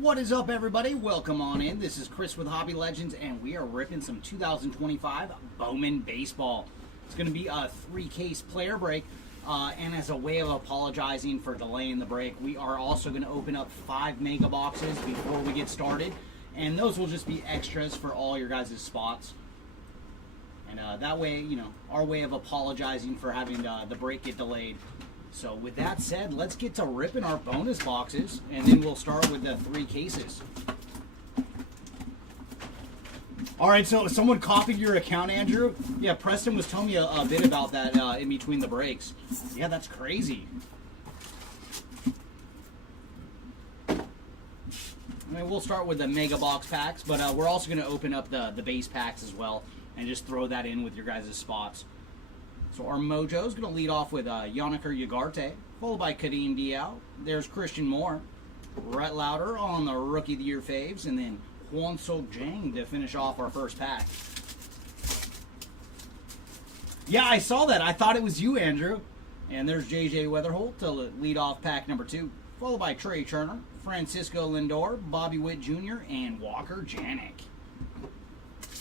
What is up, everybody? Welcome on in. This is Chris with Hobby Legends, and we are ripping some 2025 Bowman baseball. It's going to be a 3-case player break, and as a way of apologizing for delaying the break, we are also going to open up 5 mega boxes before we get started, and those will just be extras for all your guys' spots. And that way, you know, our way of apologizing for having the break get delayed. So with that said, let's get to ripping our bonus boxes, and then we'll start with the 3 cases. All right, so someone copied your account, Andrew. Yeah, Preston was telling me a bit about that in between the breaks. Yeah, that's crazy. I mean, we'll start with the mega box packs, but we're also going to open up the base packs as well and just throw that in with your guys' spots. So our mojo is going to lead off with Yanniker Ugarte, followed by Kadeem Diao. There's Christian Moore, Rhett Lauder on the Rookie of the Year faves, and then Hwan Sok Jang to finish off our first pack. Yeah, I saw that. I thought it was you, Andrew. And there's JJ Weatherholt to lead off pack number 2, followed by Trey Turner, Francisco Lindor, Bobby Witt Jr., and Walker Janik.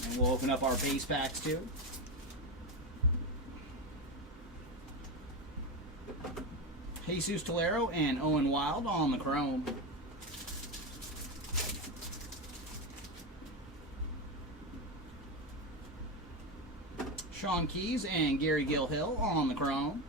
And we'll open up our base packs too. Jesus Tolero and Owen Wild on the chrome. Sean Keys and Gary Gilhill on the chrome.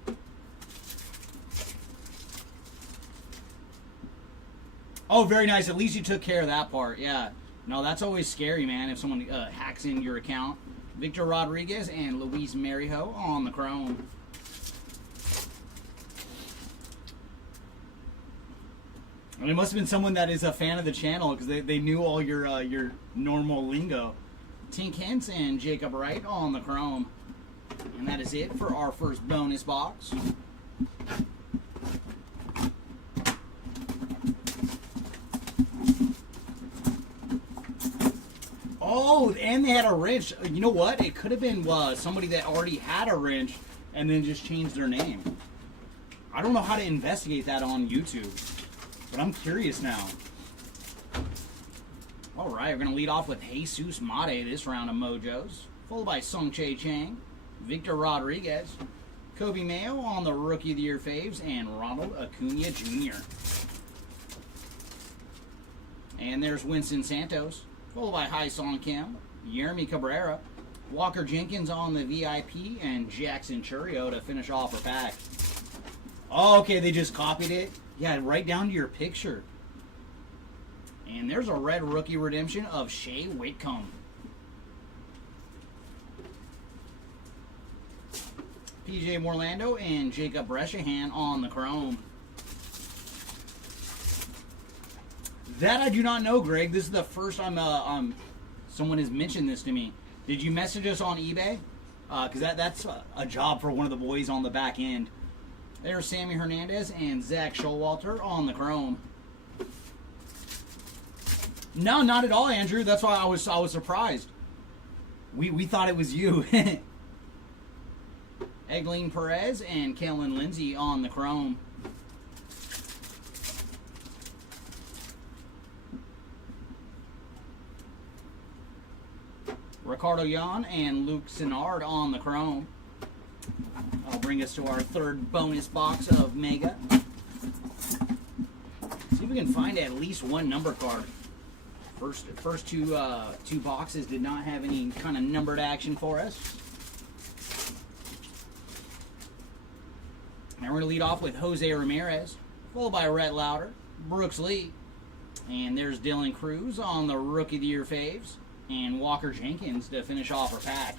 Oh, very nice. At least you took care of that part. Yeah. No, that's always scary, man, if someone hacks in your account. Victor Rodriguez and Luis Marijo on the chrome. And it must have been someone that is a fan of the channel because they knew all your normal lingo. Tink Hintz and Jacob Wright on the chrome. And that is it for our first bonus box. Oh, and they had a wrench. You know what? It could have been somebody that already had a wrench and then just changed their name. I don't know how to investigate that on YouTube, but I'm curious now. All right, we're going to lead off with Jesus Mate this round of mojos, followed by Sung Chae Chang, Victor Rodriguez, Kobe Mayo on the Rookie of the Year faves, and Ronald Acuna Jr. And there's Winston Santos, followed by Hai Song Kim, Yermi Cabrera, Walker Jenkins on the VIP, and Jackson Churio to finish off our pack. Oh, okay, they just copied it. Yeah, right down to your picture. And there's a red rookie redemption of Shea Whitcomb. PJ Morlando and Jacob Breshahan on the chrome. That I do not know, Greg. This is the first time someone has mentioned this to me. Did you message us on eBay? Because that's a job for one of the boys on the back end. There's Sammy Hernandez and Zach Showalter on the chrome. No, not at all, Andrew. That's why I was surprised. We thought it was you. Egleen Perez and Kellen Lindsay on the chrome. Ricardo Yan and Luke Sinard on the chrome. That'll bring us to our third bonus box of Mega. See if we can find at least one number card. First two boxes did not have any kind of numbered action for us. Now we're going to lead off with Jose Ramirez, followed by Rhett Lauder, Brooks Lee, and there's Dylan Cruz on the Rookie of the Year faves, and Walker Jenkins to finish off our pack.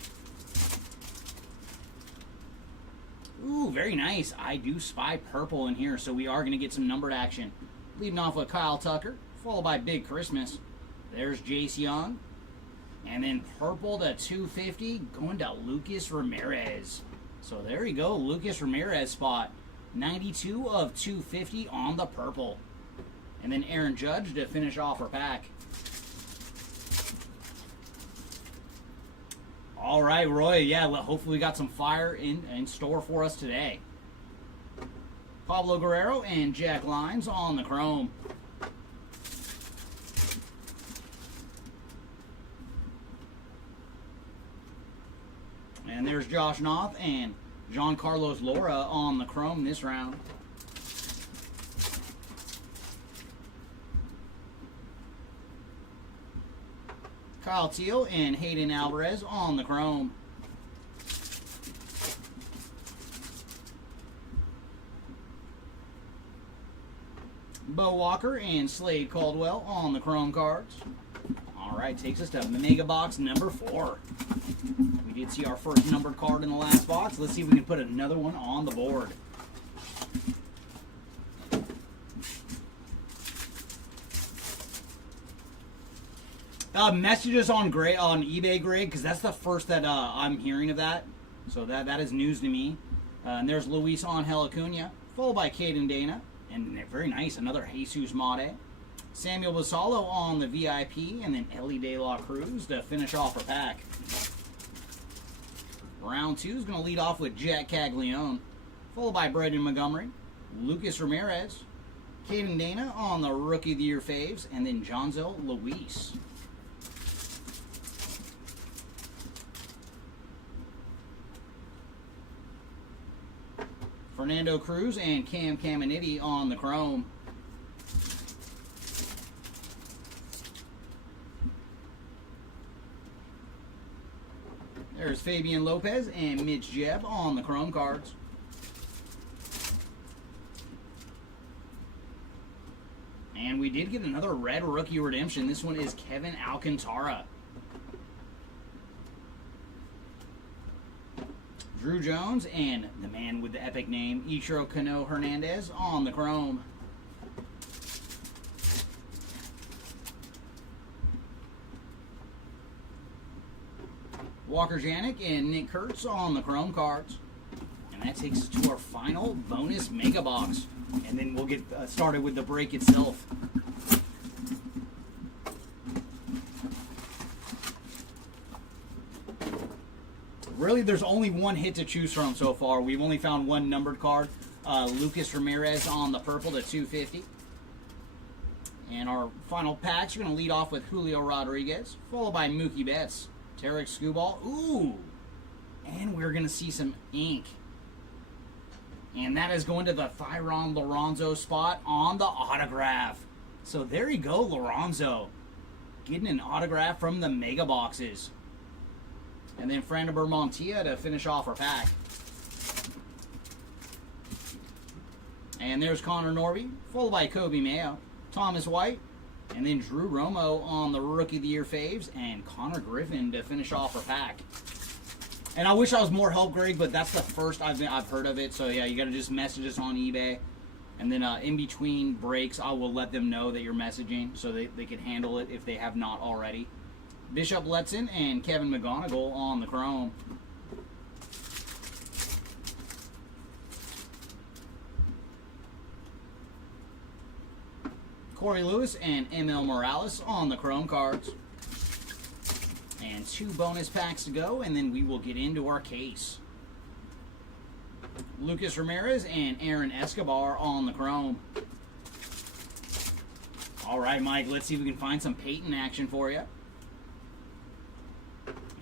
Ooh, very nice. I do spy purple in here, so we are going to get some numbered action. Leading off with Kyle Tucker, followed by Big Christmas. There's Jace Young. And then purple to 250, going to Lucas Ramirez. So there you go, Lucas Ramirez spot. 92 of 250 on the purple. And then Aaron Judge to finish off our pack. All right, Roy. Yeah, hopefully we got some fire in store for us today. Pablo Guerrero and Jack Lyons on the chrome. And there's Josh Noth and John Carlos Laura on the chrome this round. Kyle Teal and Hayden Alvarez on the chrome. Bo Walker and Slade Caldwell on the chrome cards. All right, takes us to Mega Box number 4. We did see our first numbered card in the last box. Let's see if we can put another one on the board. Messages on eBay, Greg, because that's the first that I'm hearing of that. So that is news to me. And there's Luis Angel Acuna, followed by Caden Dana. And very nice, another Jesus Mate. Samuel Basallo on the VIP, and then Ellie De La Cruz to finish off our pack. Round 2 is going to lead off with Jack Caglione, followed by Brendan Montgomery, Lucas Ramirez, Caden Dana on the Rookie of the Year faves, and then Jonzo Luis. Fernando Cruz and Cam Caminiti on the chrome. There's Fabian Lopez and Mitch Jebb on the chrome cards. And we did get another red rookie redemption. This one is Kevin Alcantara. Drew Jones and the man with the epic name, Ichiro Kano Hernandez on the chrome. Walker Janik and Nick Kurtz on the chrome cards. And that takes us to our final bonus mega box. And then we'll get started with the break itself. Really, there's only one hit to choose from so far. We've only found one numbered card. Lucas Ramirez on the purple to 250. And our final packs are going to lead off with Julio Rodriguez, followed by Mookie Betts, Tarek Skubal. Ooh! And we're going to see some ink. And that is going to the Thyron Lorenzo spot on the autograph. So there you go, Lorenzo. Getting an autograph from the mega boxes. And then Frandibur Montia to finish off our pack. And there's Connor Norby, followed by Kobe Mayo, Thomas White, and then Drew Romo on the Rookie of the Year faves, and Connor Griffin to finish off our pack. And I wish I was more help, Greg, but that's the first I've heard of it. So yeah, you got to just message us on eBay. And then in between breaks, I will let them know that you're messaging so they can handle it if they have not already. Bishop Letson and Kevin McGonigal on the chrome. Corey Lewis and ML Morales on the chrome cards. And 2 bonus packs to go, and then we will get into our case. Lucas Ramirez and Aaron Escobar on the chrome. All right, Mike, let's see if we can find some Peyton action for you.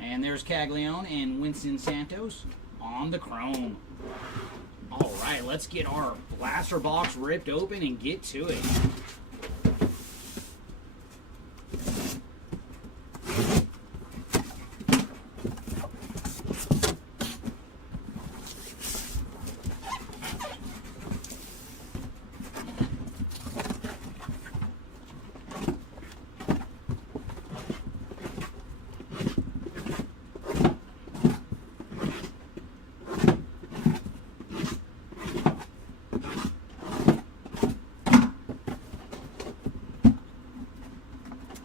And there's Caglione and Winston Santos on the chrome. All right, let's get our blaster box ripped open and get to it.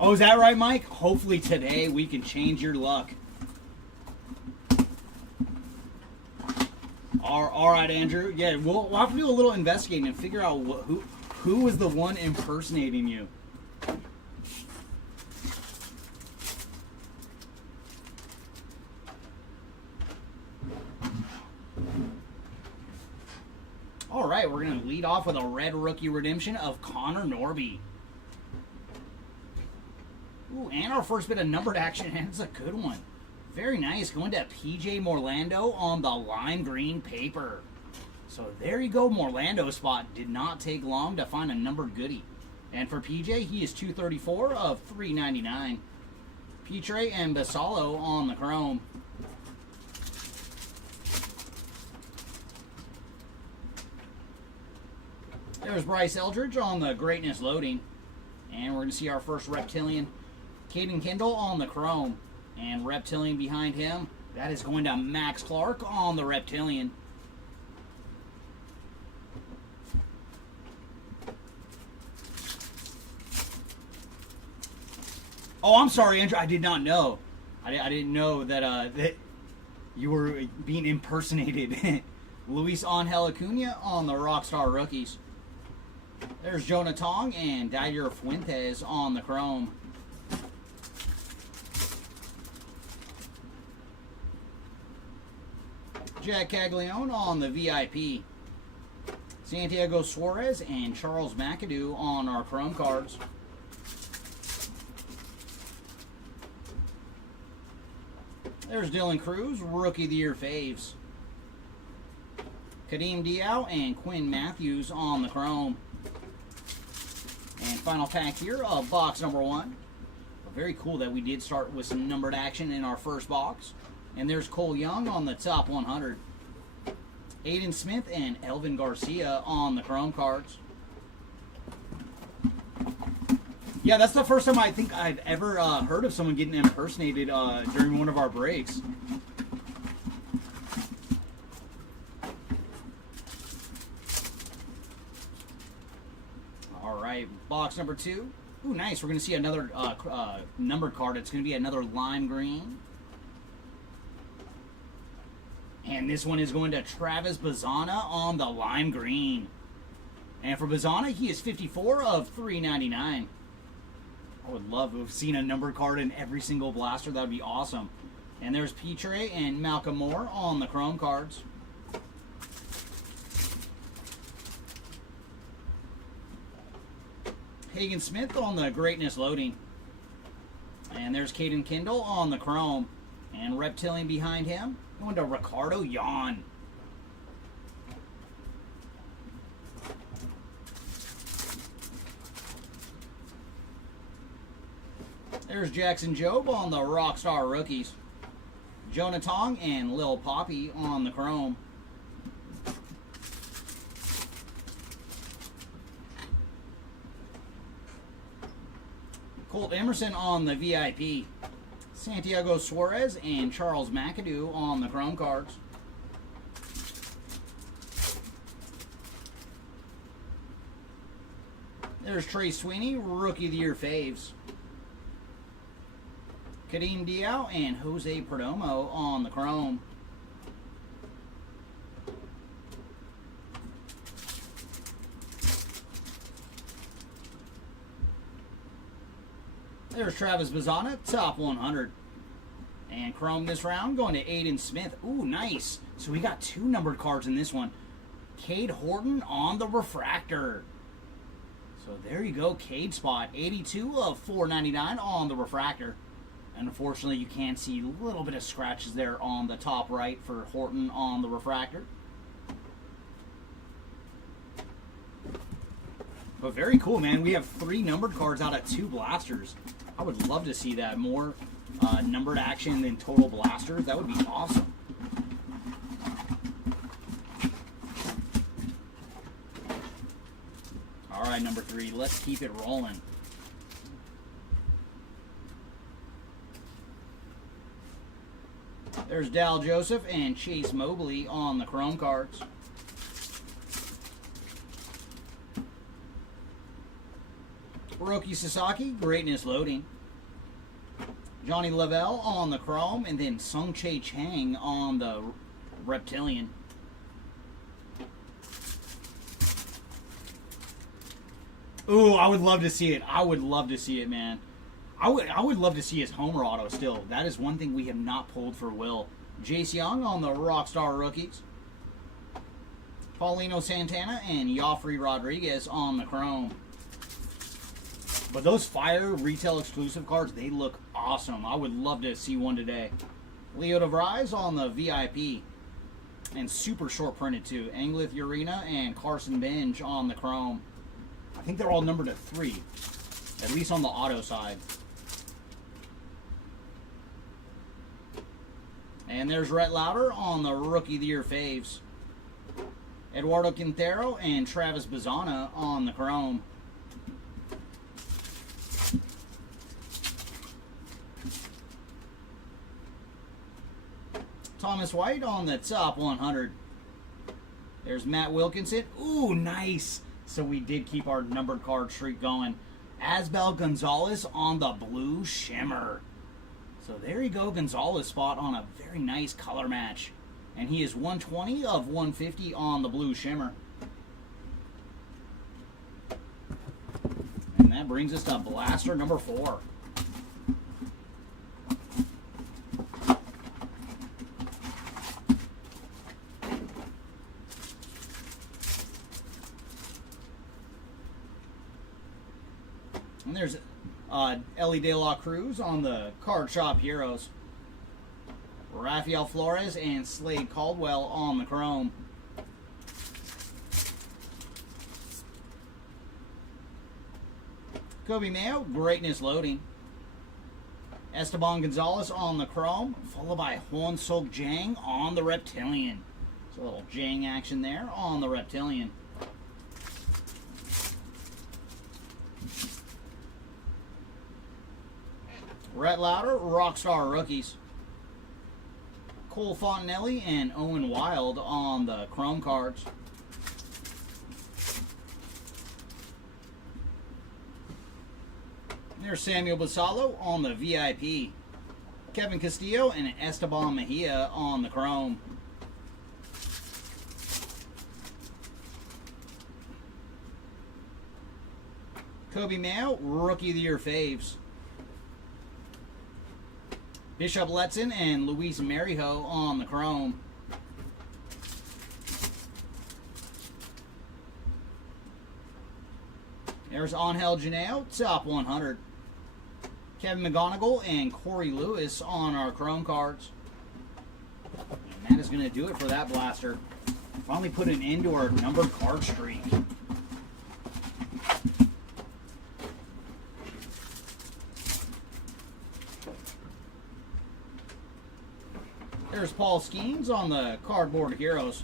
Oh, is that right, Mike? Hopefully today we can change your luck. All right, Andrew. Yeah, we'll have to do a little investigating and figure out who was the one impersonating you. All right, we're going to lead off with a red rookie redemption of Connor Norby. Ooh, and our first bit of numbered action, and it's a good one. Very nice. Going to PJ Morlando on the lime green paper. So there you go. Morlando's spot. Did not take long to find a numbered goodie. And for PJ, he is 234 of 399. Petre and Basalo on the chrome. There's Bryce Eldridge on the greatness loading. And we're going to see our first reptilian. Caden Kendall on the chrome. And reptilian behind him. That is going to Max Clark on the reptilian. Oh, I'm sorry, Andrew. I did not know. I didn't know that that you were being impersonated. Luis Angel Acuna on the Rockstar rookies. There's Jonah Tong and Didier Fuentes on the chrome. Jack Caglione on the VIP. Santiago Suarez and Charles McAdoo on our chrome cards. There's Dylan Cruz, Rookie of the Year faves. Kadeem Diao and Quinn Matthews on the chrome. And final pack here of box number 1. Very cool that we did start with some numbered action in our first box. And there's Cole Young on the top 100. Aiden Smith and Elvin Garcia on the chrome cards. Yeah, that's the first time I think I've ever heard of someone getting impersonated during one of our breaks. All right, box number 2. Ooh, nice. We're going to see another numbered card. It's going to be another lime green. And this one is going to Travis Bazzana on the lime green. And for Bazzana, he is 54 of 399. I would love to have seen a numbered card in every single blaster. That would be awesome. And there's Petre and Malcolm Moore on the chrome cards. Hagen Smith on the greatness loading. And there's Caden Kendall on the chrome. And reptilian behind him. Going to Ricardo Yan. There's Jackson Jobe on the Rockstar rookies. Jonah Tong and Lil Poppy on the chrome. Colt Emerson on the VIP. Santiago Suarez and Charles McAdoo on the chrome cards. There's Trey Sweeney, Rookie of the Year faves. Kadeem Diao and Jose Perdomo on the chrome. There's Travis Bazzana, top 100. And chrome this round going to Aiden Smith. Ooh, nice. So we got 2 numbered cards in this one. Cade Horton on the refractor. So there you go, Cade spot. 82 of 499 on the refractor. And unfortunately, you can see a little bit of scratches there on the top right for Horton on the refractor. But very cool, man. We have 3 numbered cards out of 2 blasters. I would love to see that. More numbered action than total blasters. That would be awesome. All right, number 3. Let's keep it rolling. There's Dal Joseph and Chase Mobley on the chrome cards. Hiroki Sasaki, greatness loading. Johnny Lavelle on the chrome, and then Sung Chae Chang on the reptilian. Ooh, I would love to see it. I would love to see it, man. I would love to see his homer auto still. That is one thing we have not pulled for Will. Jace Young on the Rockstar rookies. Paulino Santana and Joffrey Rodriguez on the chrome. But those Fire retail exclusive cards, they look awesome. I would love to see one today. Leo DeVries on the VIP. And super short printed too. Anglith Urena and Carson Benj on the chrome. I think they're all numbered to 3. At least on the auto side. And there's Rhett Lauder on the Rookie of the Year faves. Eduardo Quintero and Travis Bazzana on the chrome. Thomas White on the top 100. There's Matt Wilkinson. Ooh, nice. So we did keep our numbered card streak going. Asbel Gonzalez on the blue shimmer. So there you go, Gonzalez spot on a very nice color match. And he is 120 of 150 on the blue shimmer. And that brings us to blaster number 4. And there's Ellie De La Cruz on the Card Shop Heroes. Rafael Flores and Slade Caldwell on the chrome. Kobe Mayo, Greatness Loading. Esteban Gonzalez on the chrome, followed by Hwan Sok Jang on the Reptilian. So a little Jang action there on the Reptilian. Rhett Lauder, Rockstar Rookies. Cole Fontenelli and Owen Wild on the chrome cards. There's Samuel Basallo on the VIP. Kevin Castillo and Esteban Mejia on the chrome. Kobe Mayo, Rookie of the Year faves. Bishop Letson and Luis Marijo on the chrome. There's Angel Janeo, top 100. Kevin McGonigal and Corey Lewis on our chrome cards. And that is going to do it for that blaster. Finally put an end to our numbered card streak. There's Paul Skeens on the Cardboard Heroes.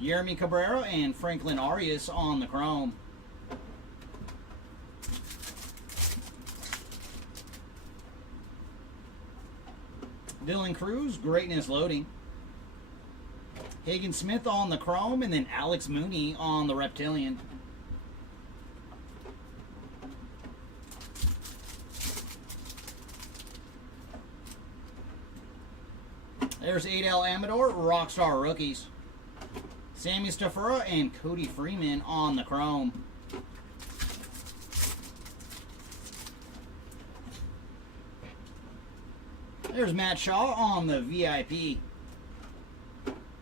Jeremy Cabrera and Franklin Arias on the chrome. Dylan Cruz, Greatness Loading. Hagen Smith on the chrome, and then Alex Mooney on the Reptilian. There's Adel Amador, Rockstar Rookies. Sammy Stafura and Cody Freeman on the chrome. There's Matt Shaw on the VIP.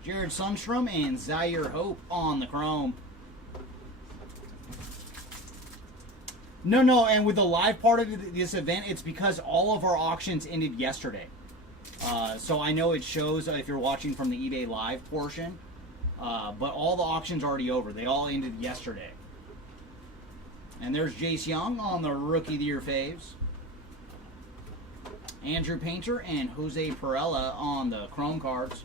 Jared Sundstrom and Zaire Hope on the chrome. No, and with the live part of this event, it's because all of our auctions ended yesterday. So I know it shows if you're watching from the eBay live portion, but all the auctions are already over. They all ended yesterday. And there's Jace Young on the Rookie of the Year faves. Andrew Painter and Jose Perella on the chrome cards.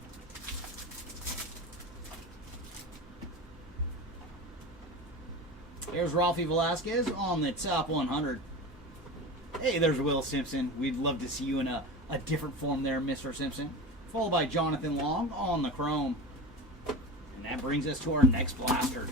There's Ralphie Velasquez on the top 100. Hey, there's Will Simpson. We'd love to see you in a different form there, Mr. Simpson. Followed by Jonathan Long on the chrome. And that brings us to our next blaster.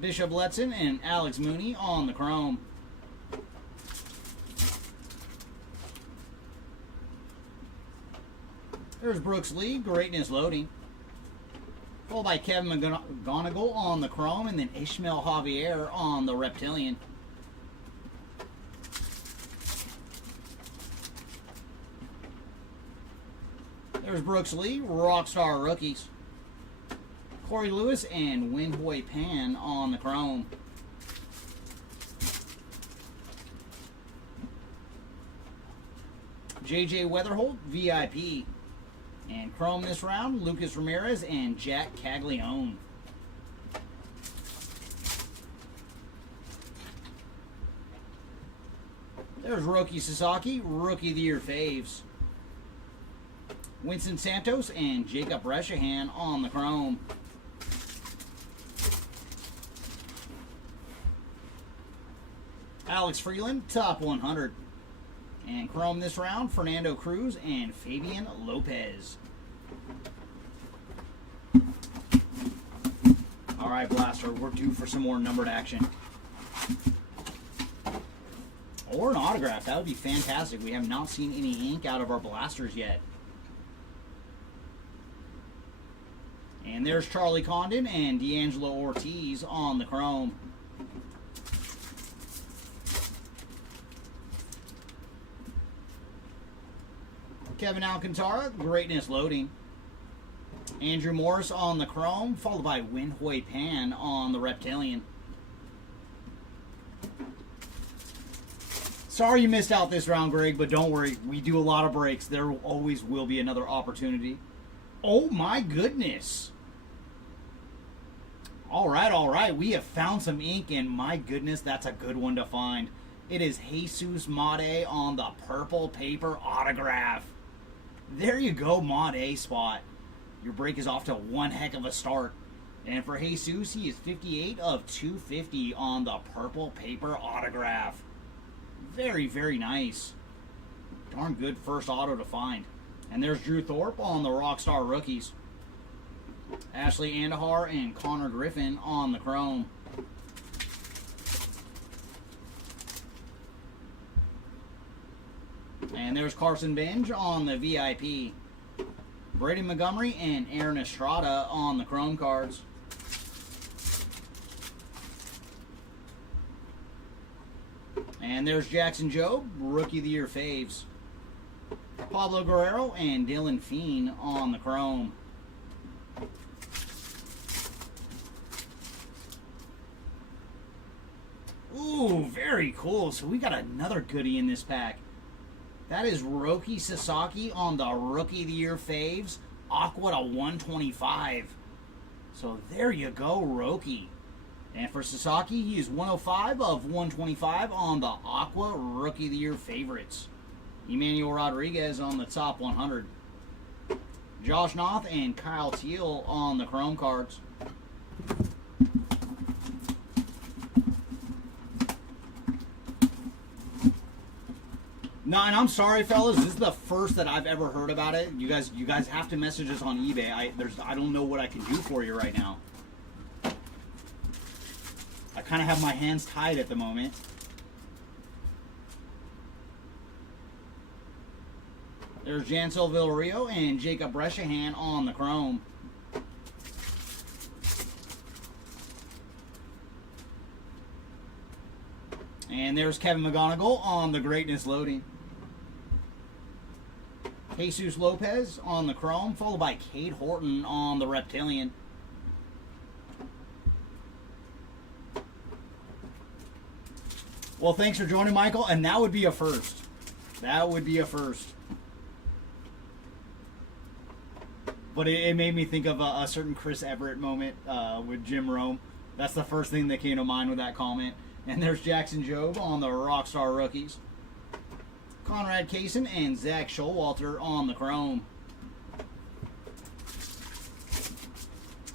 Bishop Letson and Alex Mooney on the chrome. There's Brooks Lee, Greatness Loading. Followed by Kevin McGonigal on the chrome, and then Ishmael Javier on the Reptilian. There's Brooks Lee, Rockstar Rookies. Corey Lewis and Winhui Pan on the chrome. JJ Weatherholt, VIP. And chrome this round, Lucas Ramirez and Jack Caglione. There's Roki Sasaki, Rookie of the Year faves. Winston Santos and Jacob Reshahan on the chrome. Alex Freeland, top 100. And chrome this round, Fernando Cruz and Fabian Lopez. All right, Blaster, we're due for some more numbered action. Or an autograph. That would be fantastic. We have not seen any ink out of our blasters yet. And there's Charlie Condon and D'Angelo Ortiz on the chrome. Kevin Alcantara, Greatness Loading. Andrew Morris on the chrome, followed by Winhui Pan on the Reptilian. Sorry you missed out this round, Greg, but don't worry. We do a lot of breaks. There always will be another opportunity. Oh, my goodness. All right. We have found some ink, and my goodness, that's a good one to find. It is Jesus Made on the purple paper autograph. There you go, Made spot. Your break is off to one heck of a start. And for Jesus, he is 58 of 250 on the purple paper autograph. Very, very nice. Darn good first auto to find. And there's Drew Thorpe on the Rockstar Rookies. Ashley Andahar and Connor Griffin on the chrome. And there's Carson Benj on the VIP. Brady Montgomery and Aaron Estrada on the chrome cards. And there's Jackson Jobe, Rookie of the Year faves. Pablo Guerrero and Dylan Fiend on the chrome. Ooh, very cool. So we got another goodie in this pack. That is Roki Sasaki on the Rookie of the Year faves. Aqua to 125. So there you go, Roki. And for Sasaki, he is 105 of 125 on the Aqua Rookie of the Year favorites. Emmanuel Rodriguez on the top 100. Josh Noth and Kyle Teal on the chrome cards. No, and I'm sorry, fellas. This is the first that I've ever heard about it. You guys have to message us on eBay. I don't know what I can do for you right now. I kind of have my hands tied at the moment. There's Jansel Villarreal and Jacob Reshahan on the chrome. And there's Kevin McGonigal on the Greatness Loading. Jesus Lopez on the chrome, followed by Cade Horton on the Reptilian. Well, thanks for joining, Michael, and that would be a first. That would be a first. But it made me think of a certain Chris Everett moment with Jim Rome. That's the first thing that came to mind with that comment. And there's Jackson Jobe on the Rockstar Rookies. Conrad Kaysen and Zach Showalter on the chrome.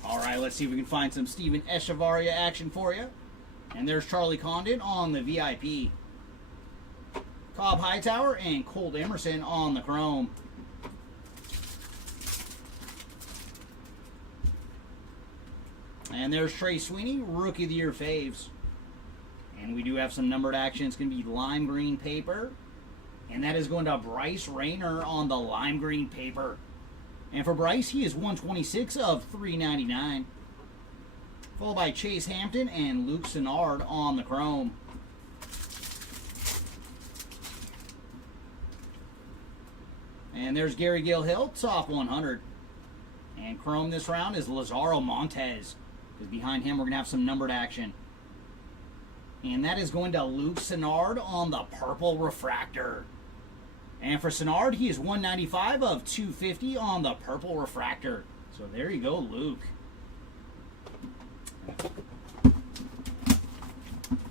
All right, let's see if we can find some Steven Echevarria action for you. And there's Charlie Condon on the VIP. Cobb Hightower and Colt Emerson on the chrome. And there's Trey Sweeney, Rookie of the Year faves. And we do have some numbered action. It's going to be lime green paper. And that is going to Bryce Rayner on the lime green paper. And for Bryce, he is 126 of 399. Followed by Chase Hampton and Luke Sennard on the chrome. And there's Gary Gill-Hill, top 100. And chrome this round is Lazaro Montez, because behind him we're going to have some numbered action. And that is going to Luke Sennard on the purple refractor. And for Sennard, he is 195 of 250 on the purple refractor. So there you go, Luke.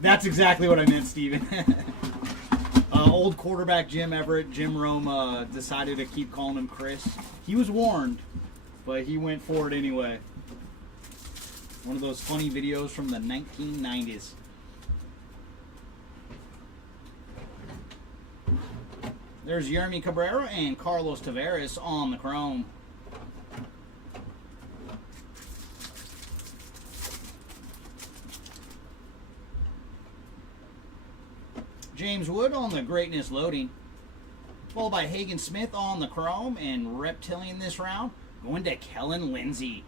That's exactly what I meant, Steven. Old quarterback Jim Everett, Jim Rome, decided to keep calling him Chris. He was warned, but he went for it anyway. One of those funny videos from the 1990s. There's Jeremy Cabrera and Carlos Tavares on the chrome. James Wood on the greatness loading. Followed by Hagen Smith on the chrome, and Reptilian this round going to Kellen Lindsey.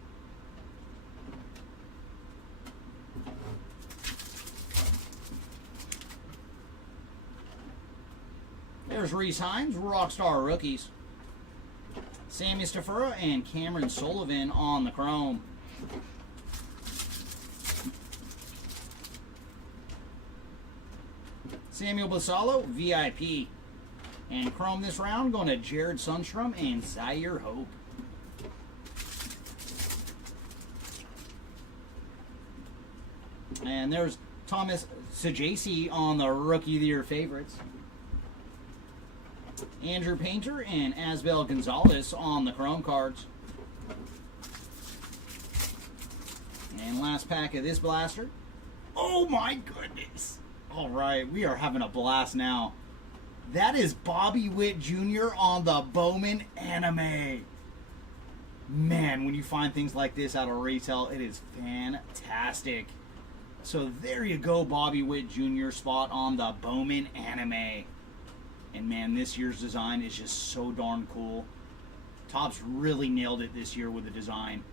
There's Reese Hines, Rockstar Rookies. Sammy Stafura and Cameron Sullivan on the chrome. Samuel Basalo, VIP. And chrome this round going to Jared Sundstrom and Zaire Hope. And there's Thomas Sajasi on the Rookie of the Year favorites. Andrew Painter and Asbel Gonzalez on the chrome cards. And last pack of this blaster. Oh my goodness! All right, we are having a blast now. That is Bobby Witt Jr. on the Bowman anime. Man, when you find things like this out of retail, it is fantastic. So there you go, Bobby Witt Jr. spot on the Bowman anime. And man, this year's design is just so darn cool. Topps really nailed it this year with the design.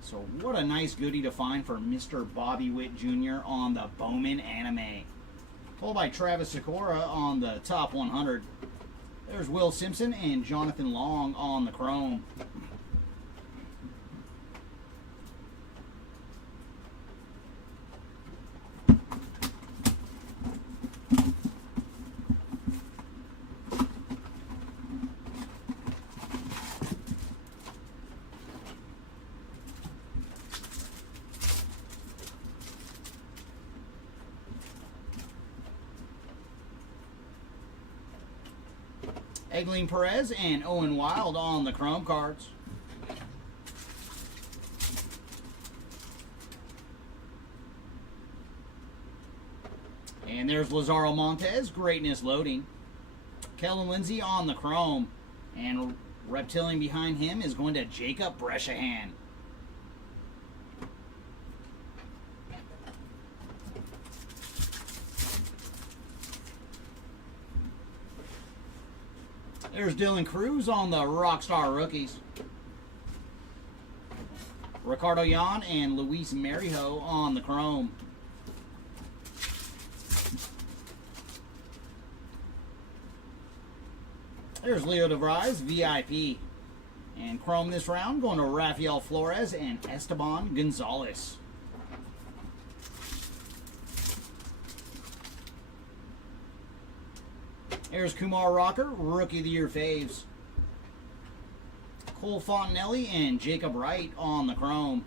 So what a nice goodie to find for Mr. Bobby Witt Jr. on the Bowman anime. Followed by Travis Sikora on the top 100. There's Will Simpson and Jonathan Long on the chrome. Egleen Perez and Owen Wild on the chrome cards. And there's Lazaro Montez, greatness loading. Kellen Lindsey on the chrome. And Reptilian behind him is going to Jacob Breshahan. There's Dylan Cruz on the Rockstar Rookies. Ricardo Yan and Luis Marijo on the chrome. There's Leo DeVries, VIP. And chrome this round going to Rafael Flores and Esteban Gonzalez. There's Kumar Rocker, Rookie of the Year faves. Cole Fontenelli and Jacob Wright on the chrome.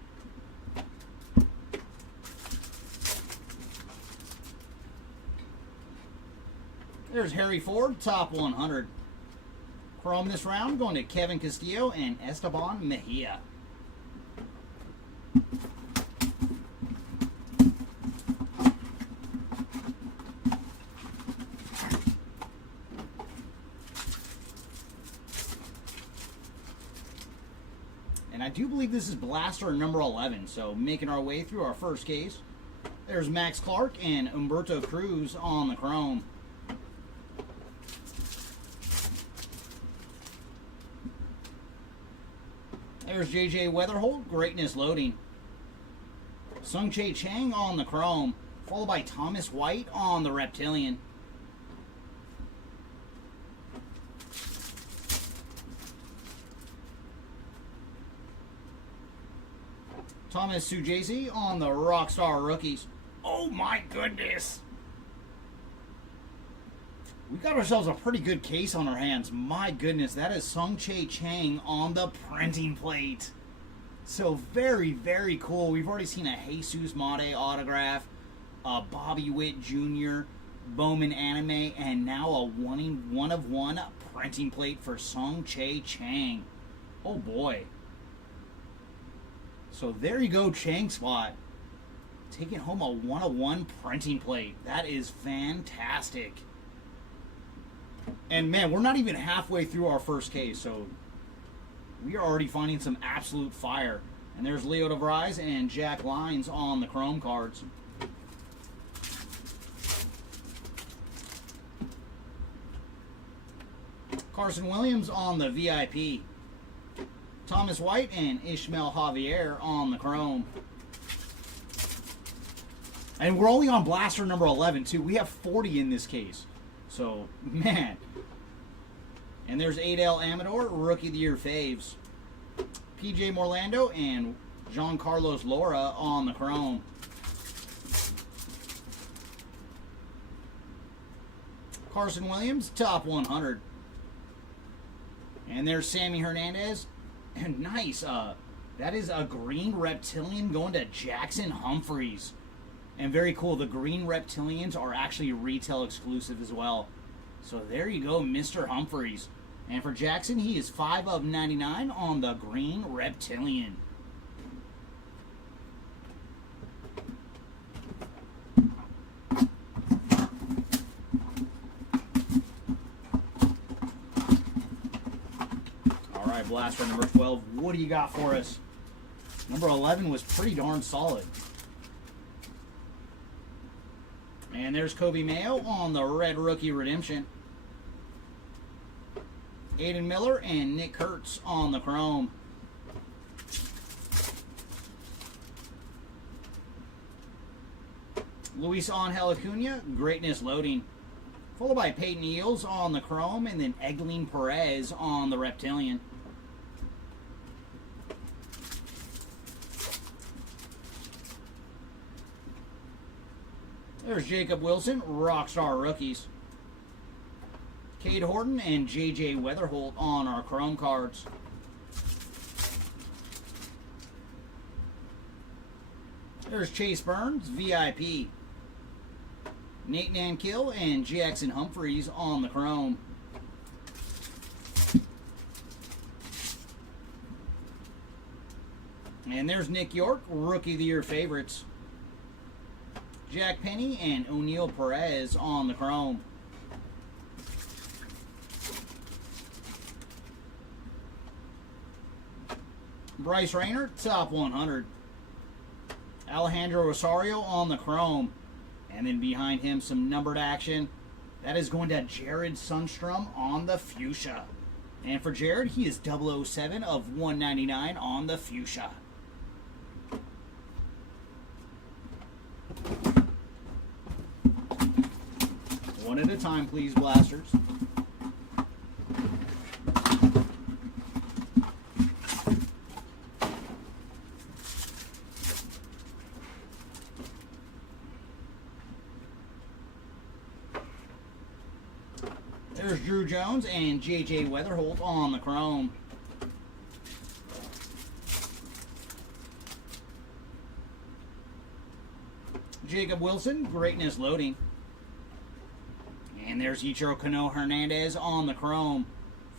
There's Harry Ford, top 100. Chrome this round going to Kevin Castillo and Esteban Mejia. And I do believe this is blaster number 11, so making our way through our first case. There's Max Clark and Humberto Cruz on the chrome. There's JJ Weatherholt, greatness loading. Sung Chae Chang on the chrome, followed by Thomas White on the Reptilian. Thomas Sujasi on the Rockstar Rookies. Oh my goodness! We got ourselves a pretty good case on our hands. My goodness, that is Sung-Chae Chang on the printing plate. So very, very cool. We've already seen a Jesus Mate autograph, a Bobby Witt Jr., Bowman anime, and now a one of one printing plate for Sung-Chae Chang. Oh boy. So there you go, Chang Spot. Taking home a 1-of-1 printing plate. That is fantastic. And man, we're not even halfway through our first case, so we are already finding some absolute fire. And there's Leo DeVries and Jack Lyons on the Chrome cards. Carson Williams on the VIP. Thomas White and Ishmael Javier on the Chrome. And we're only on blaster number 11, too. We have 40 in this case. So, man. And there's Adel Amador, Rookie of the Year faves. PJ Morlando and Giancarlos Laura on the Chrome. Carson Williams, top 100. And there's Sammy Hernandez. And nice. That is a green reptilian going to Jackson Humphreys. And very cool. The green reptilians are actually retail exclusive as well. So there you go, Mr. Humphreys. And for Jackson, he is 5/99 on the green reptilian. All right, blaster number 12. What do you got for us? Number 11 was pretty darn solid. And there's Kobe Mayo on the red rookie redemption. Aiden Miller and Nick Kurtz on the Chrome. Luis Angel Acuna, greatness loading. Followed by Peyton Eels on the Chrome, and then Egleen Perez on the reptilian. There's Jacob Wilson, Rockstar Rookies. Cade Horton and J.J. Weatherholt on our Chrome cards. There's Chase Burns, VIP. Nate Nankill and Jackson Humphreys on the Chrome. And there's Nick York, Rookie of the Year favorites. Jack Penny and O'Neal Perez on the Chrome. Bryce Rayner, top 100. Alejandro Rosario on the Chrome. And then behind him, some numbered action. That is going to Jared Sundstrom on the Fuchsia. And for Jared, he is 007 of 199 on the Fuchsia. One at a time, please, blasters. There's Drew Jones and J.J. Weatherholt on the Chrome. Jacob Wilson, greatness loading. And there's Ichiro Kano Hernandez on the Chrome.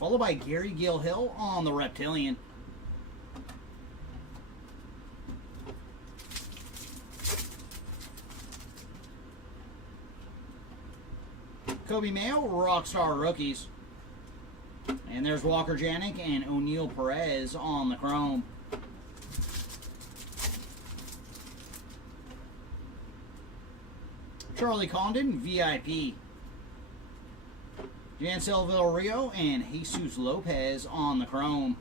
Followed by Gary Gilhill on the reptilian. Kobe Mayo, Rockstar Rookies. And there's Walker Janik and O'Neal Perez on the Chrome. Charlie Condon, VIP. Jansel Villarreal and Jesus Lopez on the Chrome.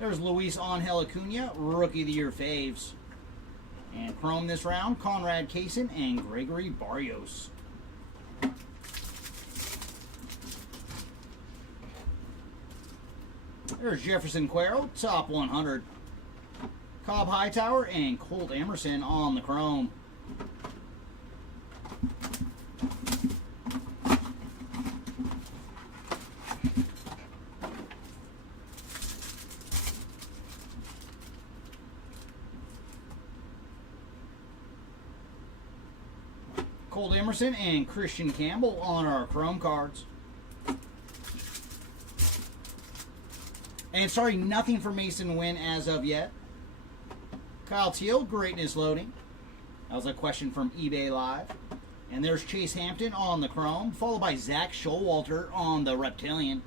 There's Luis Angel Acuna, Rookie of the Year faves. And Chrome this round, Conrad Kaysen and Gregory Barrios. There's Jefferson Cuero, top 100. Cobb Hightower and Colt Emerson on the chrome. Colt Emerson and Christian Campbell on our chrome cards. And sorry, nothing for Mason Wynn as of yet. Kyle Teal, greatness loading. That was a question from eBay Live. And there's Chase Hampton on the chrome, followed by Zach Showalter on the reptilian.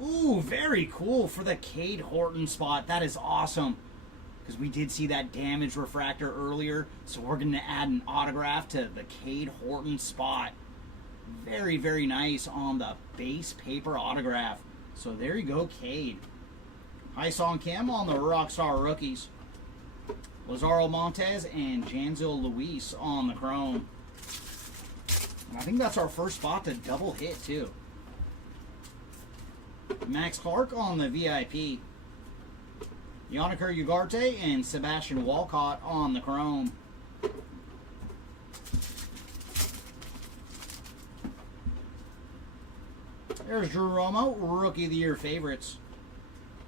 Ooh, very cool for the Cade Horton spot. That is awesome. Because we did see that damaged refractor earlier. So we're going to add an autograph to the Cade Horton spot. Very, very nice on the base paper autograph. So there you go, Cade. Hyson Kim on the Rockstar rookies. Lazaro Montes and Janzel Luis on the chrome. And I think that's our first spot to double hit, too. Max Clark on the VIP. Yanniker Ugarte and Sebastian Walcott on the chrome. There's Drew Romo, Rookie of the Year favorites.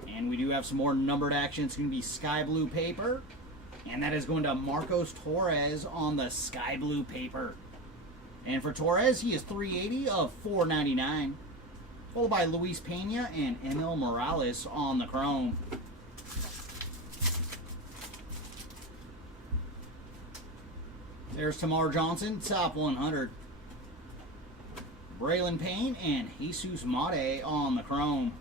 And we do have some more numbered action. It's going to be sky blue paper. And that is going to Marcos Torres on the sky blue paper. And for Torres, he is 380 of 499. Followed by Luis Pena and Emil Morales on the chrome. There's Tamar Johnson, top 100. Braylon Payne and Jesus Mate on the chrome.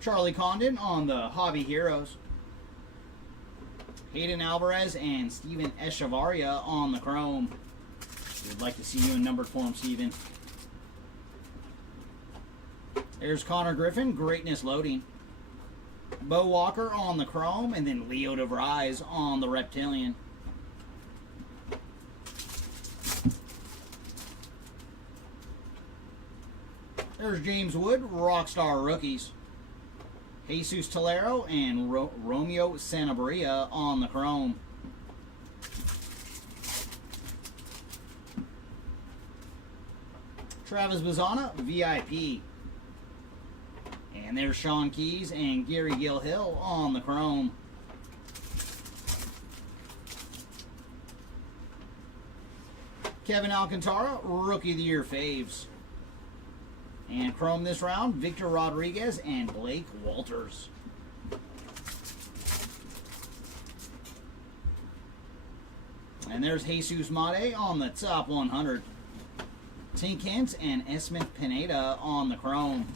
Charlie Condon on the Hobby Heroes. Hayden Alvarez and Steven Echevarria on the chrome. We'd like to see you in numbered form, Steven. There's Connor Griffin, greatness loading. Bo Walker on the chrome, and then Leo DeVries on the reptilian. There's James Wood, Rockstar rookies. Jesus Tolero and Romeo Sanabria on the chrome. Travis Bazzana, VIP. And there's Sean Keys and Gary Gilhill on the chrome. Kevin Alcantara, Rookie of the Year faves. And chrome this round, Victor Rodriguez and Blake Walters. And there's Jesus Mate on the top 100. Tink Hintz and Esmith Pineda on the chrome.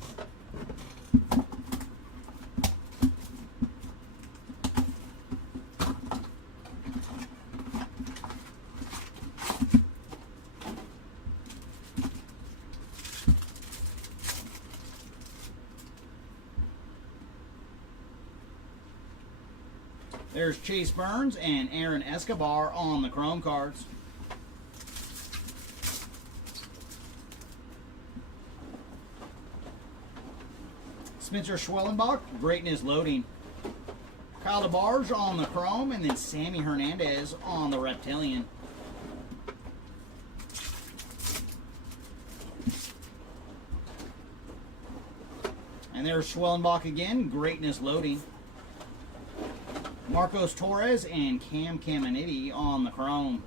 There's Chase Burns and Aaron Escobar on the chrome cards. Spencer Schwellenbach, greatness loading. Kyle DeBarge on the chrome, and then Sammy Hernandez on the reptilian. And there's Schwellenbach again, greatness loading. Marcos Torres and Cam Caminiti on the chrome.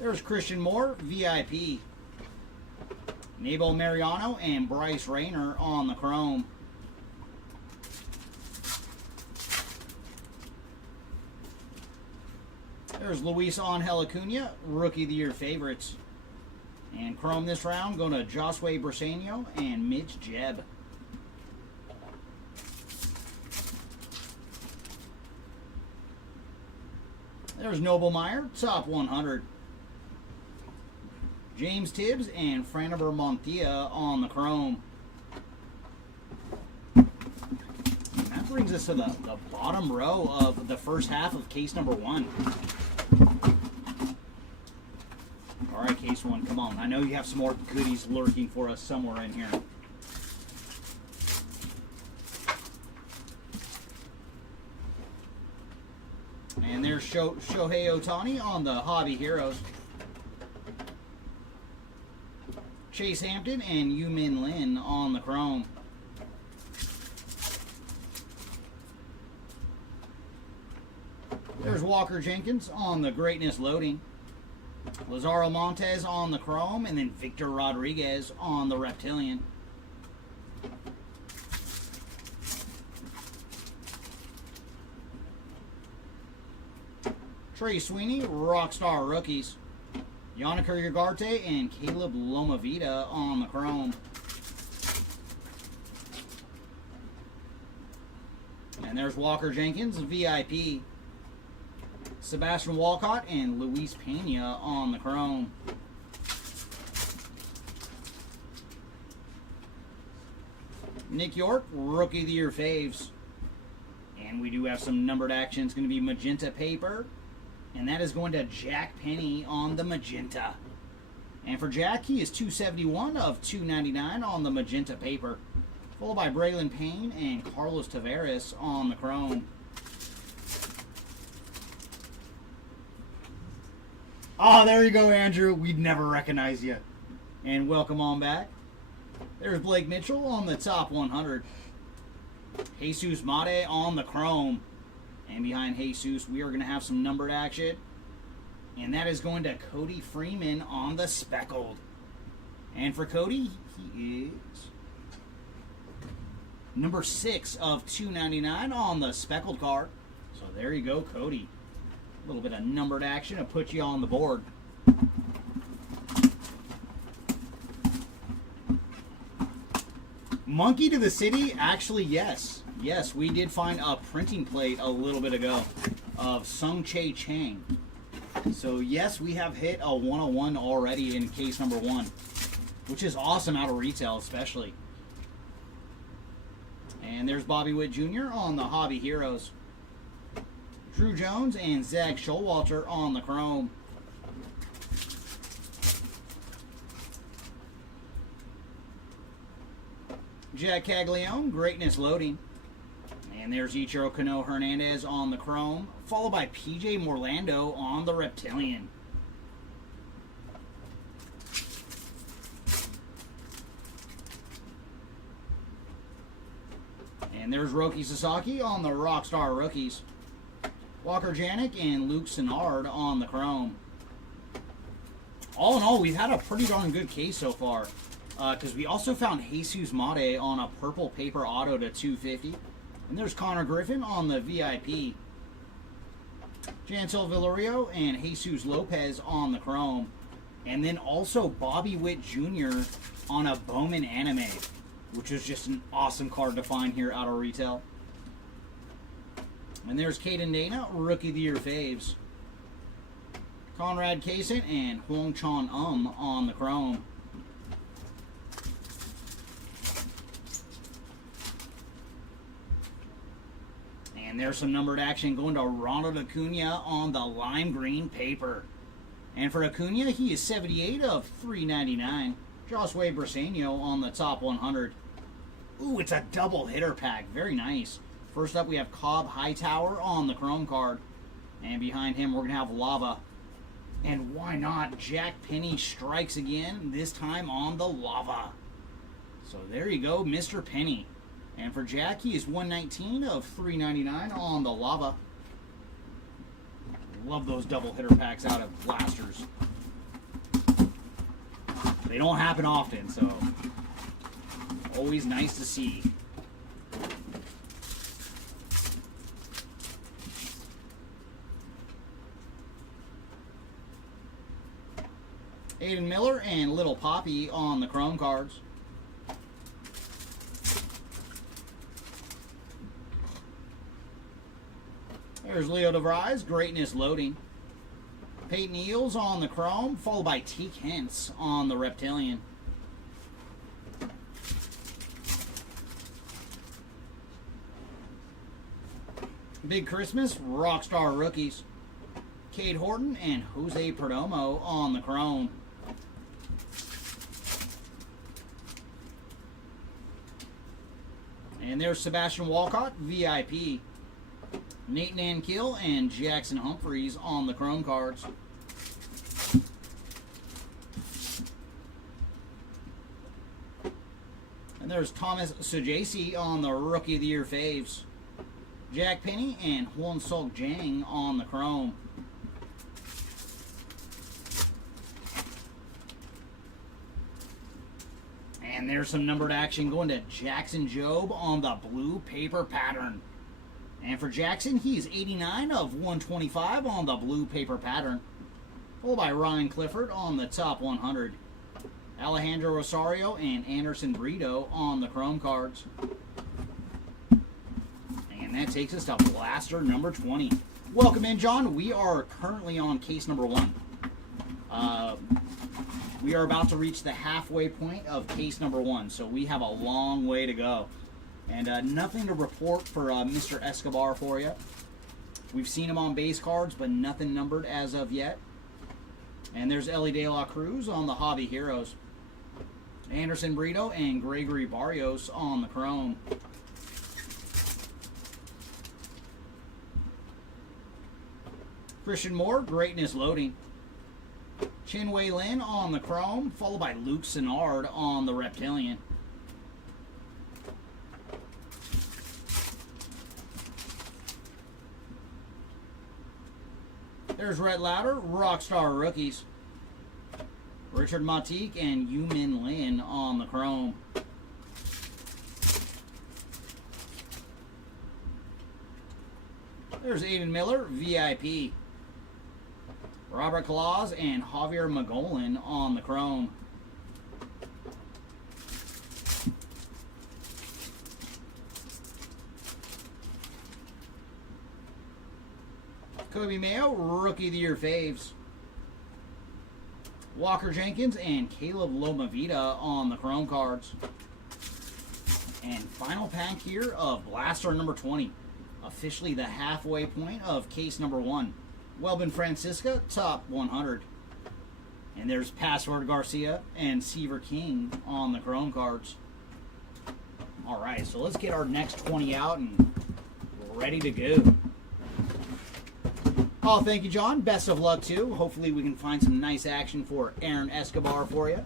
There's Christian Moore, VIP. Nabel Mariano and Bryce Rayner on the chrome. There's Luis Angel Acuna, Rookie of the Year favorites. And chrome this round, going to Josue Briseño and Mitch Jebb. There's Noblemeyer, top 100. James Tibbs and Franiber Montia on the chrome. And that brings us to the bottom row of the first half of case number 1. All right, case 1, come on. I know you have some more goodies lurking for us somewhere in here. And there's Shohei Ohtani on the Hobby Heroes. Chase Hampton and Yu-Min Lin on the chrome. There's Walker Jenkins on the Greatness Loading. Lazaro Montes on the chrome, and then Victor Rodriguez on the Reptilian. Trey Sweeney, Rockstar Rookies. Yannick Ugarte and Caleb Lomavita on the chrome. And there's Walker Jenkins, VIP. Sebastian Walcott and Luis Pena on the chrome. Nick York, Rookie of the Year faves. And we do have some numbered action. It's going to be magenta paper. And that is going to Jack Penny on the magenta. And for Jack, he is 271 of 299 on the magenta paper. Followed by Braylon Payne and Carlos Tavares on the chrome. Oh, there you go, Andrew. We'd never recognize you. And welcome on back. There's Blake Mitchell on the top 100. Jesus Mate on the chrome. And behind Jesus, we are going to have some numbered action. And that is going to Cody Freeman on the speckled. And for Cody, he is number 6 of 299 on the speckled card. So there you go, Cody. A little bit of numbered action to put you on the board. Monkey to the City? Actually, yes. Yes, we did find a printing plate a little bit ago of Sung Chae Chang. So, yes, we have hit a 101 already in case number 1, which is awesome out of retail, especially. And there's Bobby Witt Jr. on the Hobby Heroes. Drew Jones and Zach Showalter on the chrome. Jack Caglione, Greatness Loading. And there's Ichiro Kano Hernandez on the chrome, followed by PJ Morlando on the Reptilian. And there's Roki Sasaki on the Rockstar Rookies. Walker Janik and Luke Sennard on the chrome. All in all, we've had a pretty darn good case so far. Because we also found Jesus Mate on a purple paper auto to 250. And there's Connor Griffin on the VIP. Jansel Villario and Jesus Lopez on the chrome. And then also Bobby Witt Jr. on a Bowman anime, which is just an awesome card to find here out of retail. And there's Caden Dana, Rookie of the Year faves. Conrad Kaysen and Hwang Chon on the chrome. And there's some numbered action going to Ronald Acuna on the lime green paper. And for Acuna, he is 78 of 399. Josue Briseño on the top 100. Ooh, it's a double hitter pack. Very nice. First up, we have Cobb Hightower on the chrome card. And behind him, we're going to have Lava. And why not? Jack Penny strikes again, this time on the Lava. So there you go, Mr. Penny. And for Jack, he is 119 of 399 on the Lava. Love those double hitter packs out of blasters. They don't happen often, so always nice to see. Aiden Miller and Little Poppy on the chrome cards. There's Leo DeVries, Greatness Loading. Peyton Eels on the chrome, followed by Teak Hintz on the reptilian. Big Christmas, Rockstar rookies. Cade Horton and Jose Perdomo on the chrome. And there's Sebastian Walcott, VIP. Nate Nankill and Jackson Humphreys on the chrome cards. And there's Thomas Sajasi on the Rookie of the Year faves. Jack Penny and Hwan Sok Jang on the chrome. And there's some numbered action going to Jackson Jobe on the blue paper pattern. And for Jackson, he's 89 of 125 on the blue paper pattern. Followed by Ryan Clifford on the top 100. Alejandro Rosario and Anderson Brito on the chrome cards. And that takes us to blaster number 20. Welcome in, John. We are currently on case number 1. We are about to reach the halfway point of case number 1, so we have a long way to go. And nothing to report for Mr. Escobar for you. We've seen him on base cards, but nothing numbered as of yet. And there's Ellie De La Cruz on the Hobby Heroes. Anderson Brito and Gregory Barrios on the chrome. Christian Moore, Greatness Loading. Chin Wei Lin on the chrome, followed by Luke Sennard on the reptilian. There's Rhett Lauder, Rockstar rookies. Richard Matique and Yumin Lin on the chrome. There's Aiden Miller, VIP. Robert Claus and Javier Magolin on the chrome. Kobe Mayo, Rookie of the Year faves. Walker Jenkins and Caleb Lomavita on the chrome cards. And final pack here of blaster number 20. Officially the halfway point of case number 1. Welbin Francisca, top 100. And there's Password Garcia and Seaver King on the chrome cards. All right, so let's get our next 20 out and ready to go. Oh, thank you, John. Best of luck, too. Hopefully we can find some nice action for Aaron Escobar for you.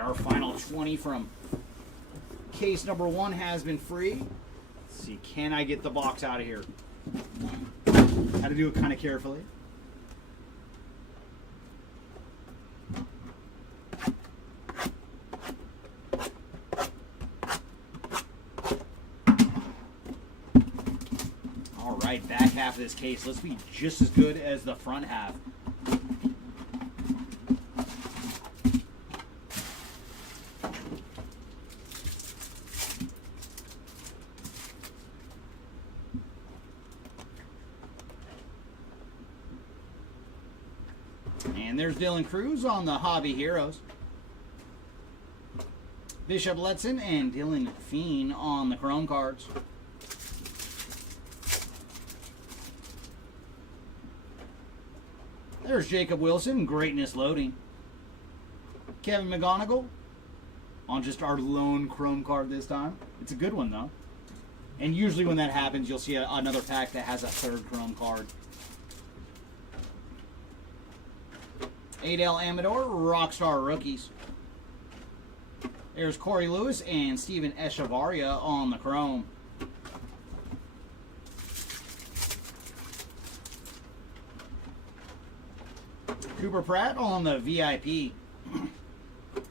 Our final 20 from case number 1 has been free. Let's see, can I get the box out of here? Had to do it kind of carefully. All right, back half of this case. Let's be just as good as the front half. And there's Dylan Cruz on the Hobby Heroes. Bishop Letson and Dylan Feen on the chrome cards. There's Jacob Wilson, Greatness Loading. Kevin McGonigal on just our lone chrome card this time. It's a good one, though. And usually when that happens, you'll see another pack that has a third chrome card. Adel Amador, Rockstar rookies. There's Corey Lewis and Steven Echevarria on the chrome. Cooper Pratt on the VIP.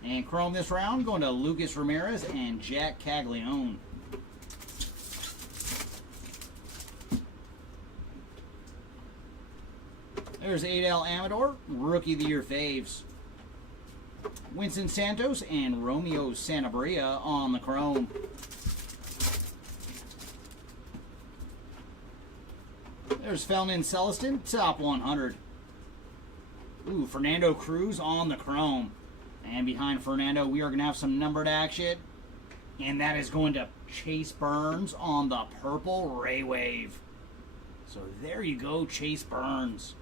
And chrome this round going to Lucas Ramirez and Jack Caglione. There's Adel Amador, Rookie of the Year faves. Winston Santos and Romeo Sanabria on the chrome. There's Felton Celestin, top 100. Ooh, Fernando Cruz on the chrome. And behind Fernando, we are going to have some numbered action. And that is going to Chase Burns on the purple Ray Wave. So there you go, Chase Burns.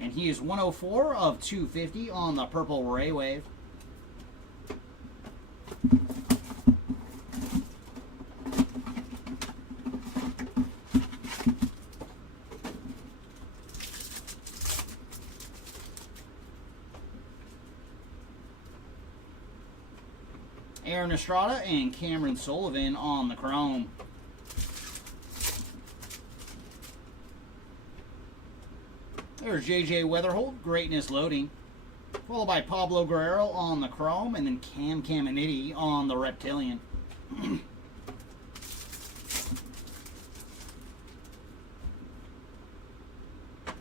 And he is 104 of 250 on the purple Ray Wave. Aaron Estrada and Cameron Sullivan on the chrome. There's J.J. Weatherholt, Greatness Loading. Followed by Pablo Guerrero on the chrome, and then Cam Caminiti on the Reptilian.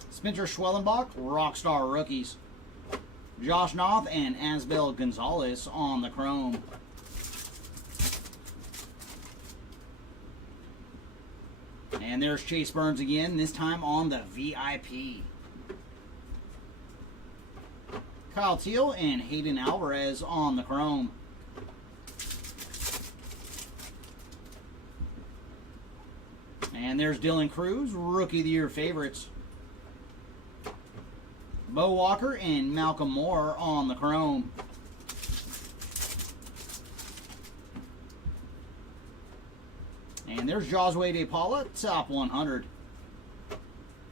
Spencer Schwellenbach, Rockstar Rookies. Josh Knopf and Asbel Gonzalez on the chrome. And there's Chase Burns again, this time on the VIP. Kyle Teal and Hayden Alvarez on the chrome. And there's Dylan Cruz, Rookie of the Year favorites. Bo Walker and Malcolm Moore on the chrome. And there's Josue De Paula, top 100.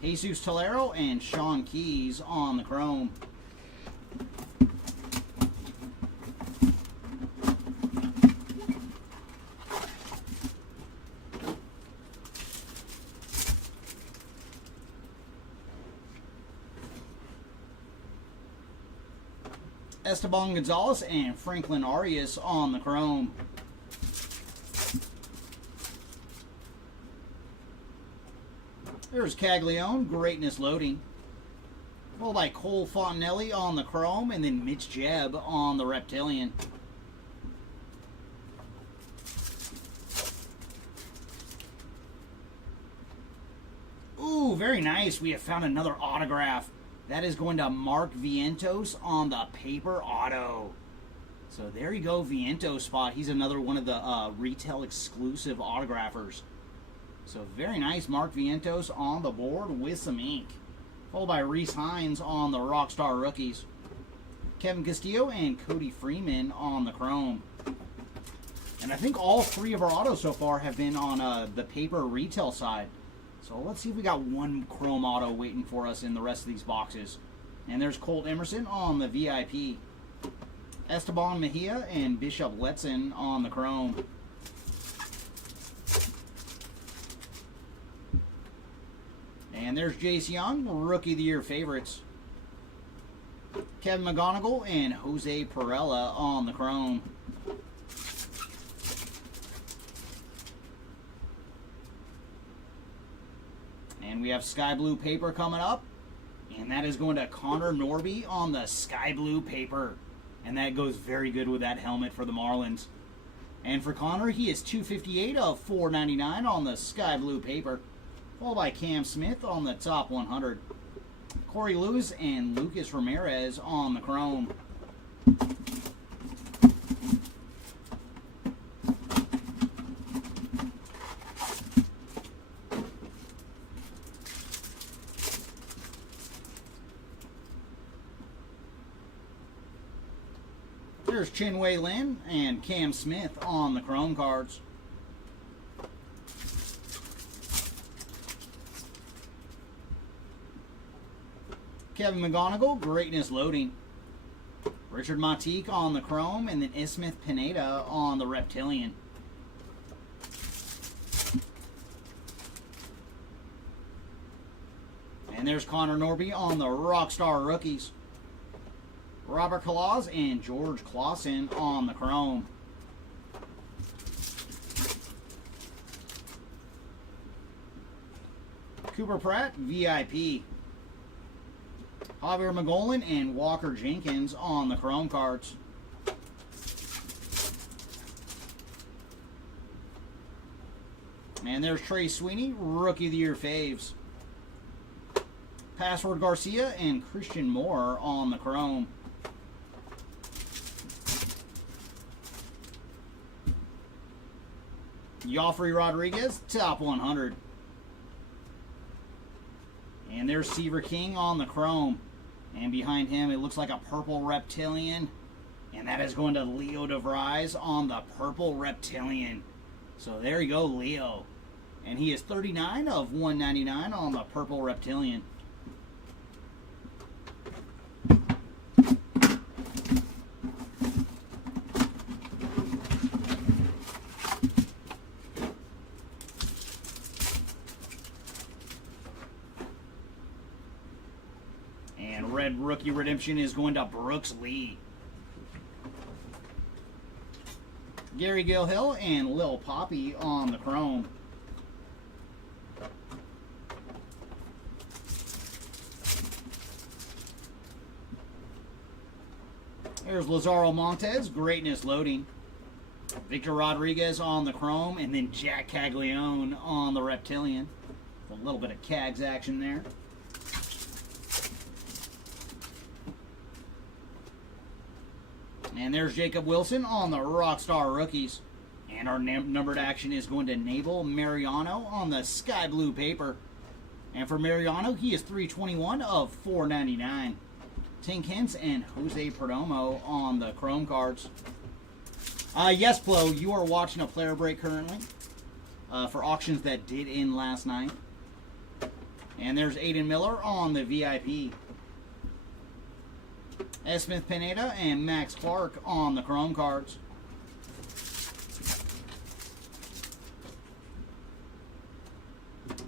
Jesus Tolero and Sean Keys on the chrome. Esteban Gonzalez and Franklin Arias on the chrome. There's Caglione, Greatness Loading. Followed by Cole Fontenelli on the chrome, and then Mitch Jebb on the Reptilian. Ooh, very nice. We have found another autograph. That is going to Mark Vientos on the paper auto. So there you go, Vientos spot. He's another one of the retail exclusive autographers. So very nice, Mark Vientos on the board with some ink. Followed by Reese Hines on the Rockstar Rookies. Kevin Castillo and Cody Freeman on the chrome. And I think all three of our autos so far have been on the paper retail side. So let's see if we got one chrome auto waiting for us in the rest of these boxes. And there's Colt Emerson on the VIP. Esteban Mejia and Bishop Letson on the chrome. And there's Jace Young, Rookie of the Year favorites. Kevin McGonigal and Jose Perella on the chrome. And we have Sky Blue paper coming up. And that is going to Connor Norby on the Sky Blue paper. And that goes very good with that helmet for the Marlins. And for Connor, he is 258 of 499 on the Sky Blue paper. Followed by Cam Smith on the top 100. Corey Lewis and Lucas Ramirez on the chrome. There's Chinwei Lin and Cam Smith on the chrome cards. Kevin McGonigal, Greatness Loading. Richard Matique on the chrome, and then Ismith Pineda on the Reptilian. And there's Connor Norby on the Rockstar Rookies. Robert Claus and George Clausen on the chrome. Cooper Pratt, VIP. Javier McGolan and Walker Jenkins on the chrome cards. And there's Trey Sweeney, Rookie of the Year faves. Password Garcia and Christian Moore on the chrome. Joffrey Rodriguez, top 100. And there's Seaver King on the chrome. And behind him, it looks like a purple reptilian. And that is going to Leo DeVries on the purple reptilian. So there you go, Leo. And he is 39 of 199 on the purple reptilian. And red rookie redemption is going to Brooks Lee. Gary Gilhill and Lil Poppy on the chrome. There's Lazaro Montez, greatness loading. Victor Rodriguez on the chrome, and then Jack Caglione on the reptilian. A little bit of Cags action there. And there's Jacob Wilson on the Rockstar Rookies. And our numbered action is going to Nabel Mariano on the sky blue paper. And for Mariano, he is 321 of 499. Tink Hintz and Jose Perdomo on the chrome cards. Yes, Flo, you are watching a player break currently for auctions that did end last night. And there's Aiden Miller on the VIP. S. Smith Pineda and Max Clark on the chrome cards.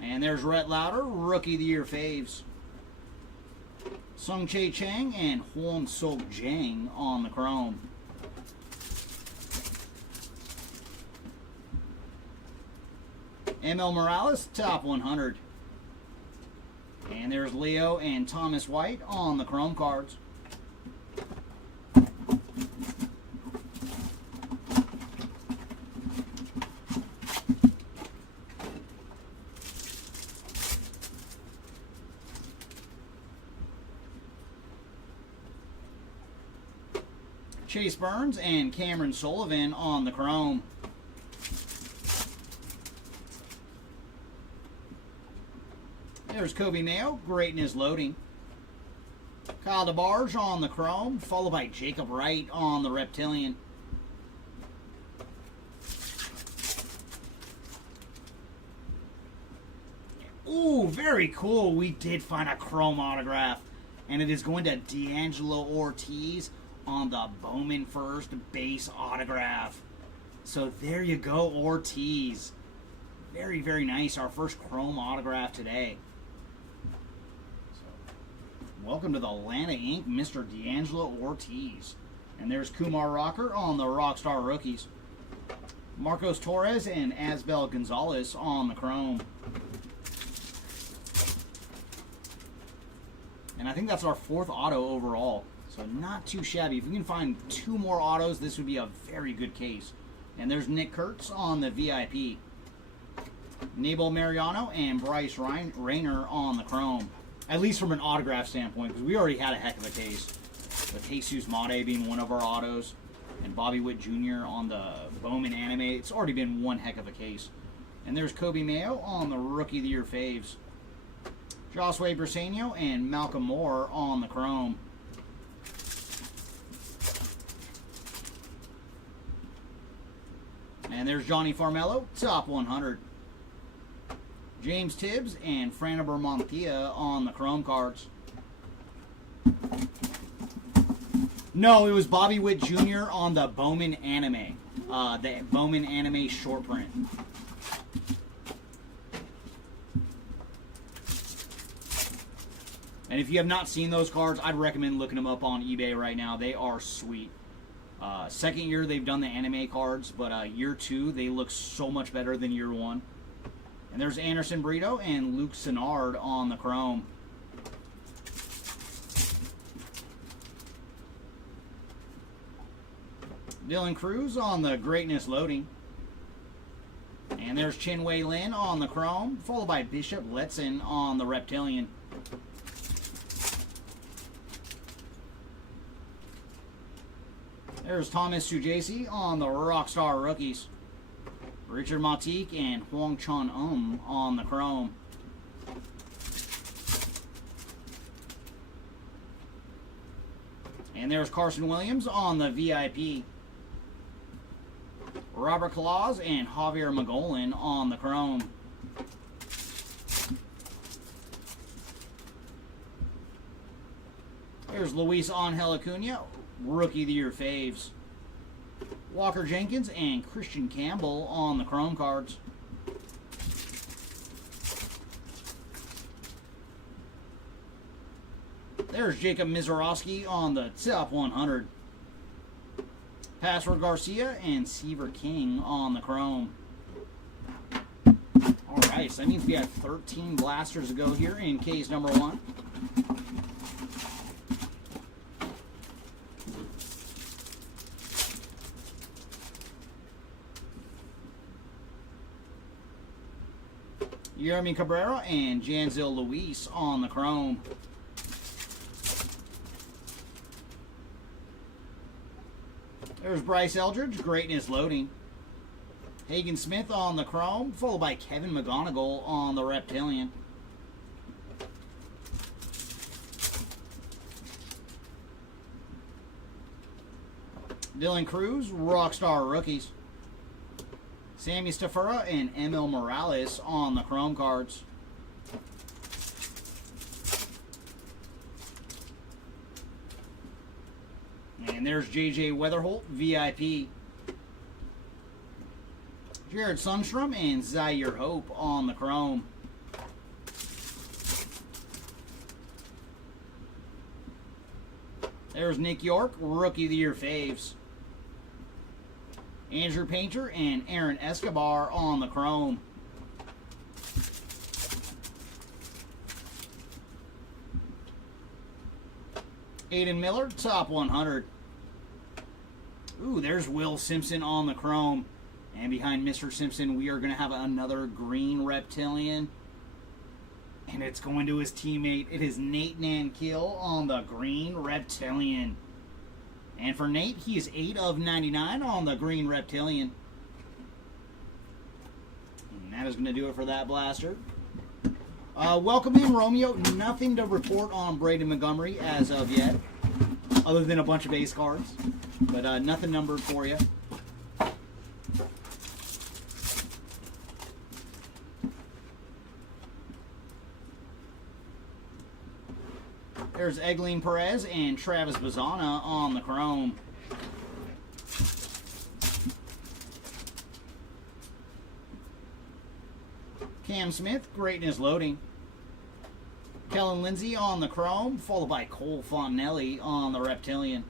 And there's Rhett Lauder, Rookie of the Year faves. Sung Chae Chang and Hwang Sok Jang on the chrome. ML Morales, top 100. And there's Leo and Thomas White on the chrome cards. Chase Burns and Cameron Sullivan on the chrome. There's Kobe Mayo, greatness loading. Kyle DeBarge on the chrome, followed by Jacob Wright on the reptilian. Ooh, very cool. We did find a chrome autograph, and it is going to D'Angelo Ortiz on the Bowman first base autograph. So there you go, Ortiz. Very, very nice. Our first chrome autograph today. So, welcome to the Atlanta Inc., Mr. D'Angelo Ortiz. And there's Kumar Rocker on the Rockstar Rookies. Marcos Torres and Asbel Gonzalez on the chrome. And I think that's our 4th auto overall. So not too shabby. If we can find 2 more autos, this would be a very good case. And there's Nick Kurtz on the VIP. Nabel Mariano and Bryce Rayner on the chrome. At least from an autograph standpoint, because we already had a heck of a case. With Jesus Mate being one of our autos. And Bobby Witt Jr. on the Bowman anime. It's already been one heck of a case. And there's Kobe Mayo on the Rookie of the Year faves. Josue Briseño and Malcolm Moore on the chrome. And there's Johnny Farmello, top 100. James Tibbs and Franiber Montia on the chrome cards. No, it was Bobby Witt Jr. on the Bowman anime. The Bowman anime short print. And if you have not seen those cards, I'd recommend looking them up on eBay right now. They are sweet. Second year they've done the anime cards, but year 2 they look so much better than year 1. And there's Anderson Brito and Luke Sennard on the chrome. Dylan Cruz on the Greatness Loading. And there's Chin Wei Lin on the chrome, followed by Bishop Letson on the Reptilian. There's Thomas Sujasi on the Rockstar Rookies. Richard Matique and Hwang Chun on the chrome. And there's Carson Williams on the VIP. Robert Claus and Javier Magolin on the chrome. There's Luis Angel Acuna, Rookie of the Year faves. Walker Jenkins and Christian Campbell on the chrome cards. There's Jacob Mizorowski on the top 100. Password Garcia and Seaver King on the chrome. Alright, so that means we have 13 blasters to go here in case number 1. Yeremy Cabrera and Janzil Luis on the chrome. There's Bryce Eldridge, Greatness Loading. Hagen Smith on the chrome, followed by Kevin McGonigal on the Reptilian. Dylan Cruz, Rockstar Rookies. Sammy Stafura and ML Morales on the chrome cards. And there's JJ Weatherholt, VIP. Jared Sundstrom and Zaire Hope on the chrome. There's Nick York, Rookie of the Year faves. Andrew Painter and Aaron Escobar on the chrome. Aiden Miller, top 100. Ooh, there's Will Simpson on the chrome. And behind Mr. Simpson, we are going to have another green Reptilian. And it's going to his teammate. It is Nate Nankill on the green Reptilian. And for Nate, he is 8 of 99 on the green Reptilian. And that is going to do it for that blaster. Welcome in, Romeo. Nothing to report on Braden Montgomery as of yet, other than a bunch of base cards. But nothing numbered for you. There's Egleen Perez and Travis Bazzana on the chrome. Cam Smith, Greatness Loading. Kellen Lindsay on the chrome, followed by Cole Fontenelli on the Reptilian.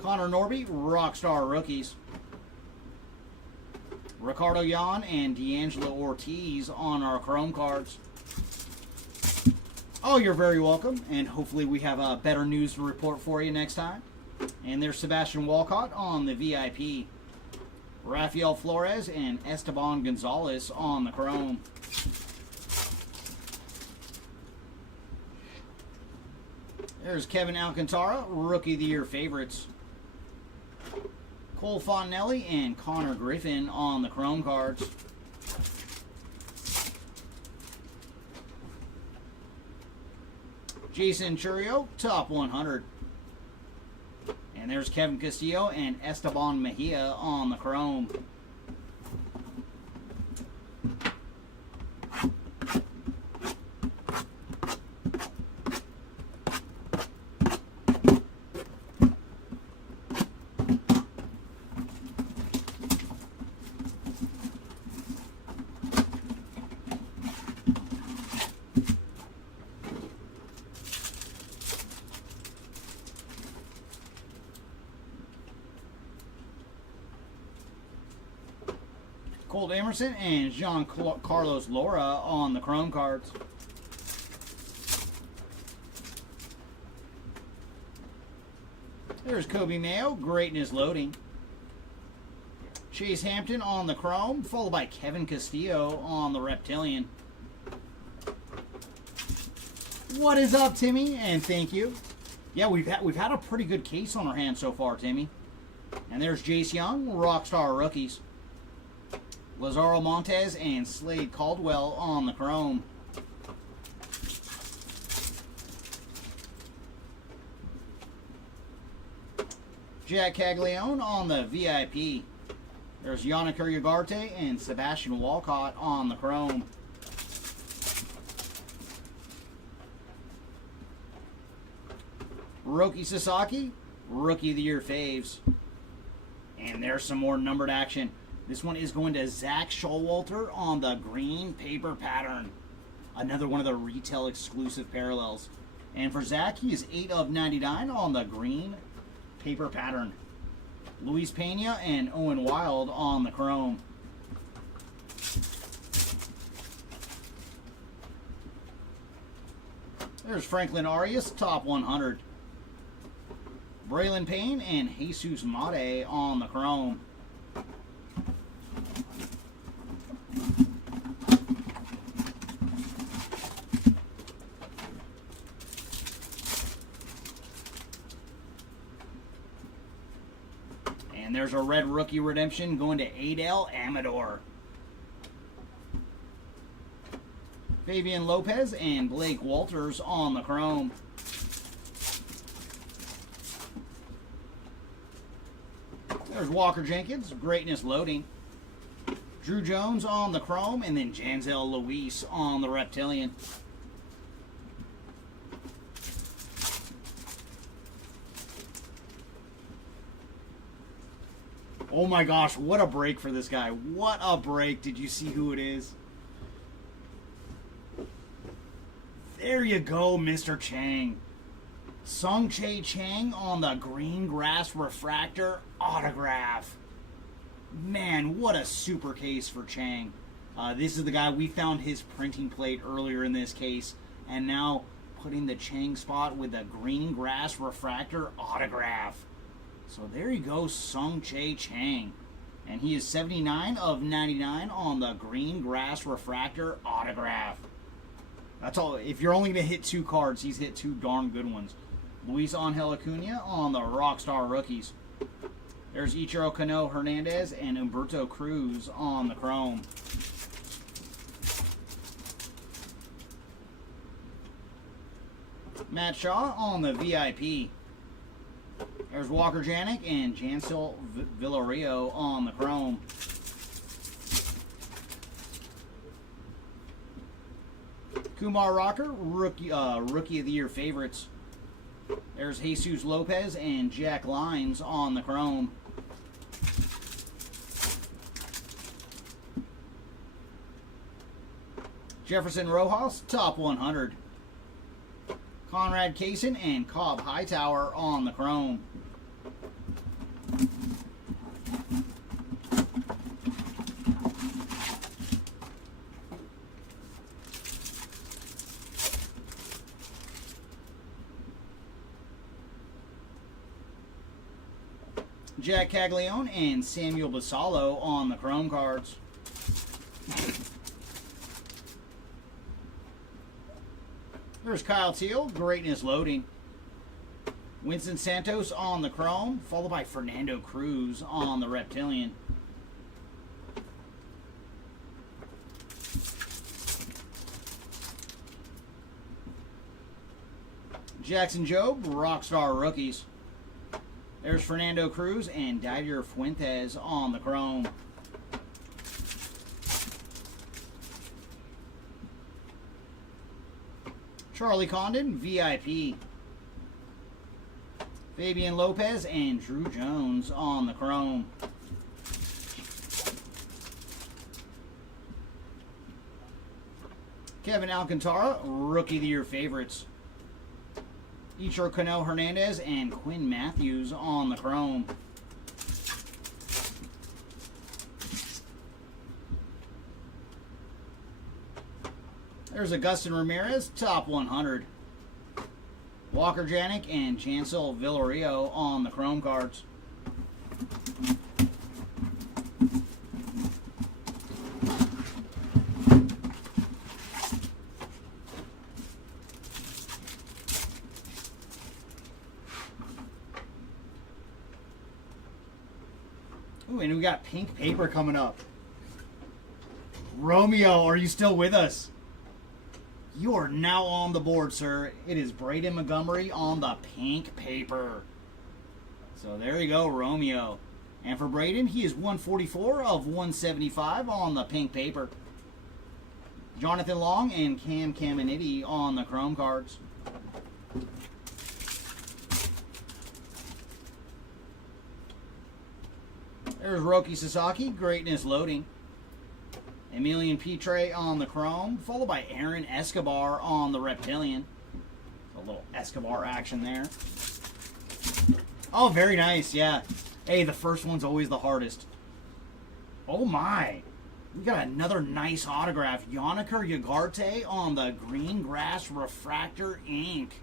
Connor Norby, Rockstar Rookies. Ricardo Yan and D'Angelo Ortiz on our chrome cards. Oh, you're very welcome, and hopefully we have better news to report for you next time. And there's Sebastian Walcott on the VIP. Rafael Flores and Esteban Gonzalez on the chrome. There's Kevin Alcantara, Rookie of the Year favorites. Cole Fontenelli and Connor Griffin on the chrome cards. Jason Churio, top 100. And there's Kevin Castillo and Esteban Mejia on the chrome. Colt Emerson and Carlos Laura on the Chrome cards. There's Kobe Mayo, greatness loading. Chase Hampton on the Chrome, followed by Kevin Castillo on the Reptilian. What is up, Timmy? And thank you. Yeah, we've had a pretty good case on our hands so far, Timmy. And there's Jace Young, Rockstar Rookies. Lazaro Montes and Slade Caldwell on the Chrome. Jack Caglione on the VIP. There's Yannick Ugarte and Sebastian Walcott on the Chrome. Roki Sasaki, Rookie of the Year faves. And there's some more numbered action. This one is going to Zach Showalter on the green paper pattern. Another one of the retail exclusive parallels. And for Zach, he is 8 of 99 on the green paper pattern. Luis Pena and Owen Wild on the Chrome. There's Franklin Arias, top 100. Braylon Payne and Jesus Mate on the Chrome. And there's a red rookie redemption going to Adel Amador. Fabian Lopez and Blake Walters on the Chrome. There's Walker Jenkins, greatness loading. Drew Jones on the Chrome, and then Janzel Luis on the Reptilian. Oh my gosh, what a break for this guy. What a break. Did you see who it is? There you go, Mr. Chang. Sung Chae Chang on the green grass refractor autograph. Man, what a super case for Chang. This is the guy, we found his printing plate earlier in this case, and now putting the Chang spot with the green grass refractor autograph. So there you go, Sung Chae Chang. And he is 79 of 99 on the green grass refractor autograph. That's all. If you're only going to hit 2 cards, he's hit 2 darn good ones. Luis Angel Acuna on the Rockstar Rookies. There's Ichiro Kano Hernandez and Humberto Cruz on the Chrome. Matt Shaw on the VIP. There's Walker Janik and Jansel Villario on the Chrome. Kumar Rocker, Rookie of the Year favorites. There's Jesus Lopez and Jack Lyons on the Chrome. Jefferson Rojas, top 100. Conrad Kaysen and Cobb Hightower on the Chrome. Jack Caglione and Samuel Basallo on the Chrome cards. There's Kyle Teal, greatness loading. Winston Santos on the Chrome, followed by Fernando Cruz on the Reptilian. Jackson Jobe, Rockstar Rookies. There's Fernando Cruz and Davier Fuentes on the Chrome. Charlie Condon, VIP. Fabian Lopez and Drew Jones on the Chrome. Kevin Alcantara, Rookie of the Year favorites. Ichiro Kano Hernandez and Quinn Matthews on the Chrome. There's Augustin Ramirez, top 100. Walker Janik and Chancel Villario on the Chrome cards. Ooh, and we got pink paper coming up. Romeo, are you still with us? You are now on the board, sir. It is Braden Montgomery on the pink paper. So there you go, Romeo. And for Braden, he is 144 of 175 on the pink paper. Jonathan Long and Cam Caminiti on the Chrome cards. There's Roki Sasaki, greatness loading. Emilian Petre on the Chrome, followed by Aaron Escobar on the Reptilian. A little Escobar action there. Oh, very nice, yeah. Hey, the first one's always the hardest. Oh my. We got another nice autograph. Yoniker Ugarte on the Green Grass Refractor ink.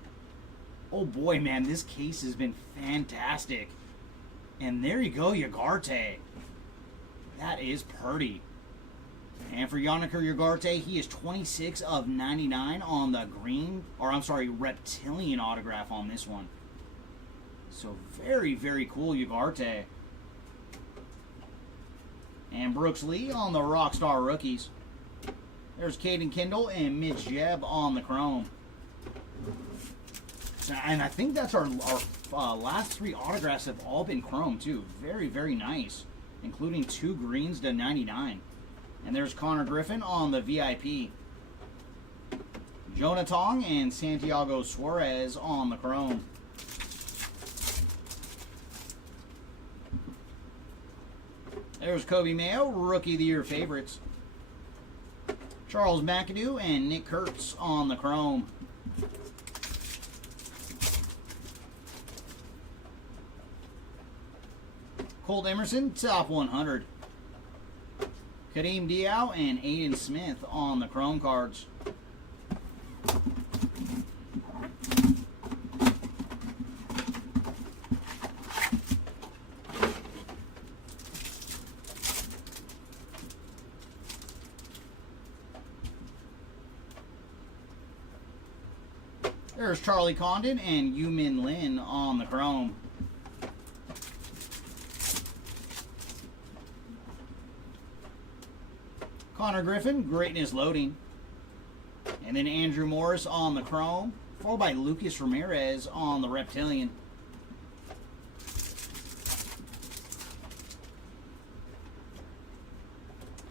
Oh boy, man, this case has been fantastic. And there you go, Ugarte. That is pretty. And for Yoniker Ugarte, he is 26 of 99 on the Reptilian autograph on this one. So very, very cool, Ugarte. And Brooks Lee on the Rockstar rookies. There's Caden Kindle and Mitch Jebb on the Chrome. And I think that's our last three autographs have all been Chrome, too. Very, very nice. Including 2 greens to 99. And there's Connor Griffin on the VIP. Jonah Tong and Santiago Suarez on the Chrome. There's Kobe Mayo, Rookie of the Year favorites. Charles McAdoo and Nick Kurtz on the Chrome. Colt Emerson, top 100. Kadeem Diao and Aiden Smith on the Chrome cards. There's Charlie Condon and Yumin Lin on the Chrome. Connor Griffin, greatness loading. And then Andrew Morris on the Chrome, followed by Lucas Ramirez on the Reptilian.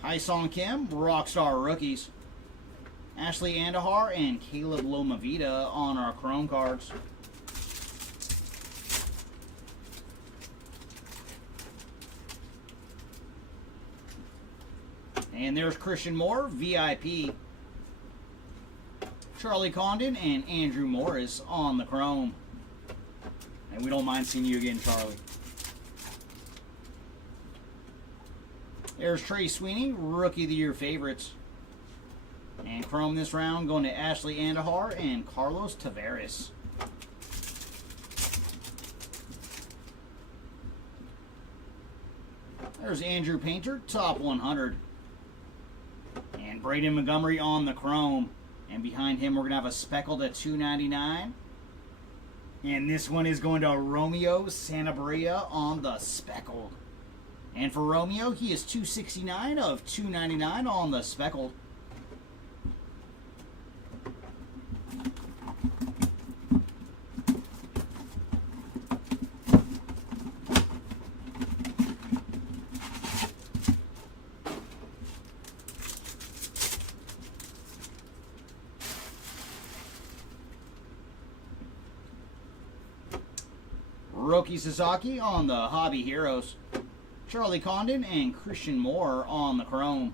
Hai-Song Kim, Rockstar rookies. Ashley Andahar and Caleb Lomavita on our Chrome cards. And there's Christian Moore, VIP. Charlie Condon and Andrew Morris on the Chrome. And we don't mind seeing you again, Charlie. There's Trey Sweeney, Rookie of the Year favorites. And Chrome this round going to Ashley Andahar and Carlos Tavares. There's Andrew Painter, top 100. And Braden Montgomery on the Chrome. And behind him, we're going to have a speckled at $2.99. And this one is going to Romeo Sanabria on the speckled. And for Romeo, he is $2.69 of $2.99 on the speckled. Roki Sasaki on the Hobby Heroes. Charlie Condon and Christian Moore on the Chrome.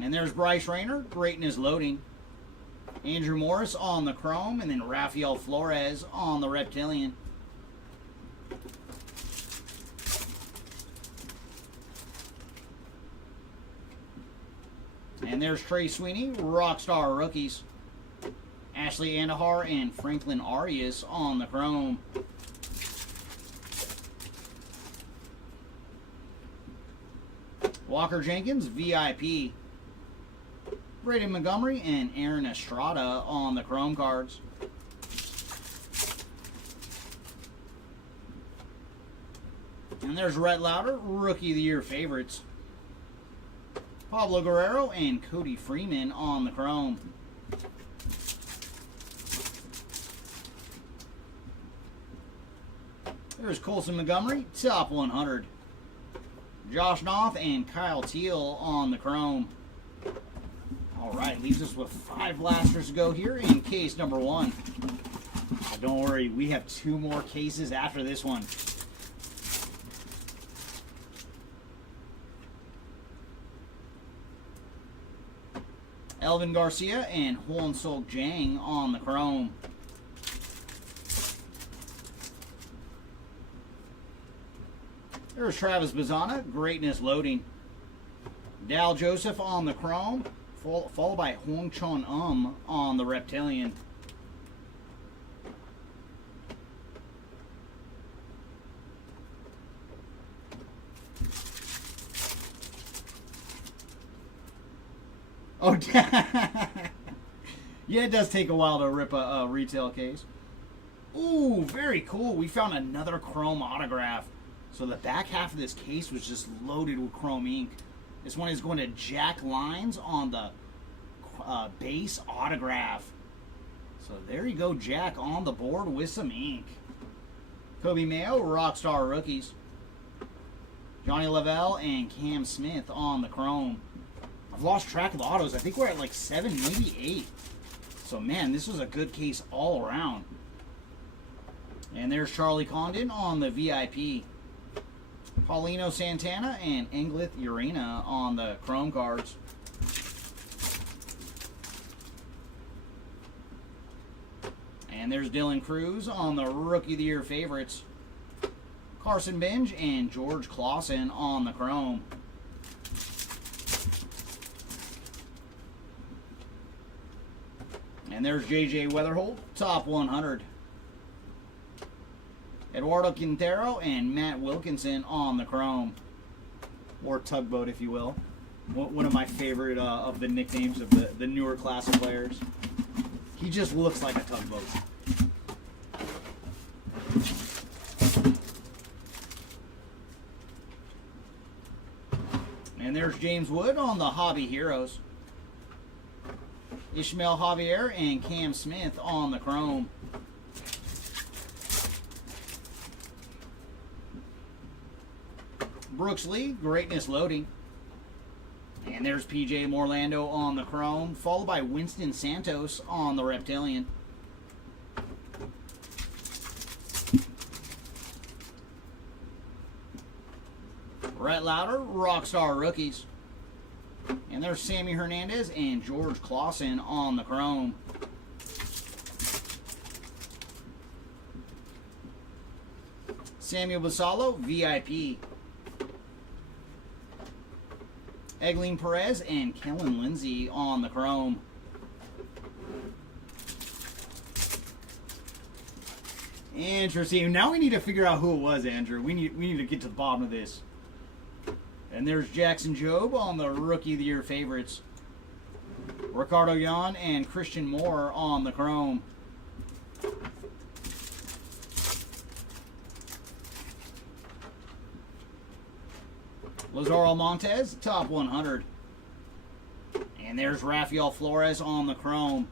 And there's Bryce Rayner, greatness loading. Andrew Morris on the Chrome, and then Rafael Flores on the Reptilian. And there's Trey Sweeney, Rockstar Rookies. Ashley Andahar and Franklin Arias on the chrome. Walker Jenkins, VIP. Braden Montgomery and Aaron Estrada on the chrome cards. And there's Rhett Lauder, Rookie of the Year favorites. Pablo Guerrero and Cody Freeman on the chrome. There's Colson Montgomery, top 100. Josh Knopf and Kyle Teal on the chrome. All right, leaves us with 5 blasters to go here in case number 1. Don't worry, we have 2 more cases after this one. Elvin Garcia and Hwan Sok Jang on the chrome. There's Travis Bazzana, Greatness Loading. Dal Joseph on the chrome, followed by Hong Chon on the Reptilian. Oh, yeah, it does take a while to rip a retail case. Ooh, very cool. We found another chrome autograph. So the back half of this case was just loaded with chrome ink. This one is going to Jack Lines on the base autograph. So there you go, Jack on the board with some ink. Kobe Mayo, Rockstar Rookies. Johnny Lavelle and Cam Smith on the chrome. I've lost track of the autos. I think we're at like 7, maybe 8. So man, this was a good case all around. And there's Charlie Condon on the VIP. Paulino Santana and Englith Urena on the chrome cards. And there's Dylan Cruz on the Rookie of the Year favorites. Carson Benj and George Clausen on the chrome. And there's J.J. Weatherholt, top 100. Eduardo Quintero and Matt Wilkinson on the chrome. Or Tugboat, if you will. One of my favorite of the nicknames of the newer class of players. He just looks like a tugboat. And there's James Wood on the Hobby Heroes. Ishmael Javier and Cam Smith on the chrome. Brooks Lee, Greatness Loading. And there's PJ Morlando on the chrome, followed by Winston Santos on the Reptilian. Rhett Lauder, Rockstar Rookies. And there's Sammy Hernandez and George Clausen on the chrome. Samuel Basallo, VIP. Egleen Perez and Kellen Lindsay on the chrome. Interesting. Now we need to figure out who it was, Andrew. We need to get to the bottom of this. And there's Jackson Jobe on the Rookie of the Year favorites. Ricardo Yan and Christian Moore on the chrome. Lazaro Montez, top 100. And there's Rafael Flores on the chrome.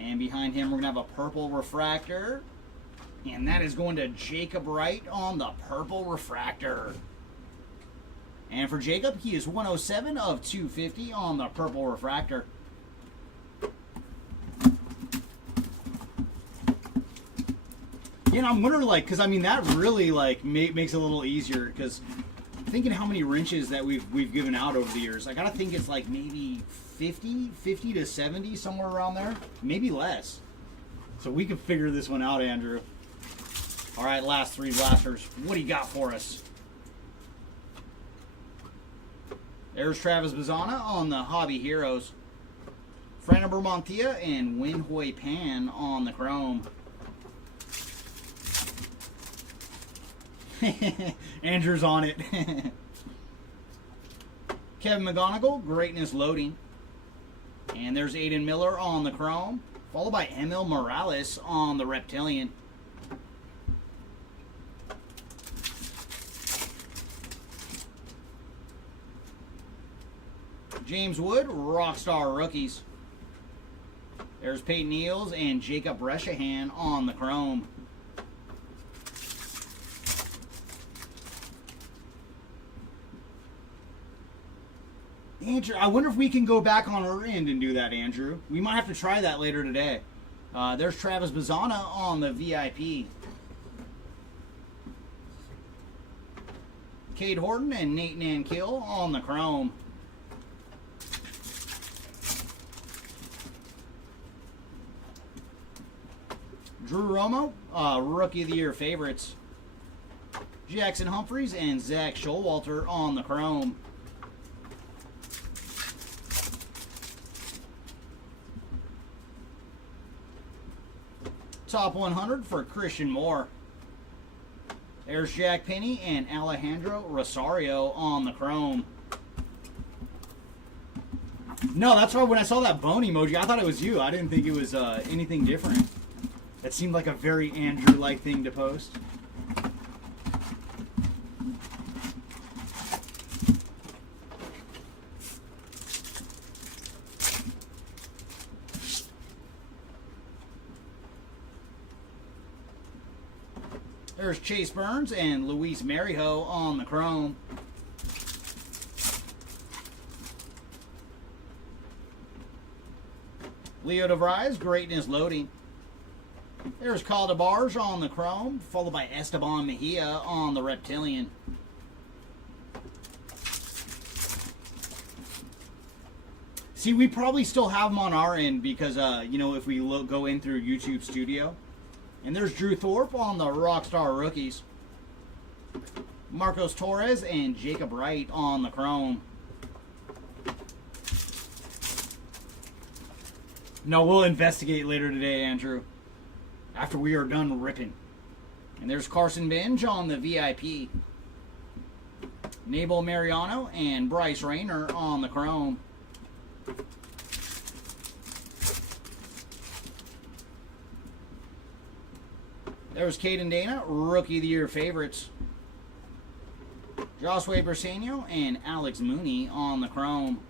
And behind him, we're going to have a purple refractor. And that is going to Jacob Wright on the purple refractor. And for Jacob, he is 107 of 250 on the purple refractor. Yeah, I'm wondering, like, because I mean that really like makes it a little easier. Because thinking how many wrenches that we've given out over the years, I gotta think it's like maybe 50 to 70, somewhere around there, maybe less. So we can figure this one out, Andrew. All right, last 3 blasters. What do you got for us? There's Travis Bazzana on the Hobby Heroes. Franber Montia and Win Hui Pan on the Chrome. Andrew's on it. Kevin McGonigal, Greatness Loading. And there's Aiden Miller on the Chrome, followed by Emil Morales on the Reptilian. James Wood, Rockstar Rookies. There's Peyton Eels and Jacob Reshahan on the Chrome. Andrew, I wonder if we can go back on our end and do that, Andrew. We might have to try that later today. There's Travis Bazzana on the VIP. Cade Horton and Nate Nankill on the Chrome. Drew Romo, Rookie of the Year favorites. Jackson Humphreys and Zach Showalter on the Chrome. Top 100 for Christian Moore. There's Jack Penny and Alejandro Rosario on the Chrome. No, that's why when I saw that bone emoji, I thought it was you. I didn't think it was anything different. That seemed like a very Andrew-like thing to post. There's Chase Burns and Luis Marijo on the Chrome. Leo DeVries, Greatness Loading. There's Caldebarge on the Chrome, followed by Esteban Mejia on the Reptilian. See, we probably still have them on our end because, you know, if we go in through YouTube Studio. And there's Drew Thorpe on the Rockstar Rookies. Marcos Torres and Jacob Wright on the Chrome. No, we'll investigate later today, Andrew. After we are done ripping. And there's Carson Benj on the VIP. Nabel Mariano and Bryce Rayner on the Chrome. There's Caden Dana, Rookie of the Year favorites. Josue Bersenio and Alex Mooney on the Chrome.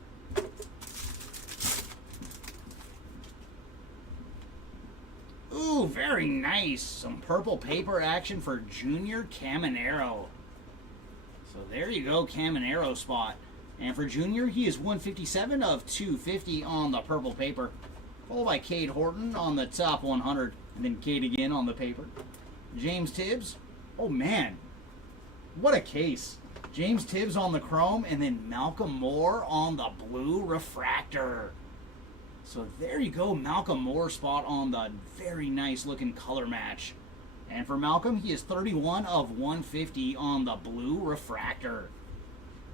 Ooh, very nice. Some purple paper action for Junior Caminero. So there you go, Caminero spot. And for Junior, he is 157 of 250 on the purple paper. Followed by Cade Horton on the top 100. And then Cade again on the paper. James Tibbs. Oh, man. What a case. James Tibbs on the Chrome. And then Malcolm Moore on the blue refractor. So there you go. Malcolm Moore spot on the very nice looking color match. And for Malcolm, he is 31 of 150 on the blue refractor.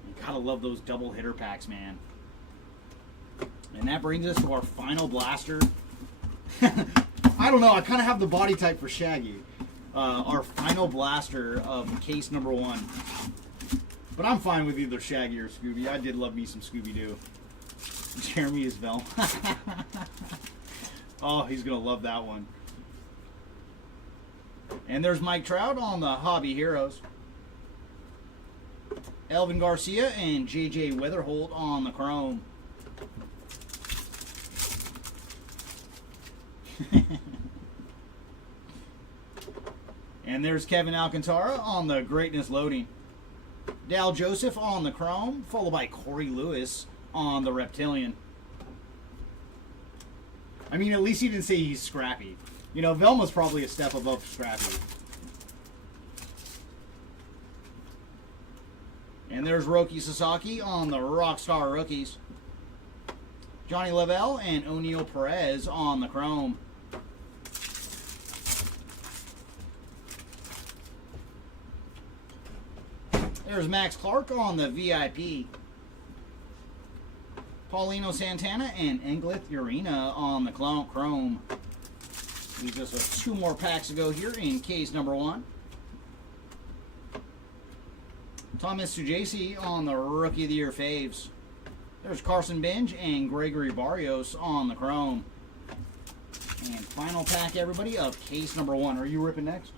You gotta love those double hitter packs, man. And that brings us to our final blaster. I don't know. I kind of have the body type for Shaggy. Our final blaster of case number 1. But I'm fine with either Shaggy or Scooby. I did love me some Scooby-Doo. Jeremy Isbell. Oh, he's going to love that one. And there's Mike Trout on the Hobby Heroes. Elvin Garcia and J.J. Weatherholt on the Chrome. And there's Kevin Alcantara on the Greatness Loading. Dal Joseph on the Chrome, followed by Corey Lewis on the Reptilian. I mean, at least he didn't say he's scrappy. You know, Velma's probably a step above scrappy. And there's Roki Sasaki on the Rockstar Rookies. Johnny Lavelle and O'Neal Perez on the Chrome. There's Max Clark on the VIP. Paulino Santana and Englith Urena on the chrome. Leaves us with 2 more packs to go here in case number 1. Thomas Sujasi on the Rookie of the Year faves. There's Carson Benj and Gregory Barrios on the chrome. And final pack, everybody, of case number 1. Are you ripping next?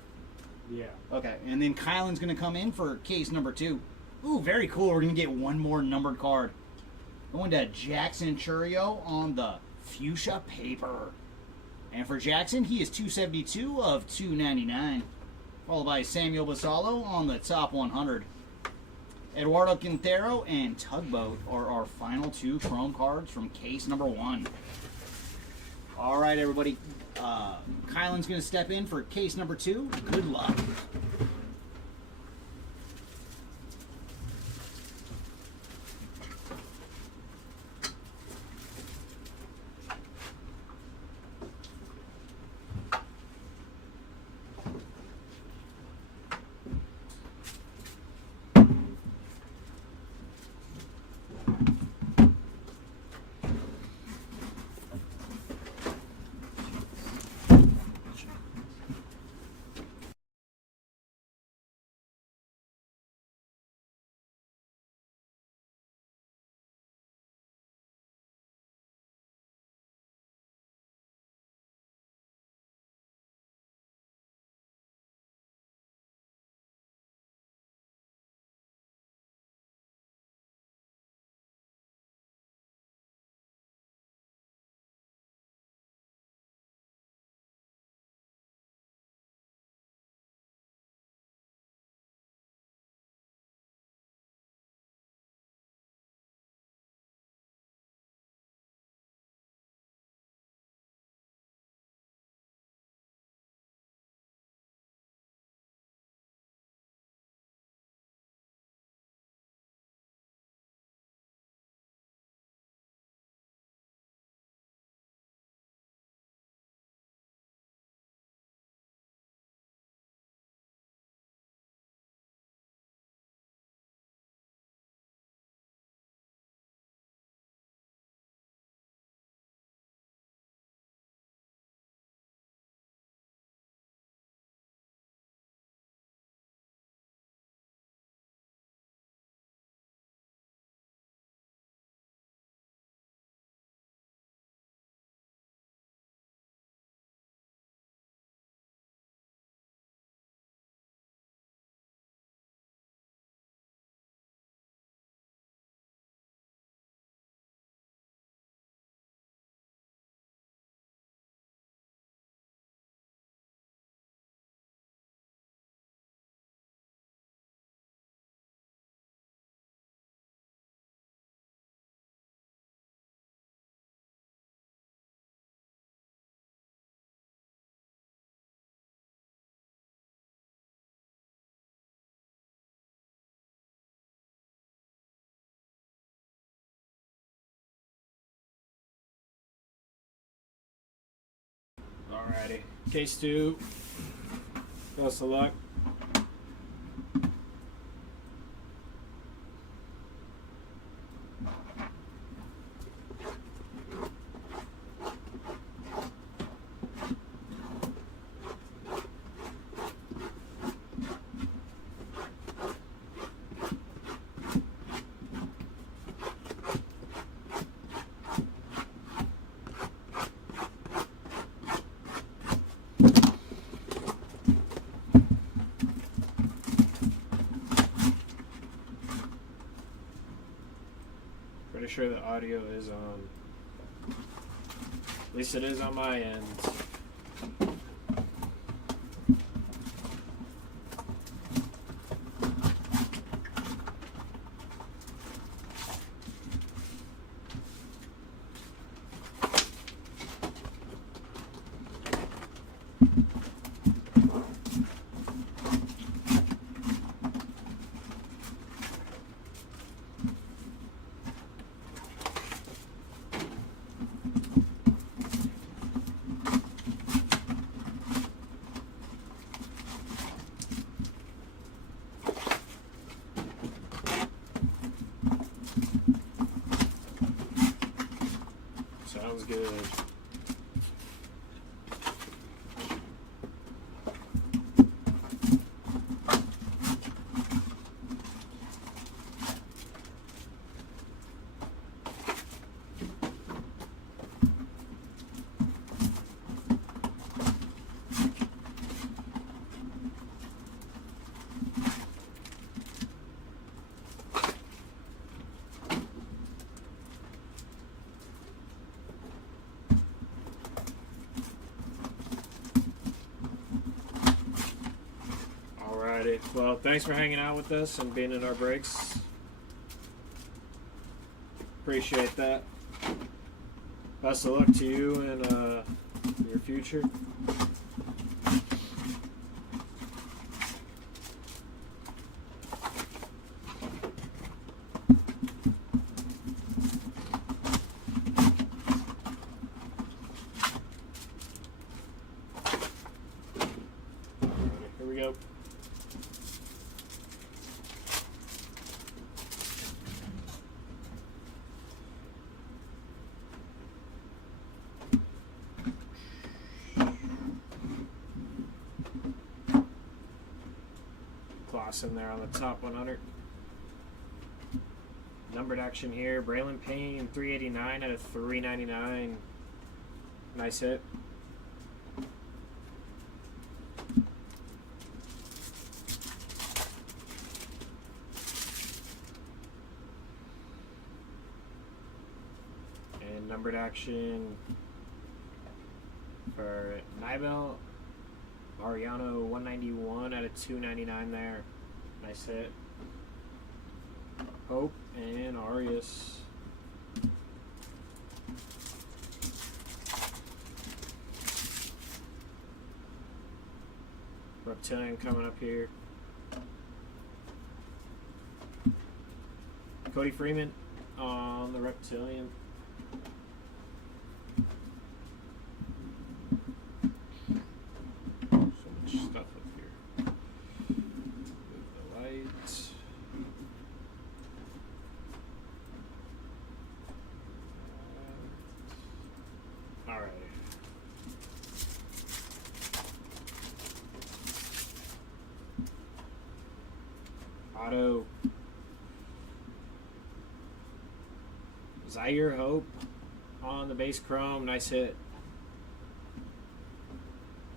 Yeah. Okay, and then Kylan's going to come in for case number 2. Ooh, very cool. We're going to get 1 more numbered card. Going to Jackson Churio on the fuchsia paper. And for Jackson, he is 272 of 299. Followed by Samuel Basalo on the top 100. Eduardo Quintero and Tugboat are our final 2 chrome cards from case number 1. All right, everybody. Kylan's going to step in for case number 2. Good luck. Alrighty. Case 2. Best of luck. Pretty sure the audio is on. At least it is on my end. good. Alrighty. Well, thanks for hanging out with us and being in our breaks. Appreciate that. Best of luck to you in your future. Here we go. Class in there on the top 100. Numbered action here. Braylon Payne, 389 out of 399. Nice hit. And numbered action for Nibel Mariano, 191 out of 299 there. Nice hit. Hope and Arias. Reptilian coming up here. Cody Freeman on the Reptilian. So much stuff up here. Move the lights. All right. Auto. Zaire Hope on the base chrome. Nice hit.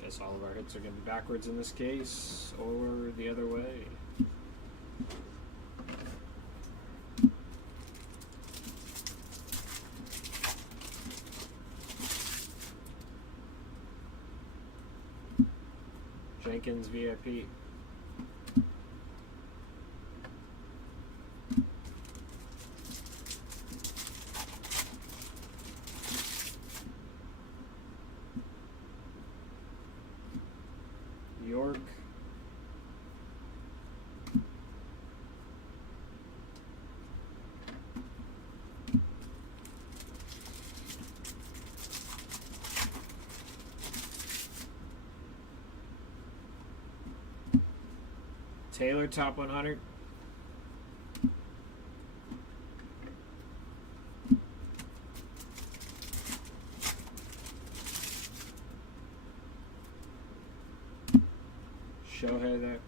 Guess all of our hits are going to be backwards in this case, or the other way. Jenkins VIP. York. Taylor, top 100. Shohei there.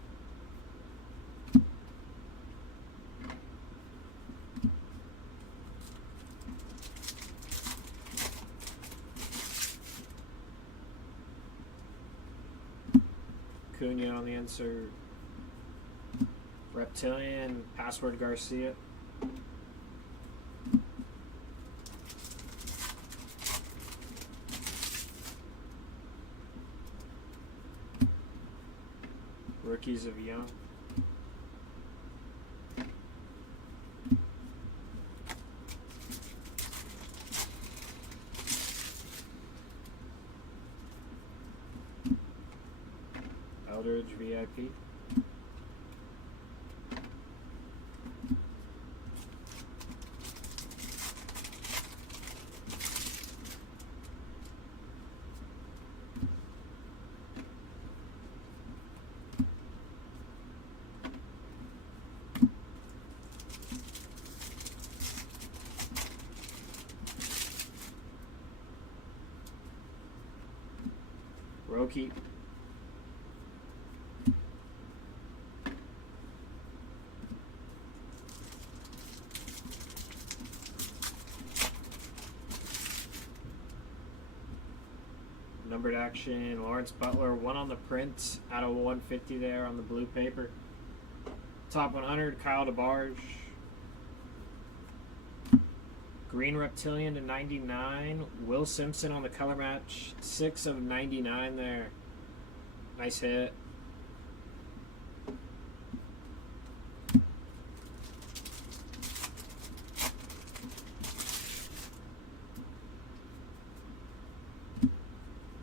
Cunha on the insert. Reptilian, Password Garcia. Rookies of Young. Eldridge VIP. Rookie. Numbered action, Lawrence Butler, 1 on the print, out of 150 there on the blue paper. Top 100, Kyle DeBarge. Green Reptilian to 99, Will Simpson on the color match, 6 of 99 there. Nice hit.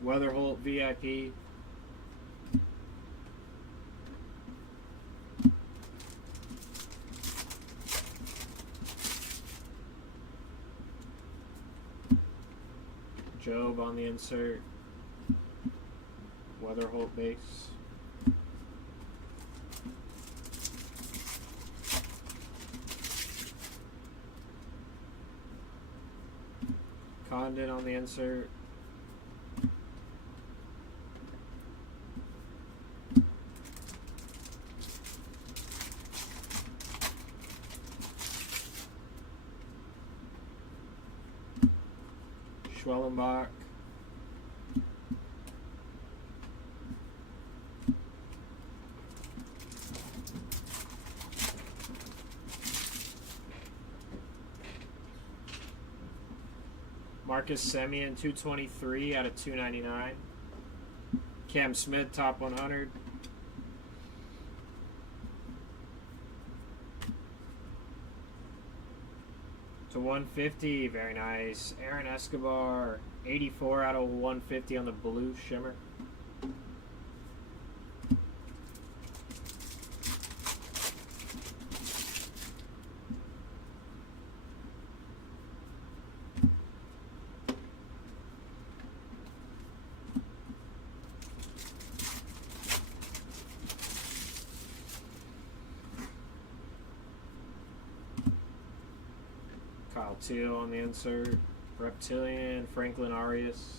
Weatherholt VIP. Job on the insert. Weatherholt base. Condon on the insert. Schwellenbach. Marcus Semien, 223 out of 299. Cam Smith, top 100. To 150, very nice. Aaron Escobar, 84 out of 150 on the blue shimmer. Kyle Teal on the insert. Reptilian, Franklin Arias.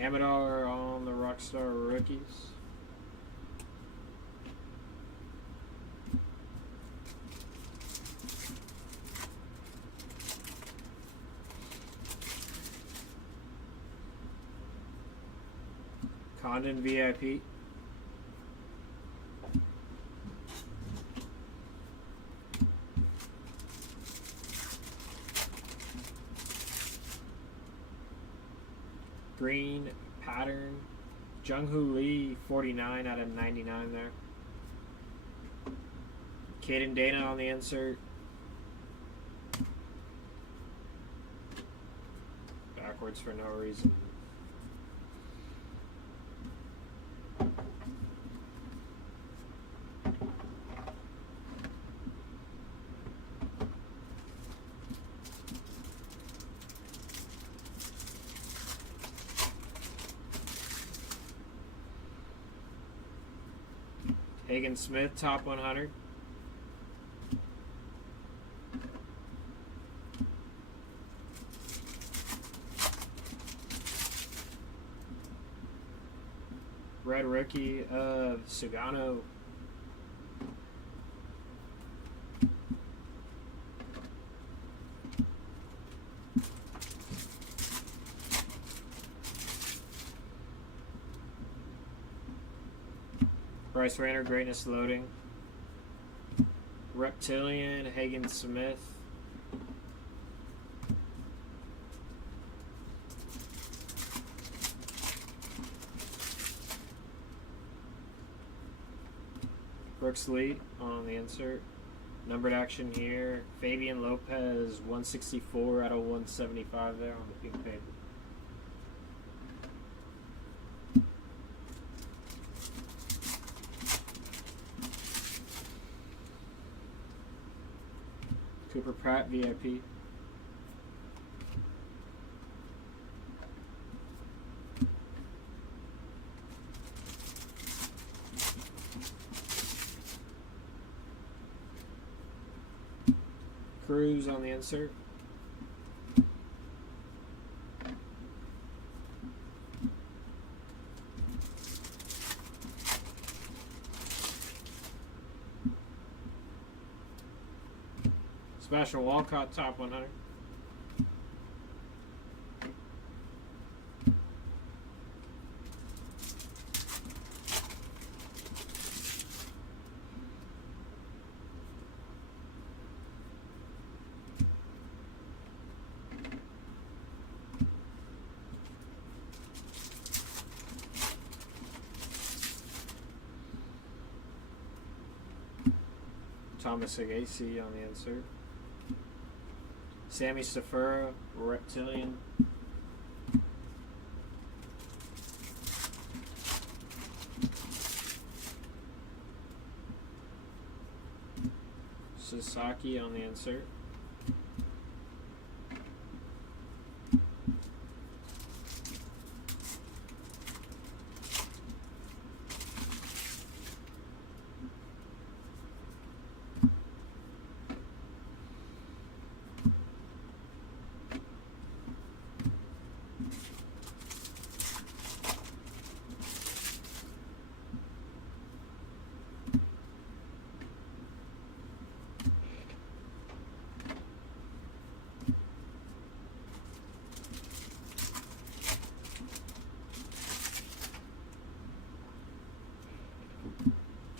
Amador on the Rockstar rookies. Condon VIP. Green pattern. Jung-Hoo Lee, 49 out of 99 there. Caden Dana on the insert. Backwards for no reason. Hagen Smith, top 100. Red rookie of Sugano. Bryce Rayner, Greatness Loading. Reptilian, Hagen Smith. Brooks Lee on the insert. Numbered action here. Fabian Lopez, 164 out of 175 there on the pink paper. Cooper Pratt, VIP. Cruz on the insert. Special Walcott top 100. Thomas Agacy on the insert. Sammy Stafura, Reptilian. Sasaki on the insert.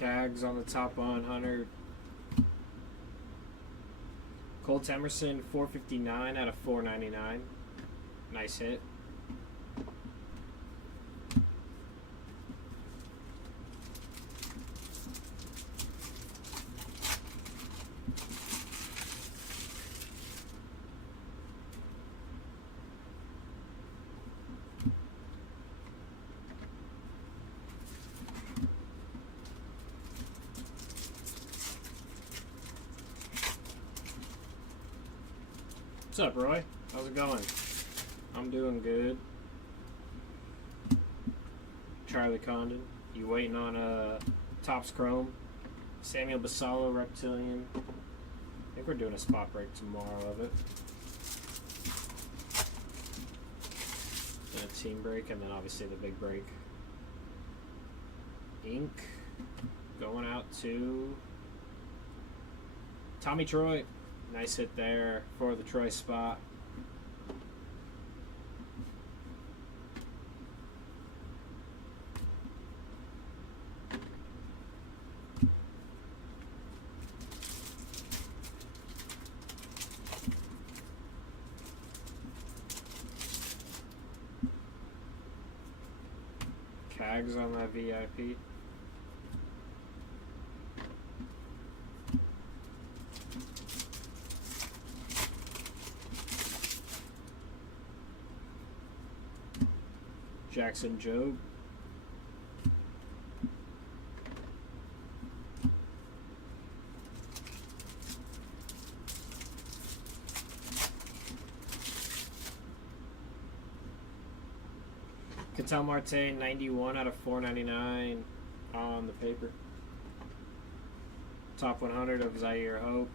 Cags on the top 100. Colt Emerson, 459 out of 499. Nice hit. What's up, Roy? How's it going? I'm doing good. Charlie Condon. You waiting on Topps Chrome? Samuel Basallo, Reptilian. I think we're doing a spot break tomorrow of it. And a team break, and then obviously the big break. Ink. Going out to Tommy Troy. Nice hit there for the Troy spot. Cags on that VIP. Jackson Jobe. Ketel Marte, 91 out of 499 on the paper. Top 100 of Zaire Hope.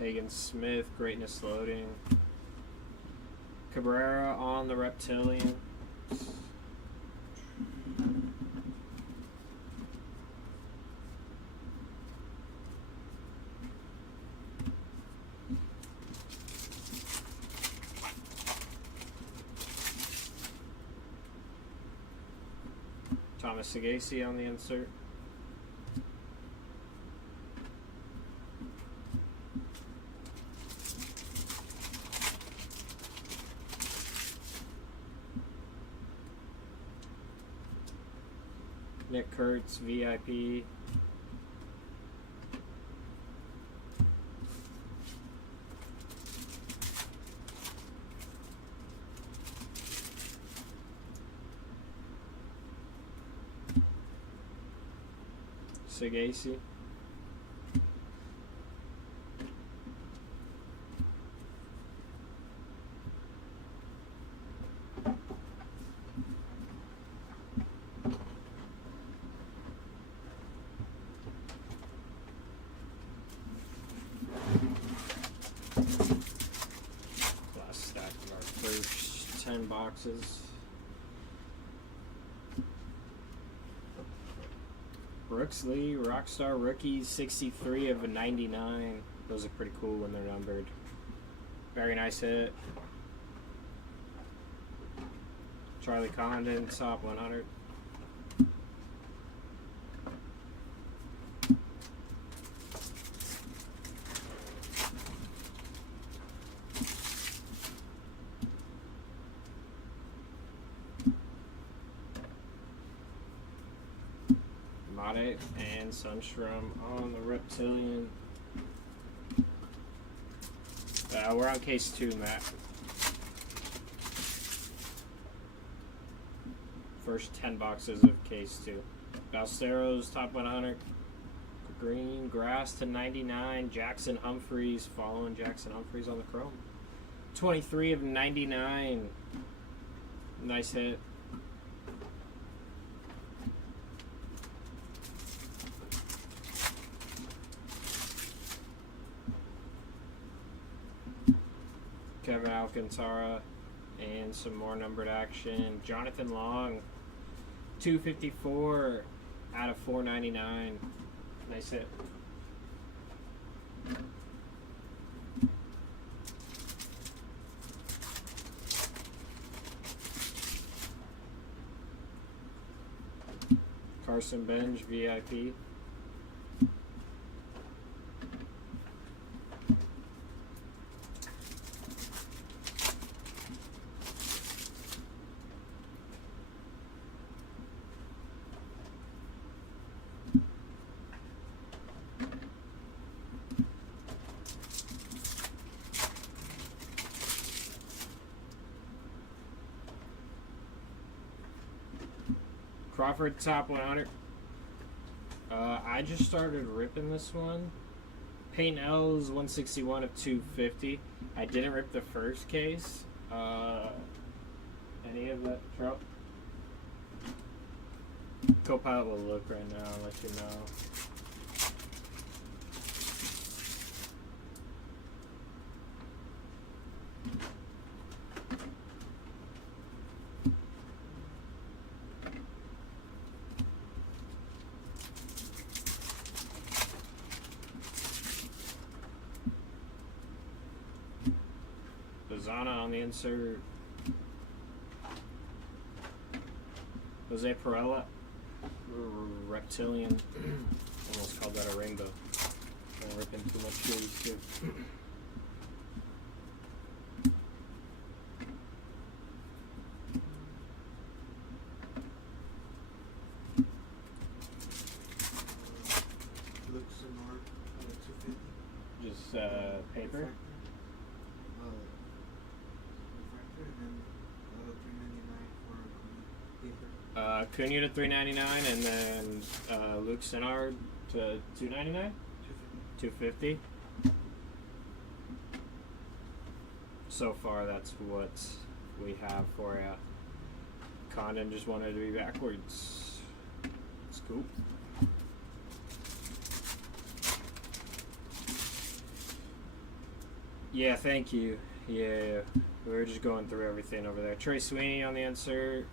Hagen Smith, Greatness Loading. Cabrera on the Reptilian. Thomas Agacy on the insert. Nick Kurtz, VIP. Sagacey. Last stack of our first 10 boxes. Brooks Lee, Rockstar Rookies, 63 of a 99. Those look pretty cool when they're numbered. Very nice hit. Charlie Condon, top 100. Mate and Sunstrom on the Reptilian. We're on case 2, Matt. First 10 boxes of case 2. Balceros, top 100. Green, Grass to 99. Jackson Humphreys, following Jackson Humphreys on the chrome. 23 of 99. Nice hit. Kevin Alcantara, and some more numbered action. Jonathan Long, 254 out of 499. Nice hit. Carson Benj, VIP. Crawford, top 100. I just started ripping this one. Peyton L's 161 of 250. I didn't rip the first case. Any of that trout? Copilot will look right now and let you know. Zana on the insert. Jose Perella, Reptilian. Almost called that a rainbow. Don't rip in too much trees too. Looks similar, 250. Just paper. And then 399 for paper. Cunha to 399, and then Luke Senard to 299, 250. So far, that's what we have for you. Condon just wanted to be backwards. It's cool. Yeah, thank you. Yeah, we were just going through everything over there. Trey Sweeney on the insert.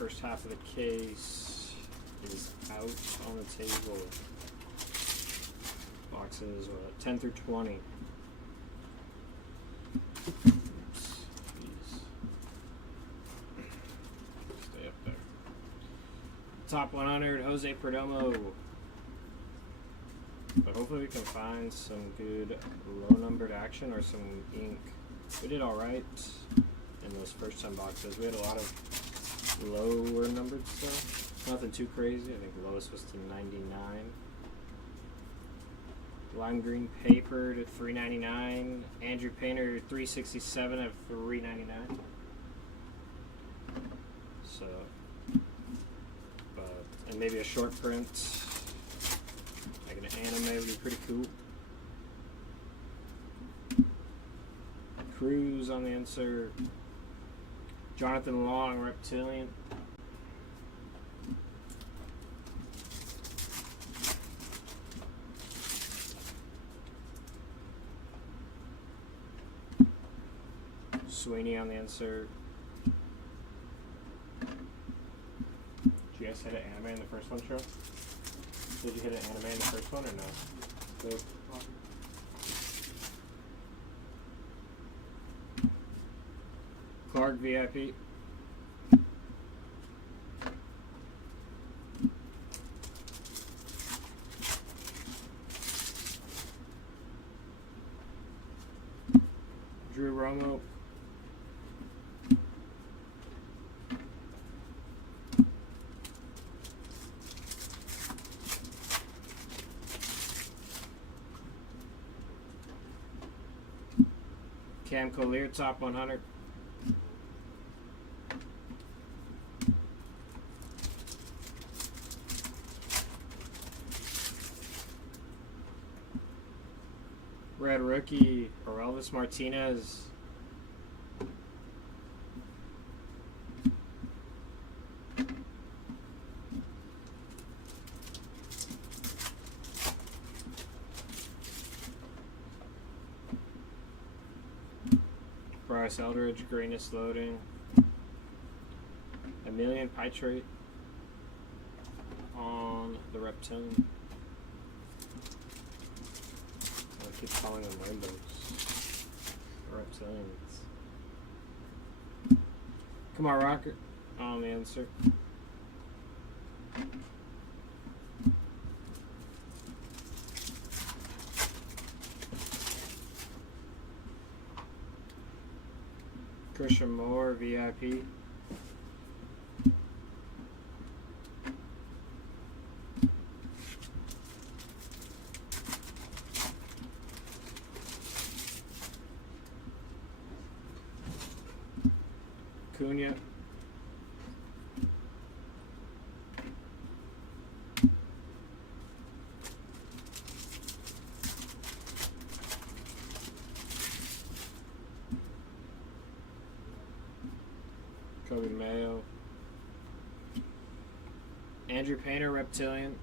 First half of the case is out on the table. Boxes 10 through 20. Oops, please. Stay up there. Top 100, Jose Perdomo. But hopefully we can find some good low-numbered action or some ink. We did all right in those first 10 boxes. We had a lot of lower numbered stuff. Nothing too crazy. I think the lowest was to 99. Lime green paper to 399. Andrew Painter 367 of 399. So, and maybe a short print, like an anime would be pretty cool. Cruz on the insert. Jonathan Long, Reptilian. Sweeney on the insert. Did you guys hit an anime in the first one, Cheryl? Did you hit an anime in the first one or no? Good. Clark VIP. Drew Romo. Cam Collier, top 100. Red rookie, Orelvis Martinez. Bryce Eldridge, greenness loading. Emilian Pitrate on the Reptilian. I keep calling them rainbows. Reptilians. Come on, Rocket on the insert. Christian Moore, VIP. Cunha. Kobe Mayo. Andrew Painter, Reptilian.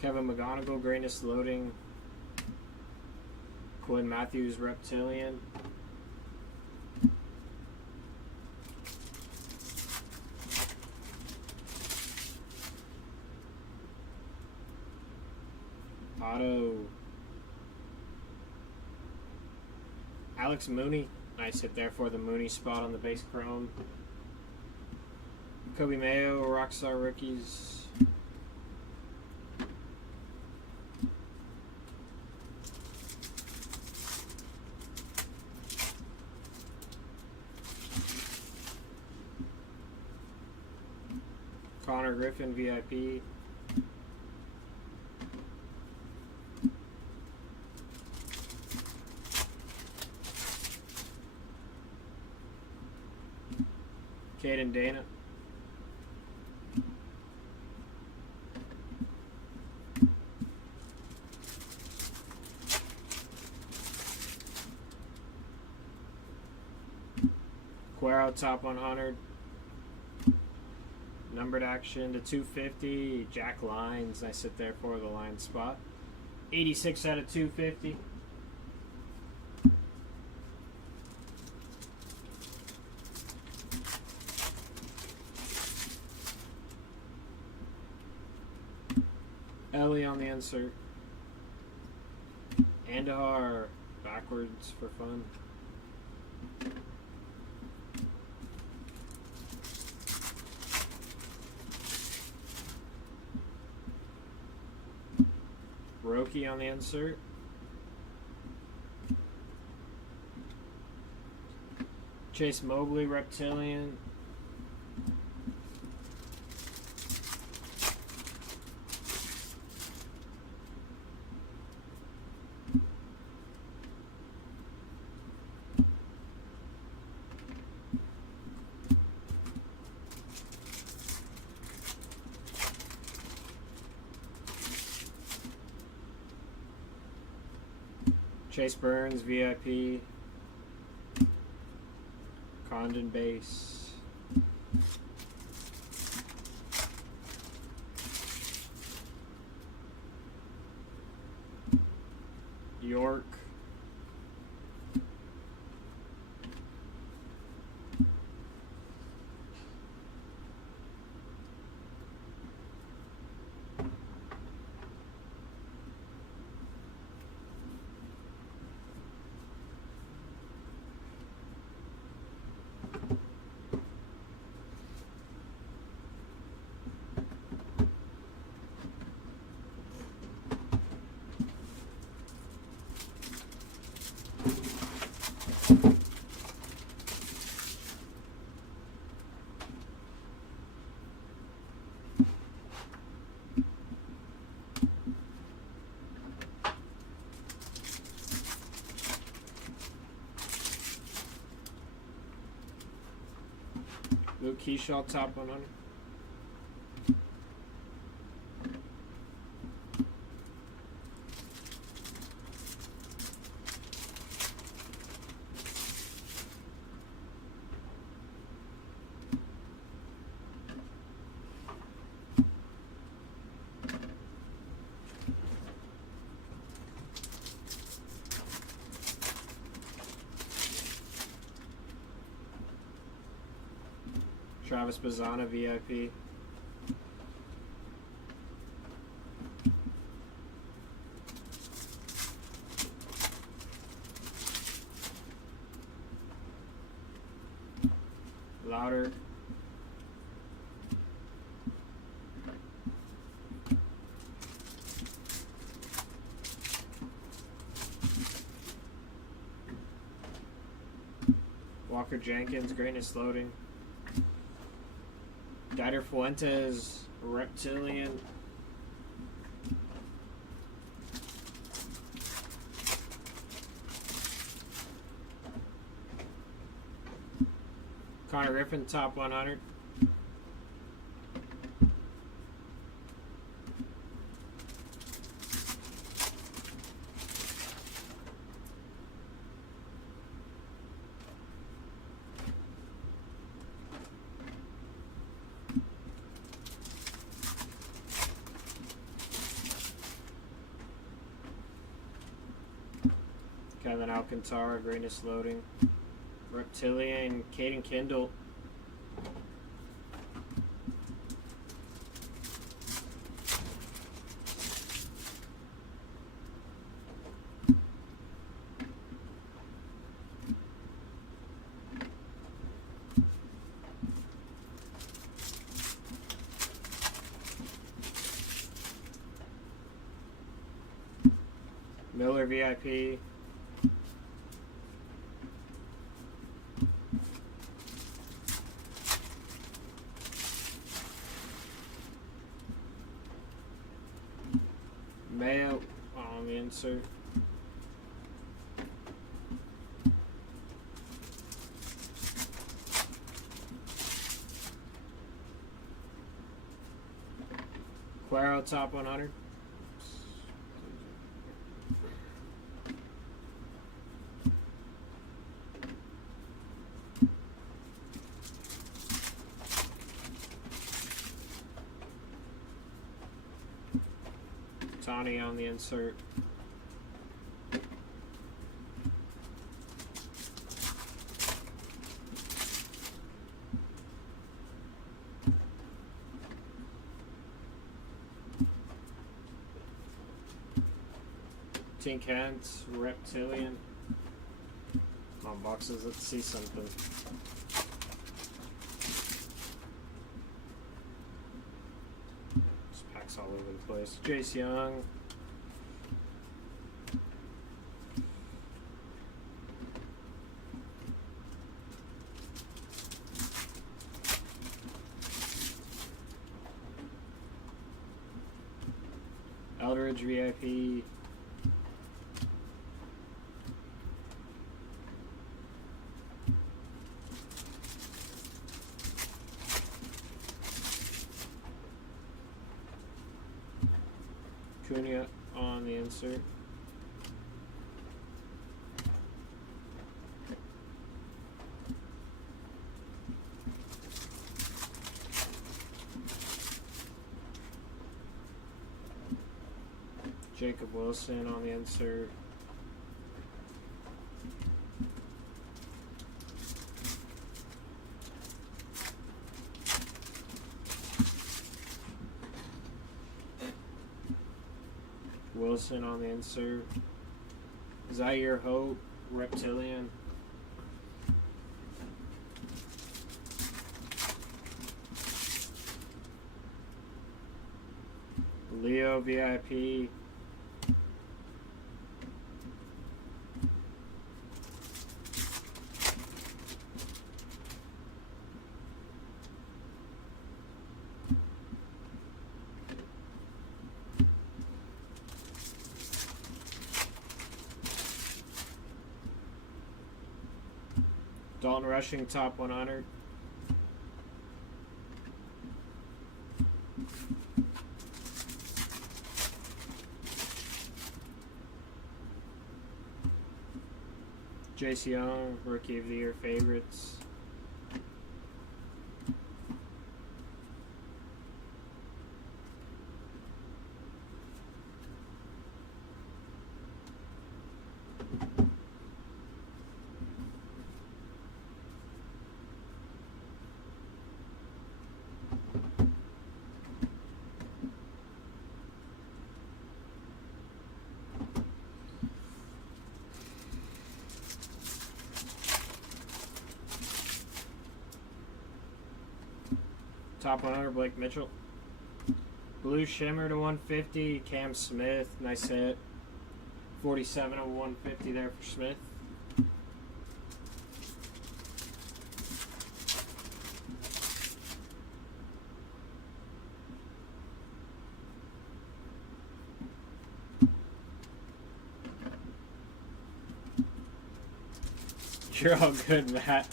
Kevin McGonigal, greatness loading. Quinn Matthews, Reptilian. Auto. Alex Mooney. Nice hit there for the Mooney spot on the base chrome. Kobe Mayo, Rockstar Rookies. Connor Griffin, VIP. Caden Dana. Quero top 100. Numbered action to 250. Jack Lyons. I sit there for the line spot. 86 out of 250. Ellie on the insert. Andahar backwards for fun. Roki on the insert. Chase Mobley, Reptilian. Chase Burns, VIP. Condon base. York. Luke Keyshaw, top 100. Travis Bazzana, VIP. Louder. Walker Jenkins, greatness loading. Dider Fuentes, Reptilian. Connor Griffin, top 100. Kevin Alcantara, greatness loading. Reptilian, Caden Kindle. Miller, VIP. Mayo on the insert. Quero, top 100. Otani on the insert. Tink Hens, Reptilian. On boxes, let's see something. Just packs all over the place. Jace Young. Eldridge VIP. Cunha on the insert. Jacob Wilson on the insert. Wilson on the insert. Zaire Hope, Reptilian. Leo VIP. Dalton Rushing, top 100. Jace Young, Rookie of the Year favorites. Top 100, Blake Mitchell. Blue Shimmer to 150, Cam Smith. Nice hit. 47 to 150 there for Smith. You're all good, Matt.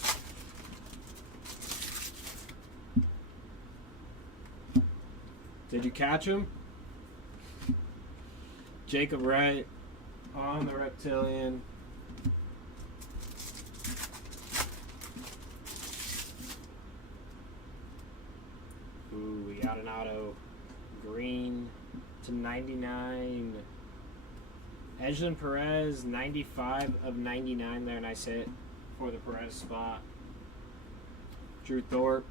Did you catch him? Jacob Wright on the Reptilian. Ooh, we got an auto. Green to 99. Edgelin Perez, 95 of 99 there. Nice hit for the Perez spot. Drew Thorpe.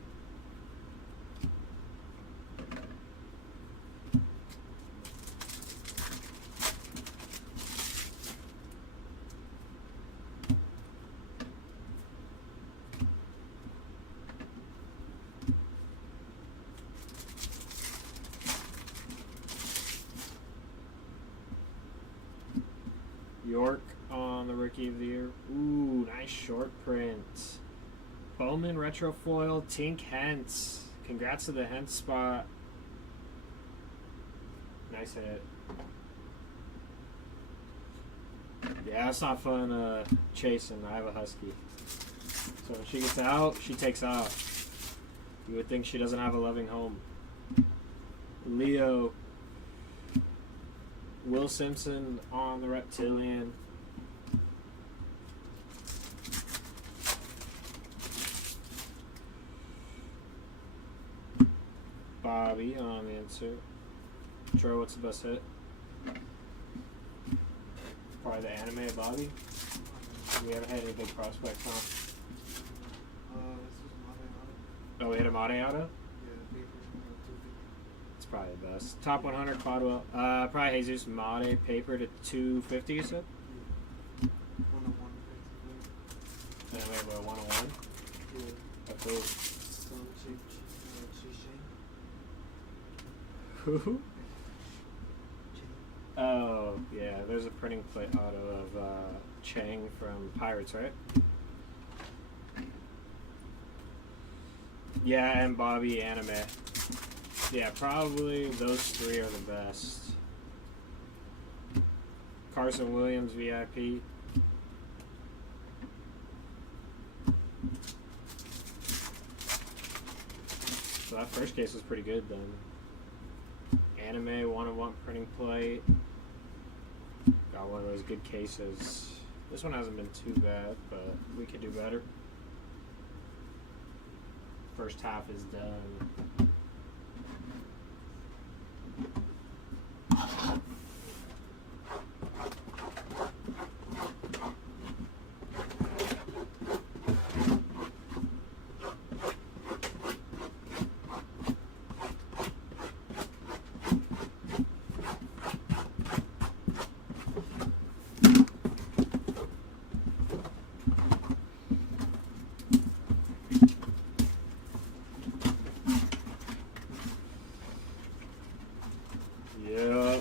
York on the Rookie of the Year. Ooh, nice short print. Bowman retro foil, Tink Hens. Congrats to the Hens spot. Nice hit. Yeah, it's not fun chasing. I have a husky. So when she gets out, she takes off. You would think she doesn't have a loving home. Leo. Will Simpson on the Reptilian. Bobby on the insert. Troy, what's the best hit? Probably the anime Bobby. We haven't had any big prospects, huh? This was Mate Auto. Oh, we had a Mate auto? Yeah, paper, 250. It's probably the best. Top 100 Cladwell. Probably Jesus Mate paper to 250, you said? Yeah. 101, basically. And then we have a 101. Yeah. That's cool. So, Chi-Shane. Who? Oh, yeah. There's a printing plate auto of Chang from Pirates, right? Yeah, and Bobby Anime. Yeah, probably those three are the best. Carson Williams VIP. So that first case was pretty good then. Anime 101 printing plate. Got one of those good cases. This one hasn't been too bad, but we could do better. First half is done. Yeah.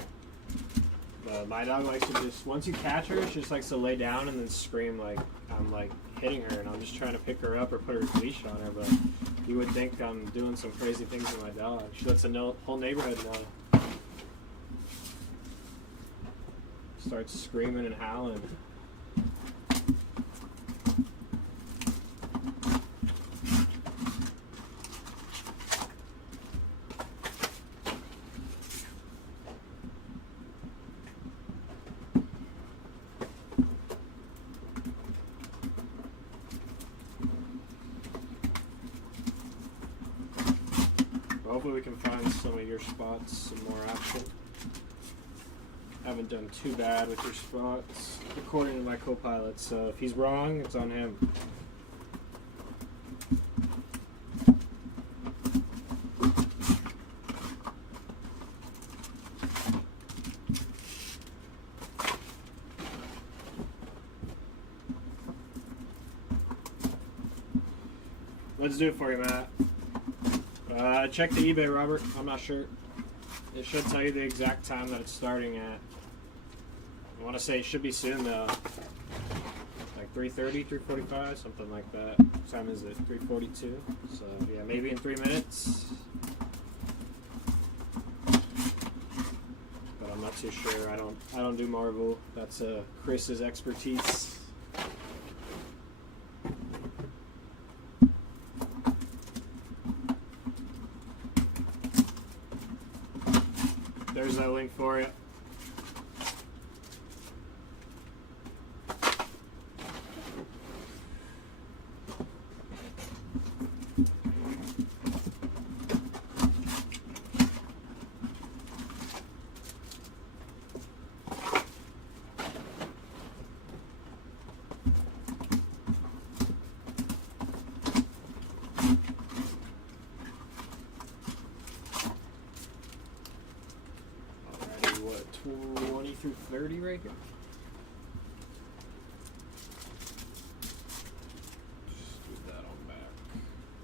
My dog likes to just, once you catch her, she just likes to lay down and then scream like I'm like hitting her and I'm just trying to pick her up or put her leash on her, but you would think I'm doing some crazy things with my dog. She lets the whole neighborhood know. Starts screaming and howling. Hopefully we can find some of your spots, some more action. Haven't done too bad with your spots, according to my co-pilot, so if he's wrong, it's on him. Let's do it for you, Matt. Check the eBay, Robert. I'm not sure. It should tell you the exact time that it's starting at. I want to say it should be soon, though. Like 3:30, 3:45, something like that. What time is it? 3:42. So, yeah, maybe in 3 minutes. But I'm not too sure. I don't do Marvel. That's Chris's expertise. There's that link for you. What, 20 through 30 right here? Just do that on back.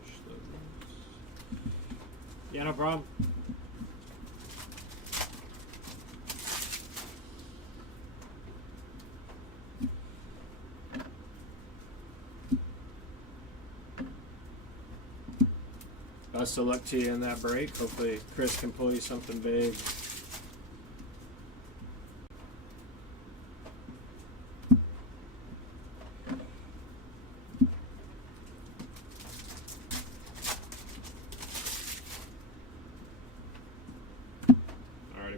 Push those. Yeah, no problem. Best of luck to you in that break. Hopefully Chris can pull you something big.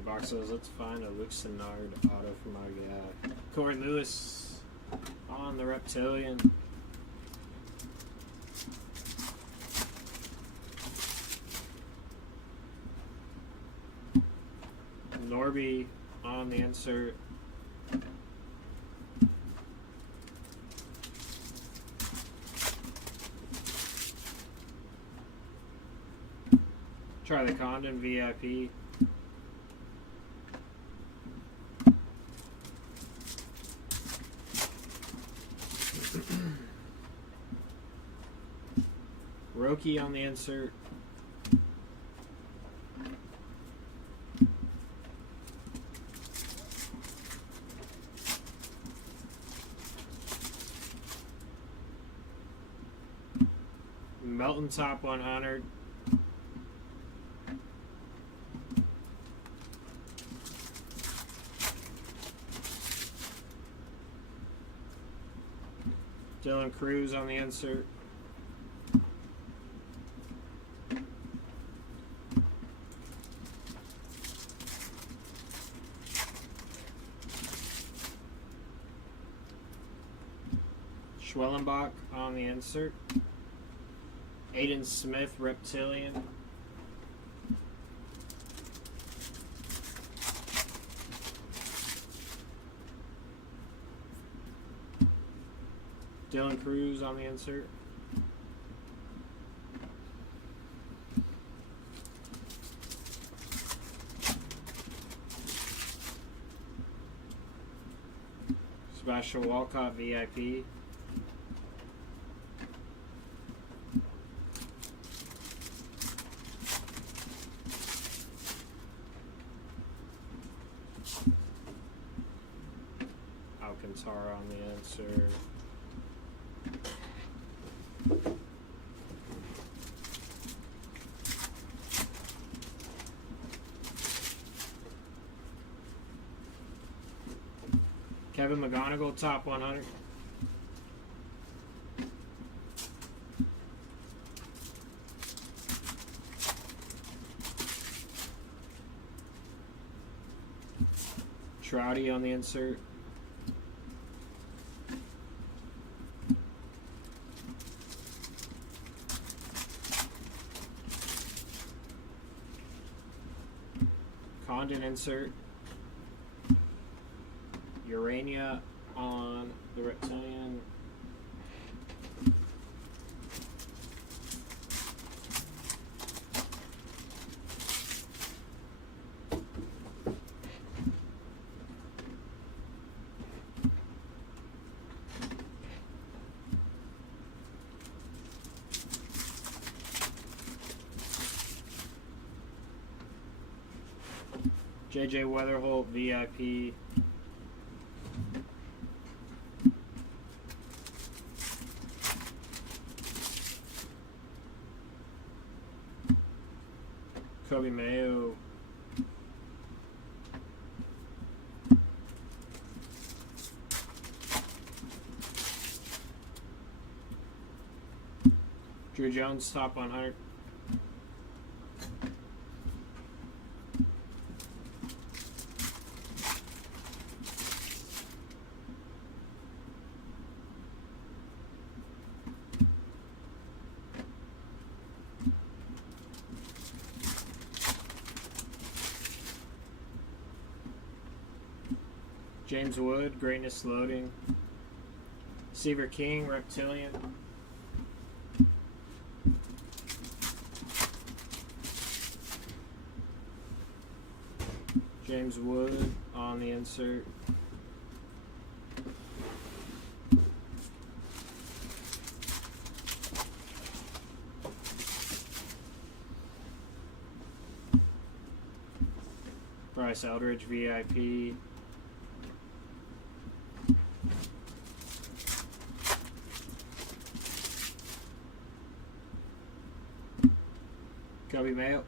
Boxes, let's find a Luke Sennard auto from our guy. Corey Lewis on the Reptilian. Norby on the insert. Charlie Condon, VIP. Roki on the insert. Melton top 100. Dylan Cruz on the insert. Schwellenbach on the insert. Aiden Smith, Reptilian. Dylan Cruz on the insert. Sebastian Walcott, VIP. Alcantara on the insert. Kevin McGonigal, top 100. Trouty on the insert. Condon insert. Urania on the Reptilian. JJ Weatherholt, VIP. Kobe Mayo. Drew Jones, top 100. James Wood, Greatness Loading. Seaver King, Reptilian. James Wood on the insert. Bryce Eldridge, VIP. Kobe Mayo.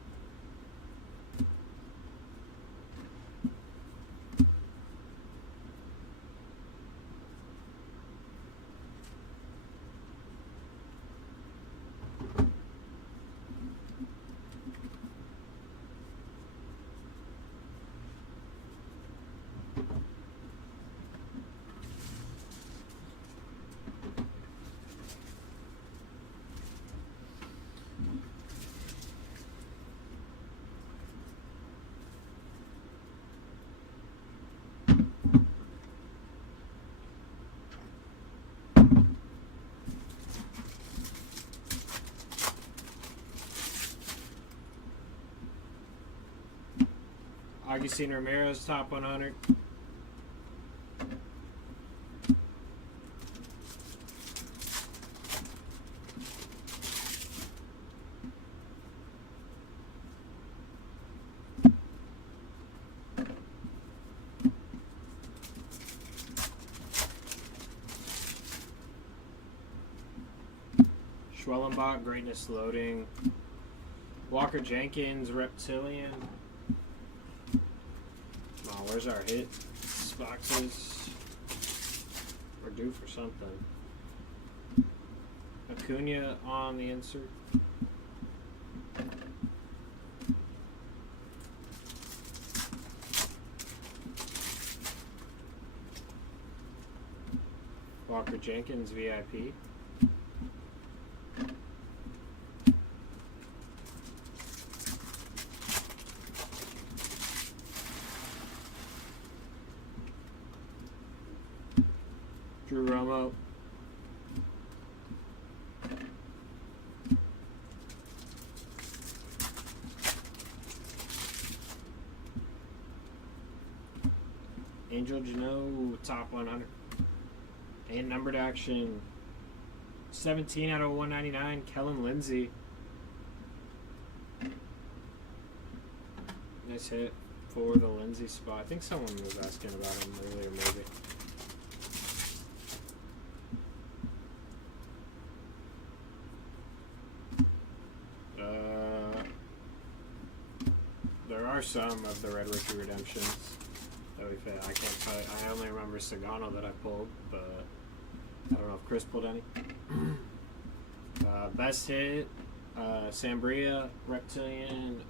Augustine Ramirez, top 100. Schwellenbach, Greatness Loading. Walker Jenkins, Reptilian. Oh, where's our hit? Boxes. We're due for something. Acuna on the insert. Walker Jenkins, VIP. Drew Romo. Angel Geno, top 100. And numbered action. 17 out of 199, Kellen Lindsey. Nice hit for the Lindsey spot. I think someone was asking about him earlier, maybe. There are some of the Red Rookie redemptions that we've had. I can't tell you. I only remember Sagano that I pulled, but I don't know if Chris pulled any. Best hit, Sambria, Reptilian,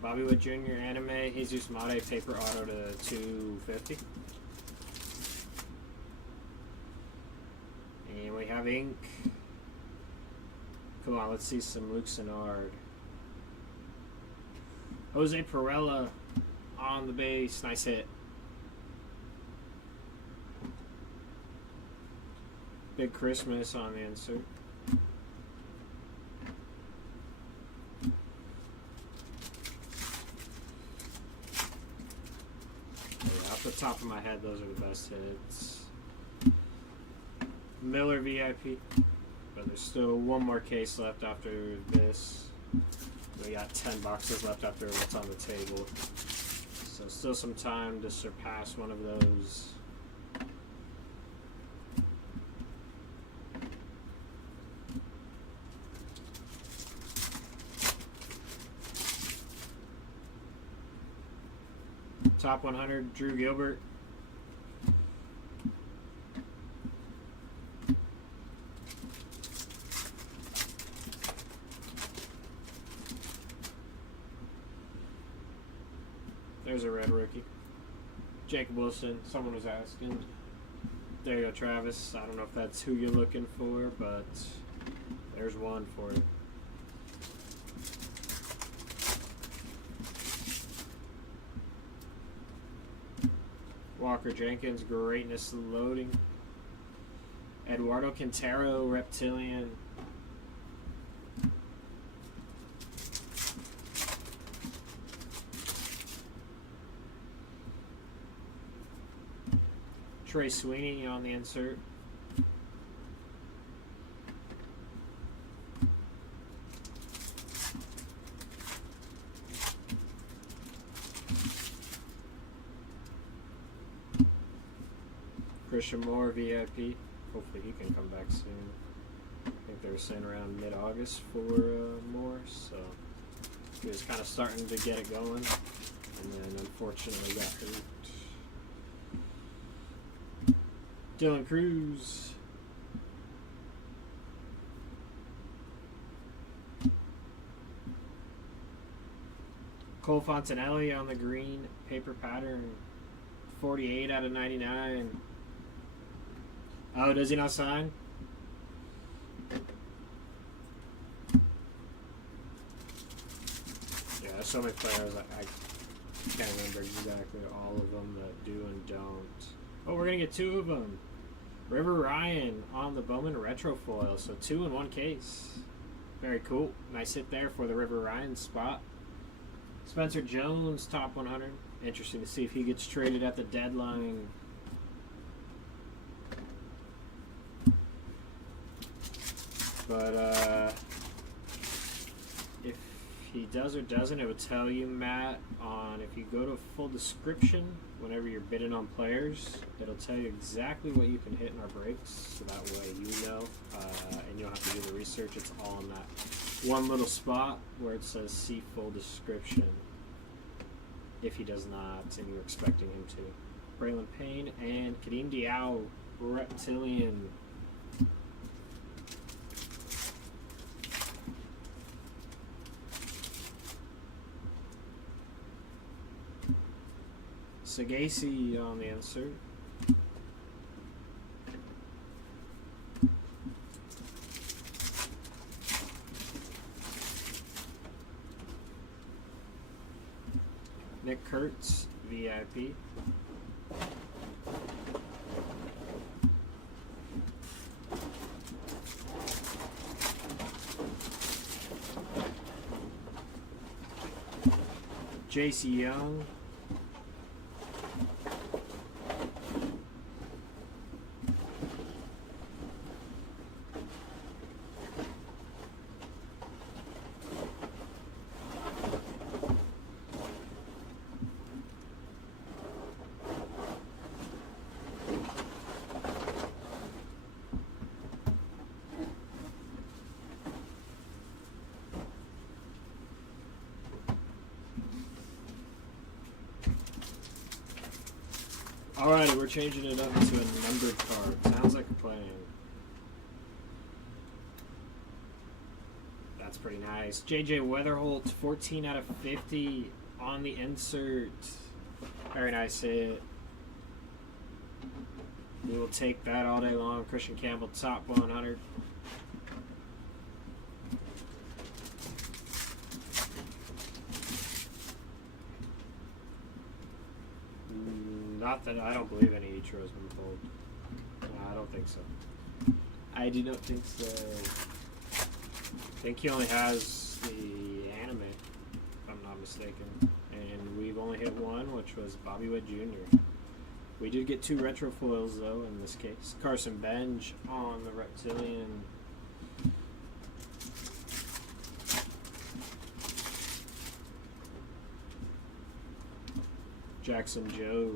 Bobby Witt Jr., Anime, Jesus Mate, Paper Auto to 250. And we have ink. Come on, let's see some Luke Sennard. Jose Perella on the base. Nice hit. Big Christmas on the insert. Yeah, off the top of my head, those are the best hits. Miller VIP. But there's still one more case left after this. We got 10 boxes left after what's on the table. So still some time to surpass one of those. Top 100, Drew Gilbert. There's a red rookie. Jacob Wilson, someone was asking. There you go, Travis. I don't know if that's who you're looking for, but there's one for you. Walker Jenkins, Greatness Loading. Eduardo Quintero, Reptilian. Trey Sweeney on the insert. Christian Moore, VIP. Hopefully he can come back soon. I think they were saying around mid-August for Moore, so he was kind of starting to get it going, and then unfortunately got hurt. Dylan Cruz. Cole Fontanelli on the green paper pattern. 48 out of 99. Oh, does he not sign? Yeah, there's so many players I can't remember exactly all of them that do and don't. Oh, we're going to get two of them. River Ryan on the Bowman retro foil, so 2 in 1 case. Very cool. Nice hit there for the River Ryan spot. Spencer Jones, top 100. Interesting to see if he gets traded at the deadline. But if he does or doesn't, it would tell you, Matt, on if you go to full description, whenever you're bidding on players, it'll tell you exactly what you can hit in our breaks, so that way you know, and you don't have to do the research. It's all in that one little spot where it says see full description. If he does not, and you're expecting him to. Braylon Payne and Kadeem Diao, Reptilian. Sagasi on the insert. Nick Kurtz, VIP. JC Young. Alrighty, we're changing it up to a numbered card. Sounds like a plan. That's pretty nice. JJ Weatherholt, 14 out of 50 on the insert. Very nice hit. We will take that all day long. Christian Campbell, top 100. Not that I don't believe any Ichiro has been pulled. No, I don't think so. I do not think so. I think he only has the anime, if I'm not mistaken. And we've only hit one, which was Bobby Witt Jr. We did get 2 retro foils, though, in this case. Carson Benj on the Reptilian. Jackson Joe.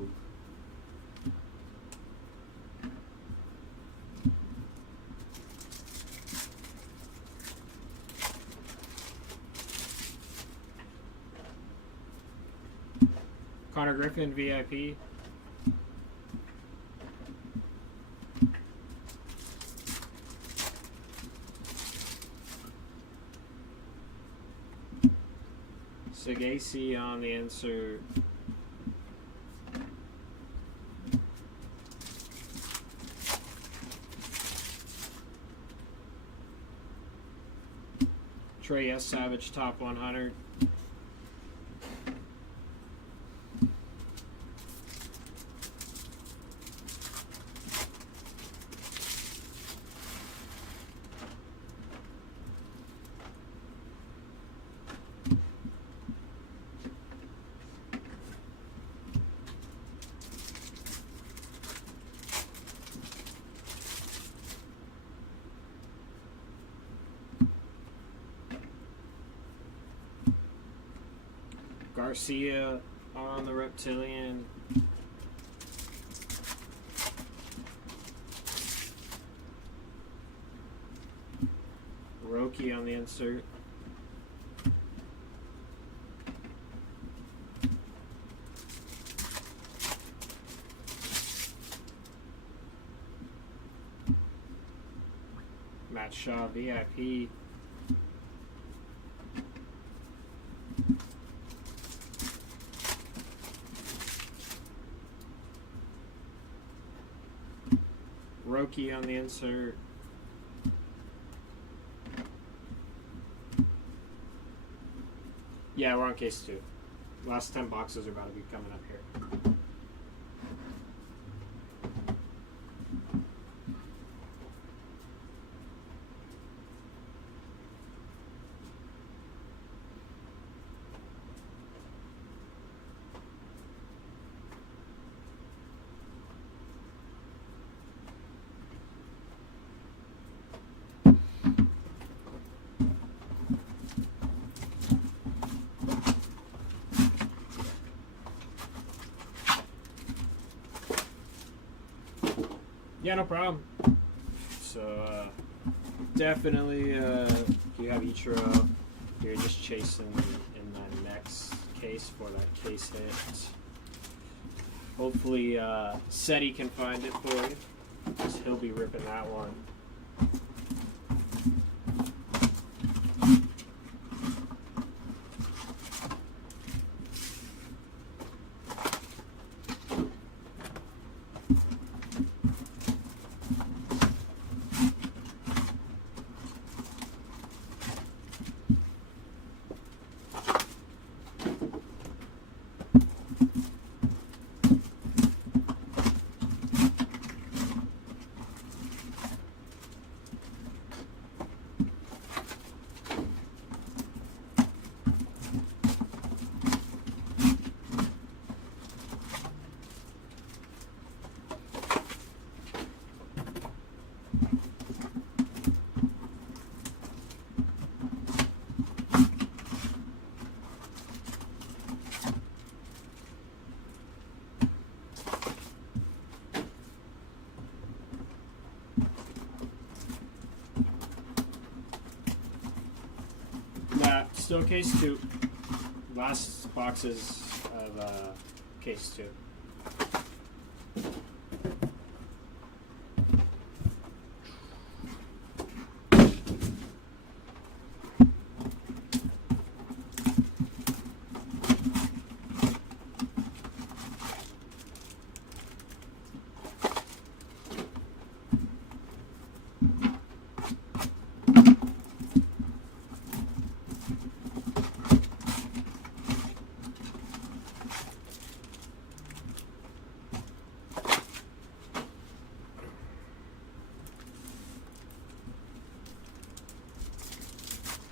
Connor Griffin, VIP. Sagasi on the insert. Trey S. Savage, top 100. Garcia on the Reptilian. Roki on the insert. Matt Shaw, VIP. Roki on the insert. Yeah, we're on case 2. Last 10 boxes are about to be coming up here. Yeah, no problem. So, definitely, you have Ichiro. You're just chasing in that next case for that case hit. Hopefully, Seti can find it for you. 'Cause he'll be ripping that one. Still case 2. Last boxes of case 2.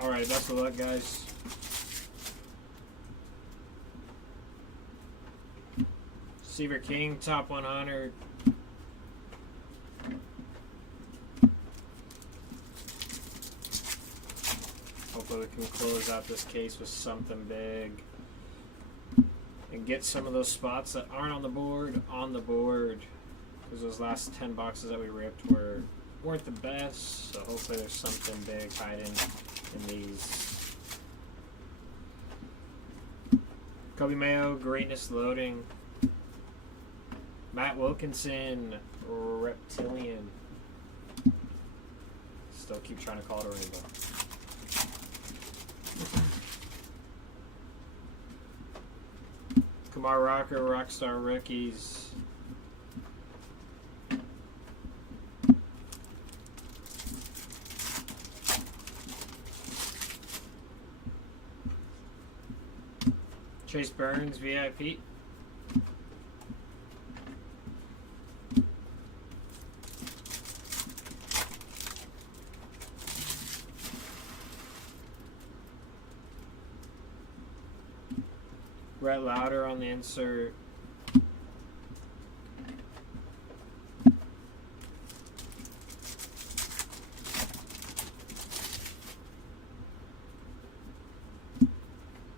Alright, best of luck, guys. Seaver King, top 100. Hopefully we can close out this case with something big. And get some of those spots that aren't on the board. Because those last 10 boxes that we ripped weren't the best. So hopefully there's something big hiding in these. Kobe Mayo, Greatness Loading. Matt Wilkinson, Reptilian. Still keep trying to call it a rainbow. Kumar Rocker, Rockstar Rookies. Chase Burns, VIP. Brett Lauder on the insert.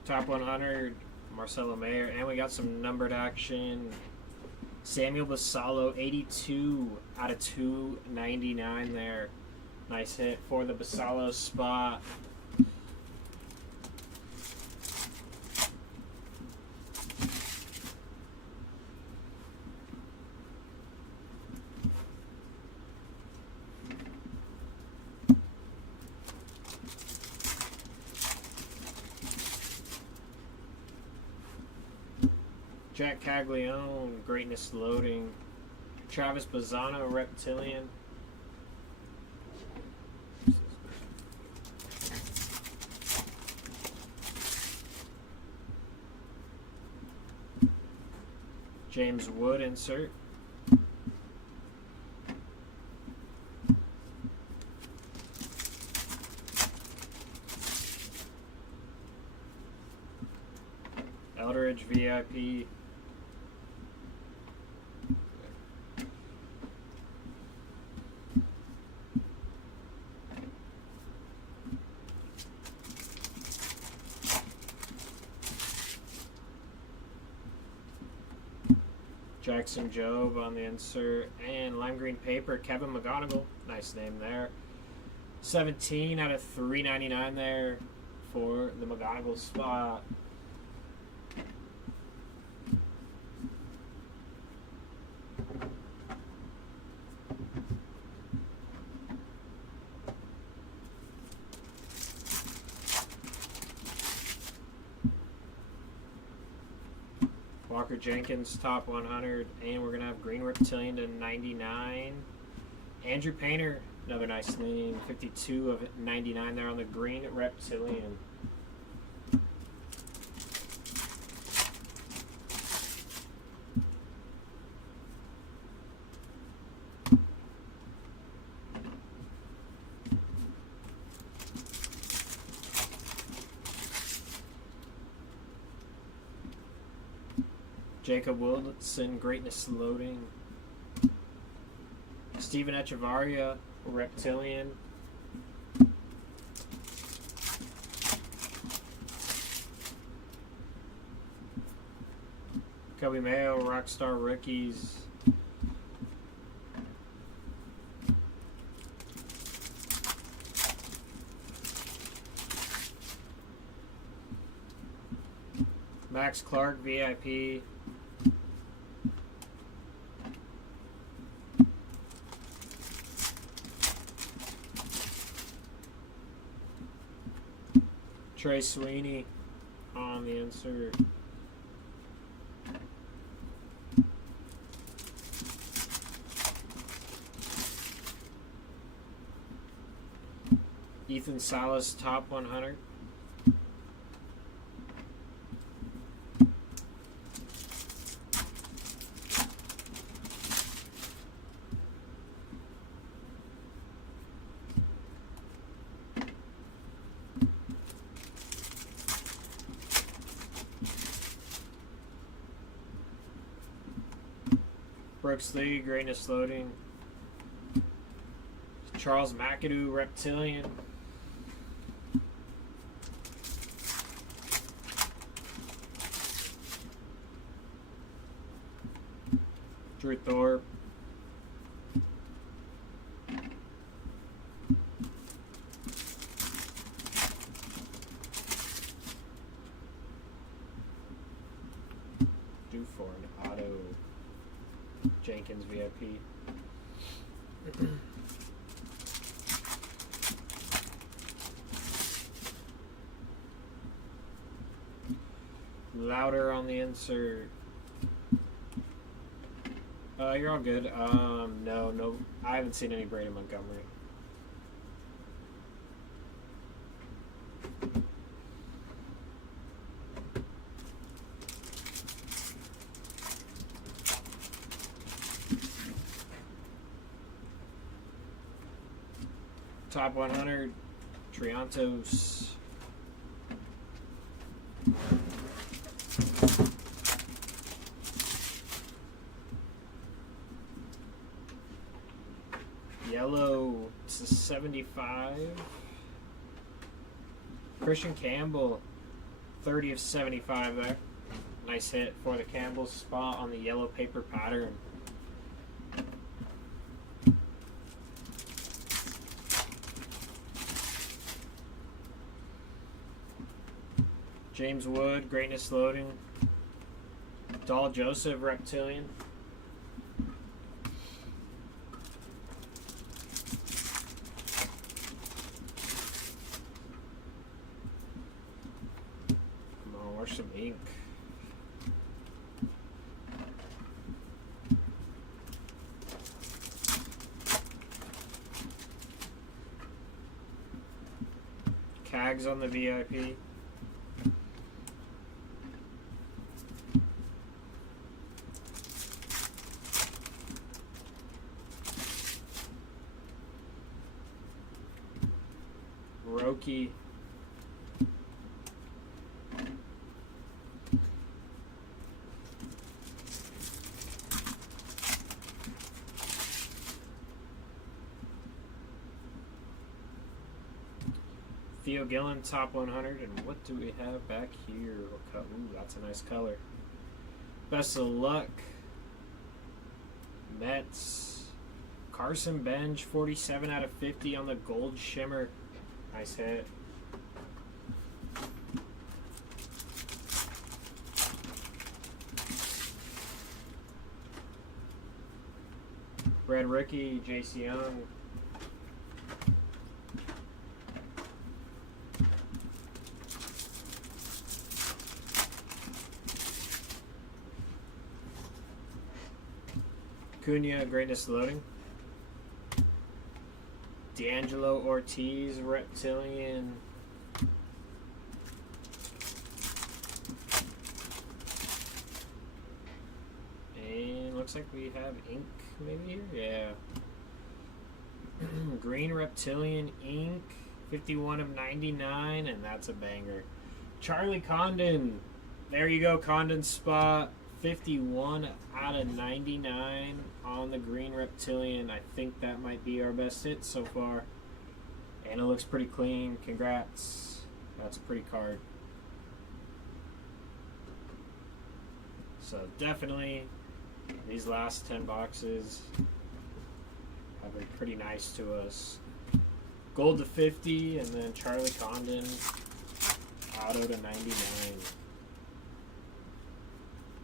Top 100, Marcelo Mayer, and we got some numbered action. Samuel Basallo, 82 out of 299 there. Nice hit for the Basallo spot. Jack Caglione, Greatness Loading. Travis Bazzano, Reptilian. James Wood insert. Eldridge VIP. Jackson Jobe on the insert. And lime green paper, Kevin McGonigal. Nice name there. 17 out of 399 there for the McGonigal spot. Walker Jenkins, top 100. And we're going to have Green Reptilian to 99. Andrew Painter, another nice name. 52 of 99 there on the Green Reptilian. Jacob Wilson, Greatness Loading. Steven Echevarria, Reptilian. Kobe Mayo, Rockstar Rookies. Max Clark, VIP. Trey Sweeney on the insert. Ethan Salas, top 100. Brooks Lee, Greatness Loading. Charles McAdoo, Reptilian. Drew Thorpe. Due for an auto. Jenkins VIP. Louder on the insert. You're all good. No, I haven't seen any Brady Montgomery. Top 100, Triantos. Yellow to 75. Christian Campbell, 30 of 75 there. Nice hit for the Campbell spot on the yellow paper pattern. James Wood, Greatness Loading. Dahl Joseph, Reptilian. Come on, where's some ink? Cags on the VIP. Roki. Theo Gillen, top 100. And what do we have back here? Ooh, that's a nice color. Best of luck. Mets. Carson Bench, 47 out of 50 on the gold shimmer. Nice hit. Red rookie, J.C. Young. Cunha, greatness loading. D'Angelo Ortiz, reptilian. And looks like we have ink maybe here. Yeah. Green reptilian ink, 51 of 99, and that's a banger. Charlie Condon. There you go, Condon spot. 51 out of 99 on the green reptilian. I think that might be our best hit so far. And it looks pretty clean. Congrats. That's a pretty card. So definitely these last 10 boxes have been pretty nice to us. Gold to 50 and then Charlie Condon auto to 99.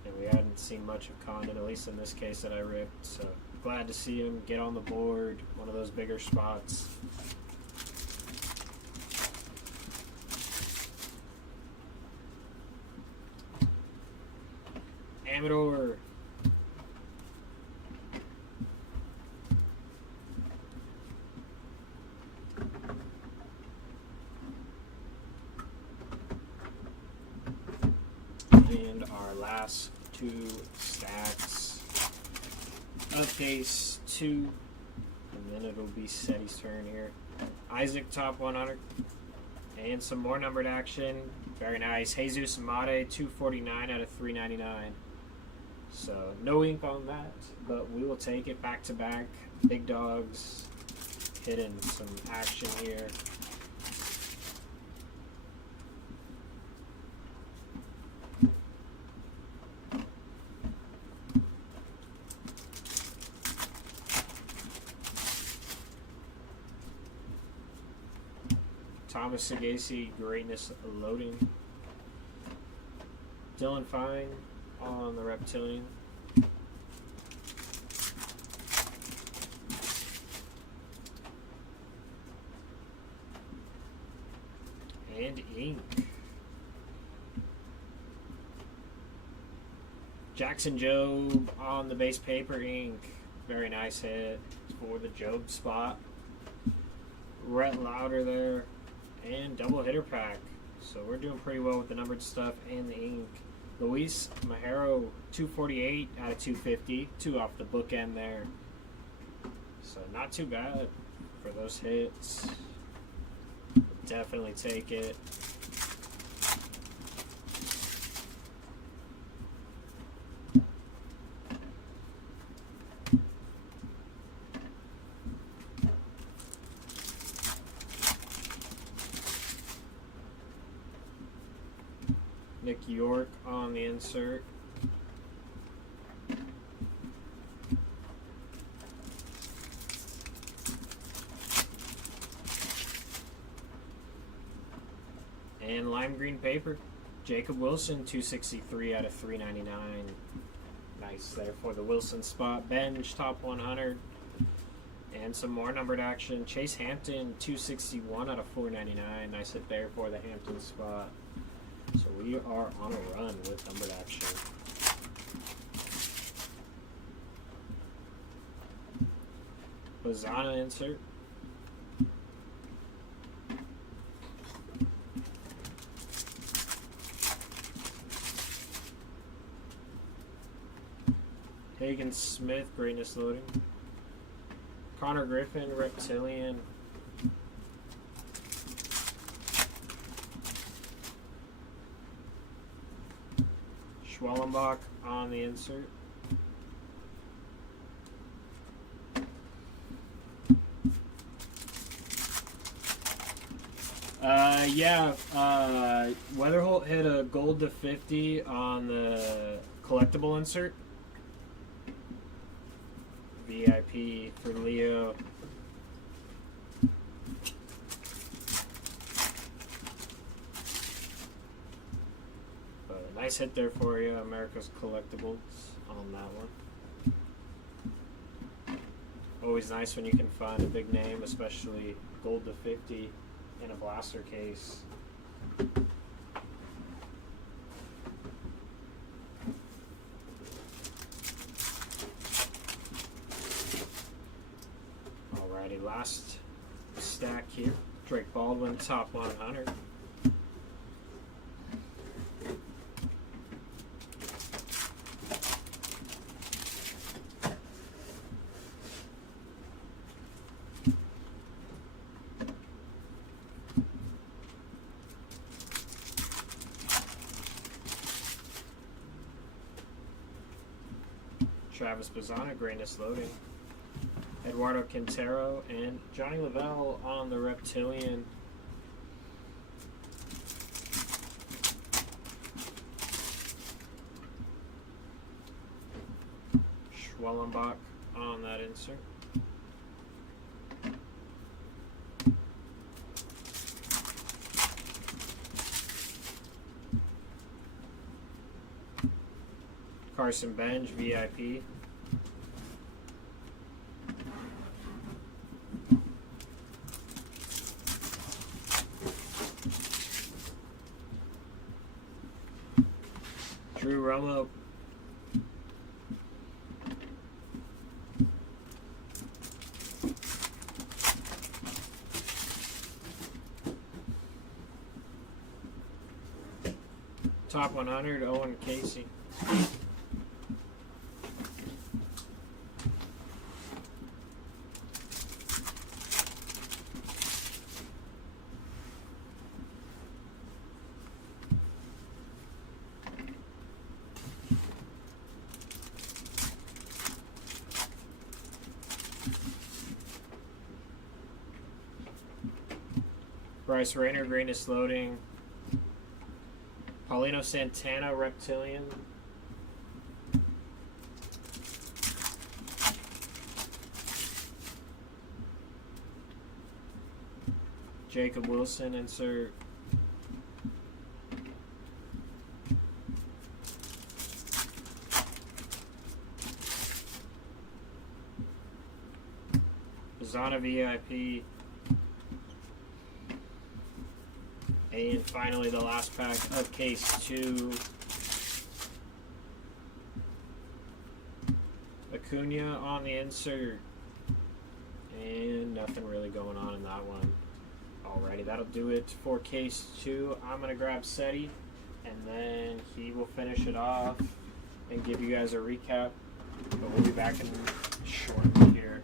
And we hadn't seen much of Condon, at least in this case that I ripped. So glad to see him get on the board, one of those bigger spots. Amador. And our last two stacks of case 2, and then it'll be Seti's turn here. Isaac top 100, and some more numbered action. Very nice. Jesus Amade, 249 out of 399. So no ink on that, but we will take it back to back. Big dogs hitting some action here. Thomas Sagasi, greatness loading. Dylan Fine on the reptilian. And ink. Jackson Job on the base paper ink. Very nice hit for the Job spot. Rhett Lauder there. And double hitter pack. So we're doing pretty well with the numbered stuff and the ink. Luis Majero, 248 out of 250. 2 off the bookend there. So not too bad for those hits. Definitely take it. Nick York on the insert. And lime green paper. Jacob Wilson, 263 out of 399. Nice there for the Wilson spot. Bench, top 100. And some more numbered action. Chase Hampton, 261 out of 499. Nice hit there for the Hampton spot. So we are on a run with numbered action. Bazana insert. Hagen Smith, greatness loading. Connor Griffin, reptilian. Schwellenbach on the insert. Weatherholt hit a gold to 50 on the collectible insert. VIP for Leo. But a nice hit there for you, America's Collectibles on that one. Always nice when you can find a big name, especially gold to 50 in a blaster case. Alrighty, last stack here. Drake Baldwin, top 100. Travis Bazzana, greatness loading. Eduardo Quintero and Johnny Lavelle on the Reptilian. Schwellenbach on that insert. Carson Bench, VIP. Drew Romo. Top 100, Owen Casey. Bryce Rayner, greatness loading. Paulino Santana, Reptilian. Jacob Wilson, insert. Bazzana, VIP. And finally, the last pack of case 2. Acuna on the insert. And nothing really going on in that one. Alrighty, that'll do it for case 2. I'm going to grab Seti, and then he will finish it off and give you guys a recap. But we'll be back in shortly here.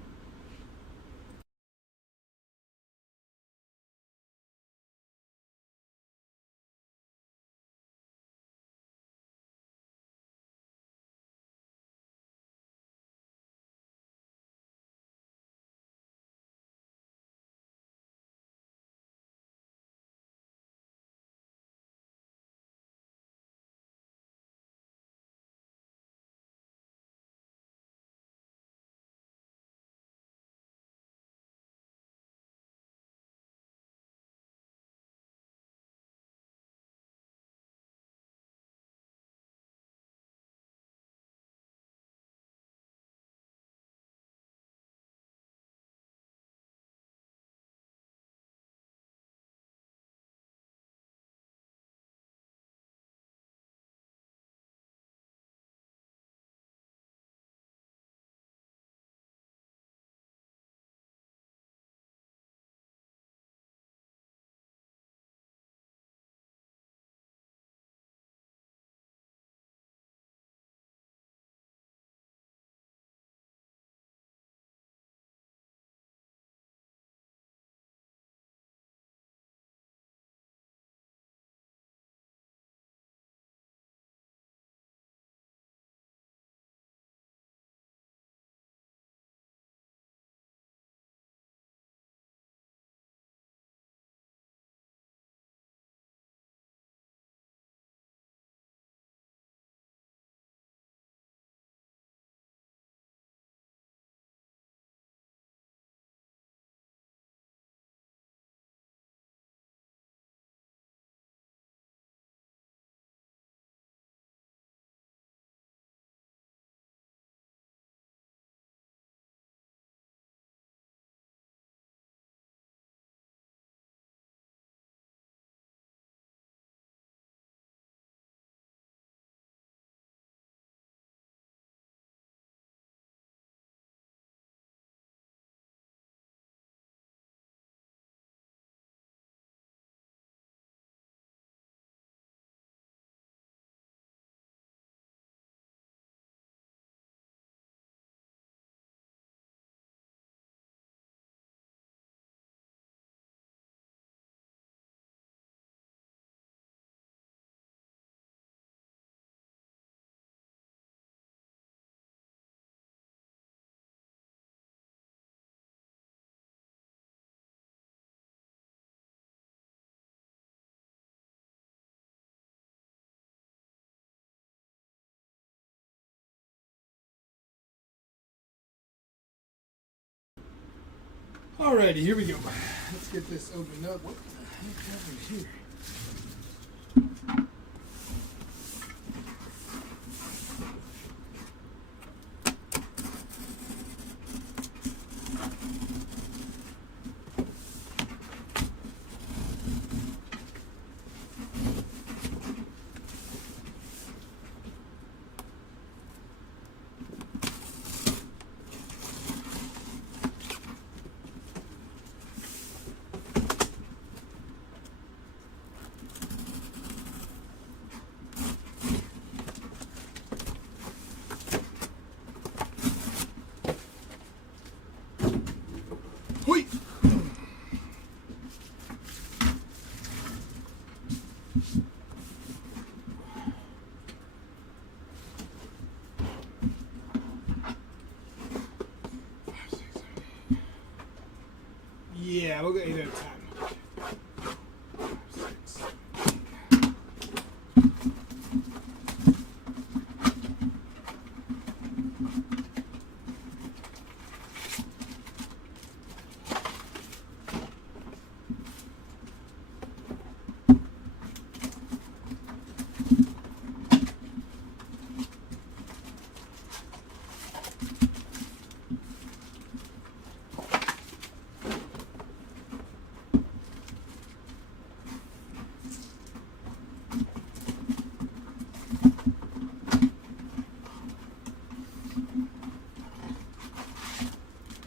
Alrighty, here we go. Let's get this opened up. What the heck happened here? Hui! Yeah, we'll go 8 at a time. 6.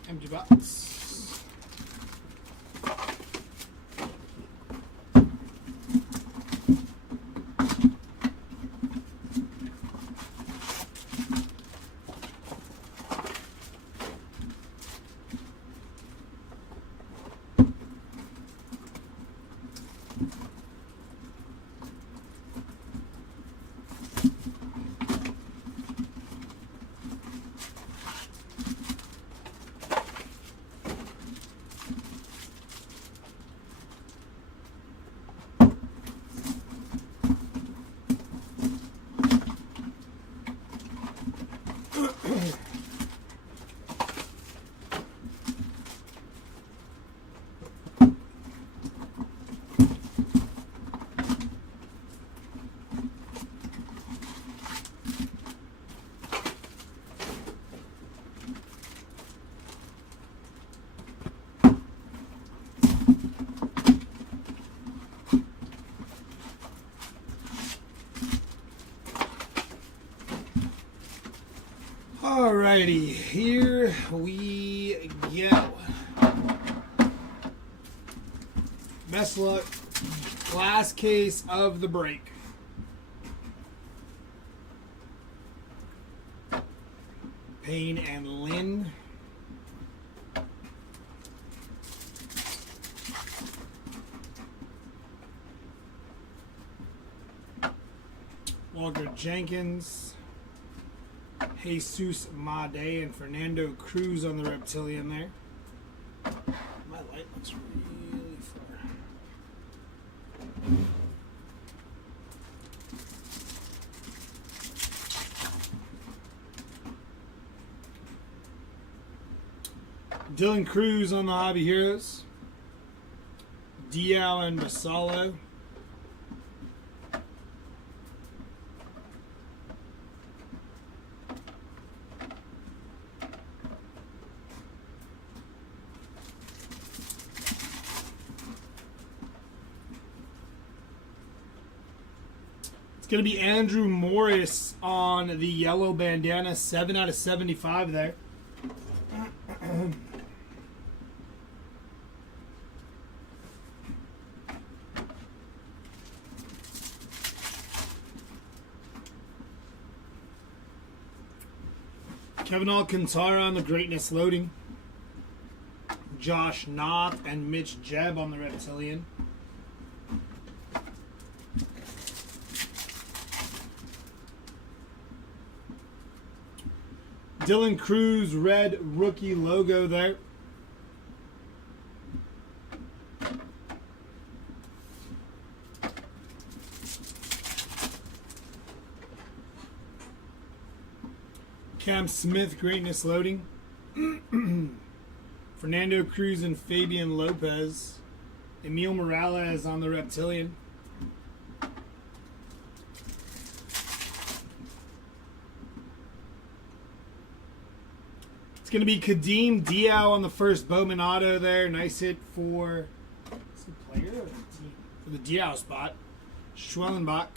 Empty box. Alrighty, here we go. Best luck. Last case of the break. Payne and Lynn. Walker Jenkins. Jesus Made and Fernando Cruz on the Reptilian there. My light looks really far. Dylan Cruz on the Hobby Heroes. Diao and Basalo. Going to be Andrew Morris on the yellow bandana, 7 out of 75 there. Kevin Alcantara on the Greatness Loading. Josh Knopf and Mitch Jebb on the Reptilian. Dylan Cruz, red rookie logo there. Cam Smith, Greatness Loading. Fernando Cruz and Fabian Lopez. Emil Morales on the Reptilian. It's going to be Kadeem Diao on the first Bowman auto there. Nice hit for the player or the team? For the Diao spot. Schwellenbach.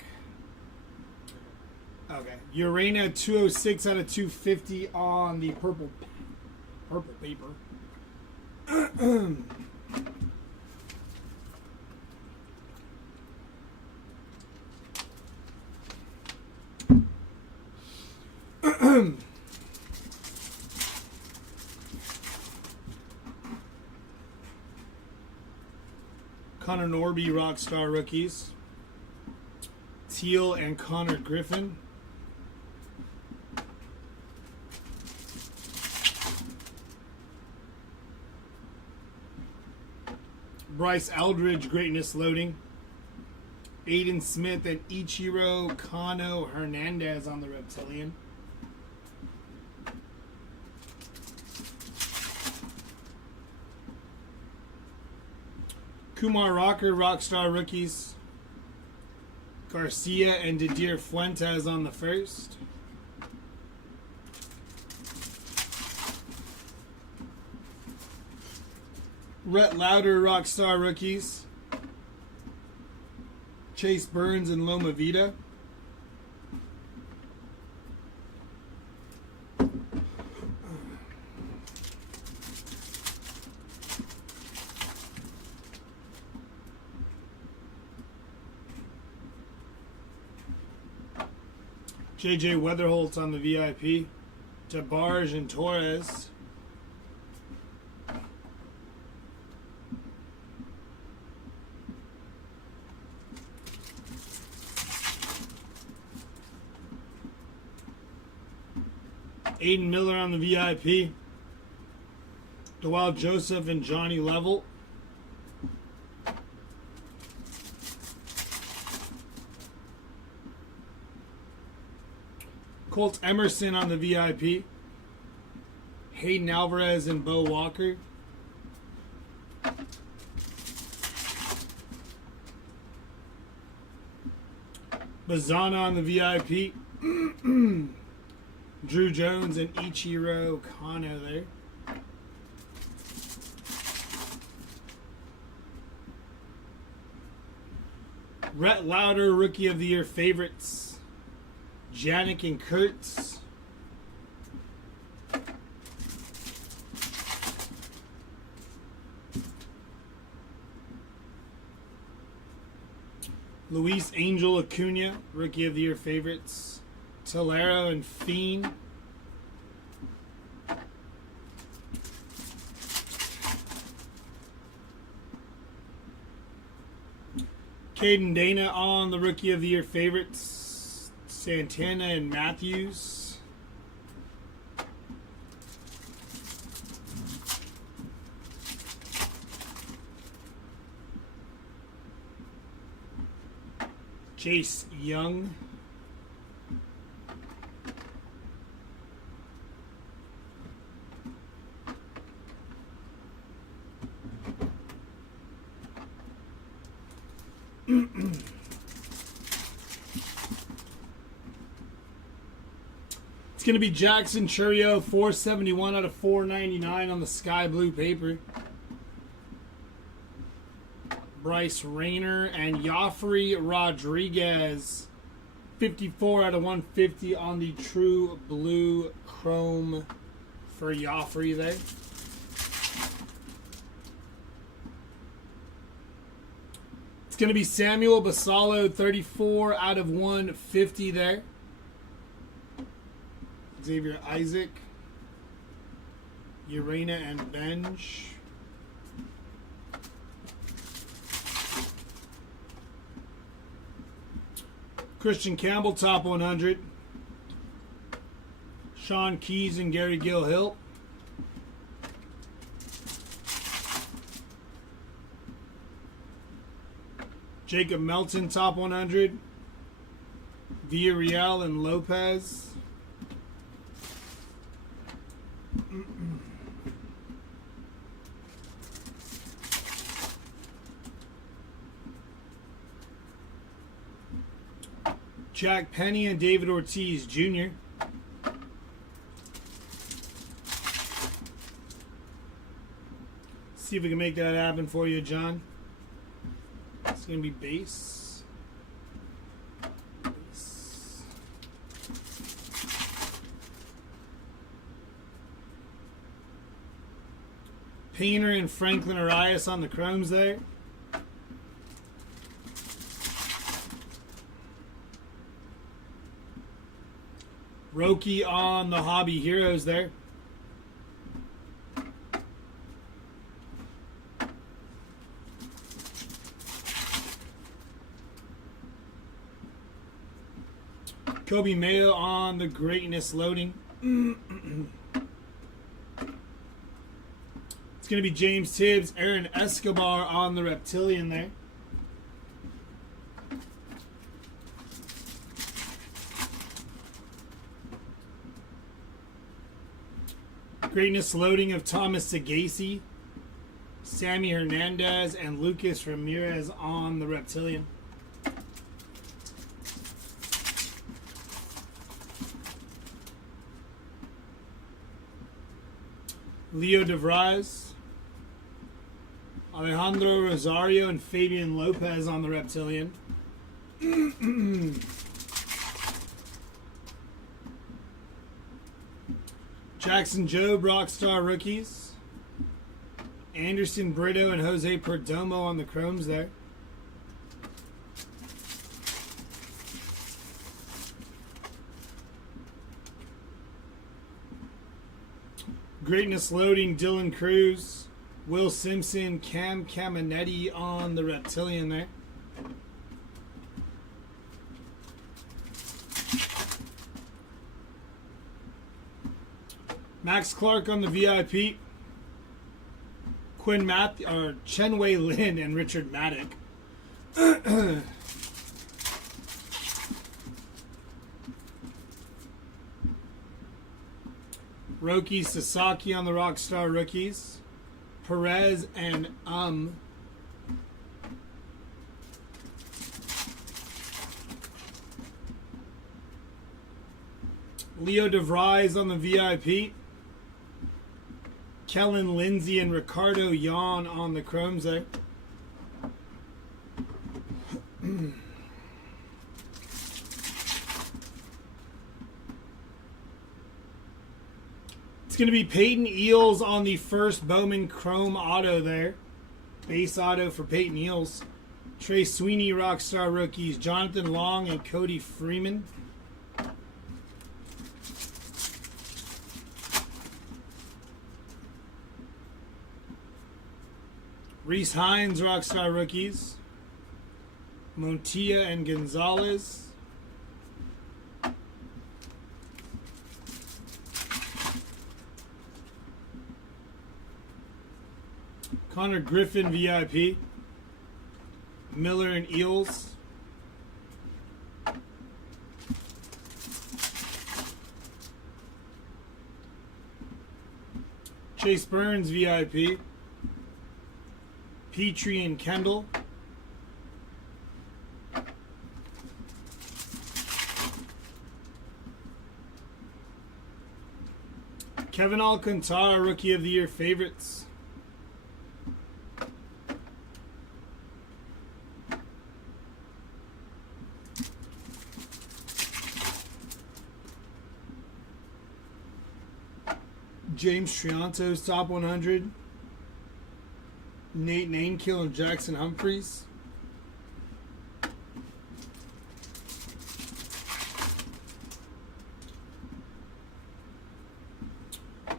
Okay. Urena 206 out of 250 on the purple paper. Connor Norby, Rockstar rookies. Teal and Connor Griffin. Bryce Eldridge, greatness loading. Aiden Smith and Ichiro Kano Hernandez on the Reptilian. Kumar Rocker, Rockstar rookies. Garcia and Didier Fuentes on the first. Rhett Lauder, Rockstar rookies. Chase Burns and Loma Vida. JJ Weatherholtz on the VIP. Tabarge and Torres. Aiden Miller on the VIP. DeWild Joseph and Johnny Level. Colt Emerson on the VIP. Hayden Alvarez and Bo Walker. Bazana on the VIP. Drew Jones and Ichiro Kano there. Rhett Lauder, Rookie of the Year favorites. Janik and Kurtz. Luis Angel Acuna, Rookie of the Year favorites. Tolero and Fiend. Caden Dana on the Rookie of the Year favorites. Santana and Matthews. Chase Young. It's going to be Jackson Churio, 471 out of 499 on the sky blue paper. Bryce Rayner and Joffrey Rodriguez, 54 out of 150 on the true blue chrome for Joffrey there. It's going to be Samuel Basalo, 34 out of 150 there. Xavier Isaac, Urena and Benj. Christian Campbell, top 100. Sean Keys and Gary Gill-Hill. Jacob Melton, top 100. Villarreal and Lopez. Jack Penny and David Ortiz Jr. See if we can make that happen for you, John. It's going to be base. Base. Painter and Franklin Arias on the chromes there. Roki on the Hobby Heroes there. Kobe Mayo on the Greatness loading. It's going to be James Tibbs, Aaron Escobar on the Reptilian there. Greatness loading of Thomas Sagasi, Sammy Hernandez, and Lucas Ramirez on the Reptilian. Leo DeVries, Alejandro Rosario, and Fabian Lopez on the Reptilian. Jackson Jobe, Rockstar rookies. Anderson Brito and Jose Perdomo on the chromes there. Greatness loading, Dylan Cruz, Will Simpson, Cam Caminetti on the Reptilian there. Max Clark on the VIP. Chenwei Lin and Richard Maddock. Roki Sasaki on the Rockstar rookies. Perez and Leo DeVries on the VIP. Kellen Lindsay and Ricardo Yan on the chromes there. It's going to be Peyton Eels on the first Bowman Chrome auto there. Base auto for Peyton Eels. Trey Sweeney, Rockstar rookies. Jonathan Long and Cody Freeman. Reese Hines, Rockstar rookies. Montilla and Gonzalez. Connor Griffin, VIP. Miller and Eels. Chase Burns, VIP. Petrie and Kendall. Kevin Alcantara, Rookie of the Year favorites. James Trianto's top 100. Nate Nainkill and Jackson Humphreys.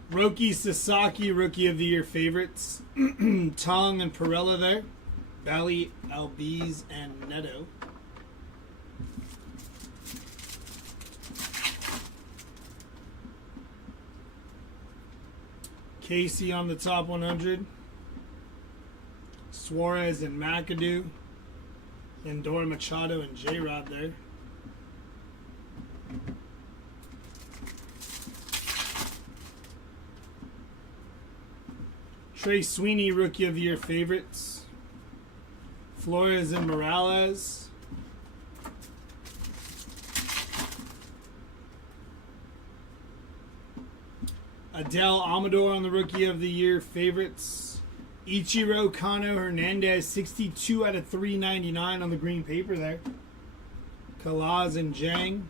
Roki Sasaki, Rookie of the Year favorites. Tong and Perella there. Bally, Albiz, and Neto. Casey on the top 100. Suarez and McAdoo. Lindor, Machado, and J-Rod there. Trey Sweeney, Rookie of the Year favorites. Flores and Morales. Adele Amador on the Rookie of the Year favorites. Ichiro Kano Hernandez, 62 out of 399 on the green paper there. Kalaz and Jang.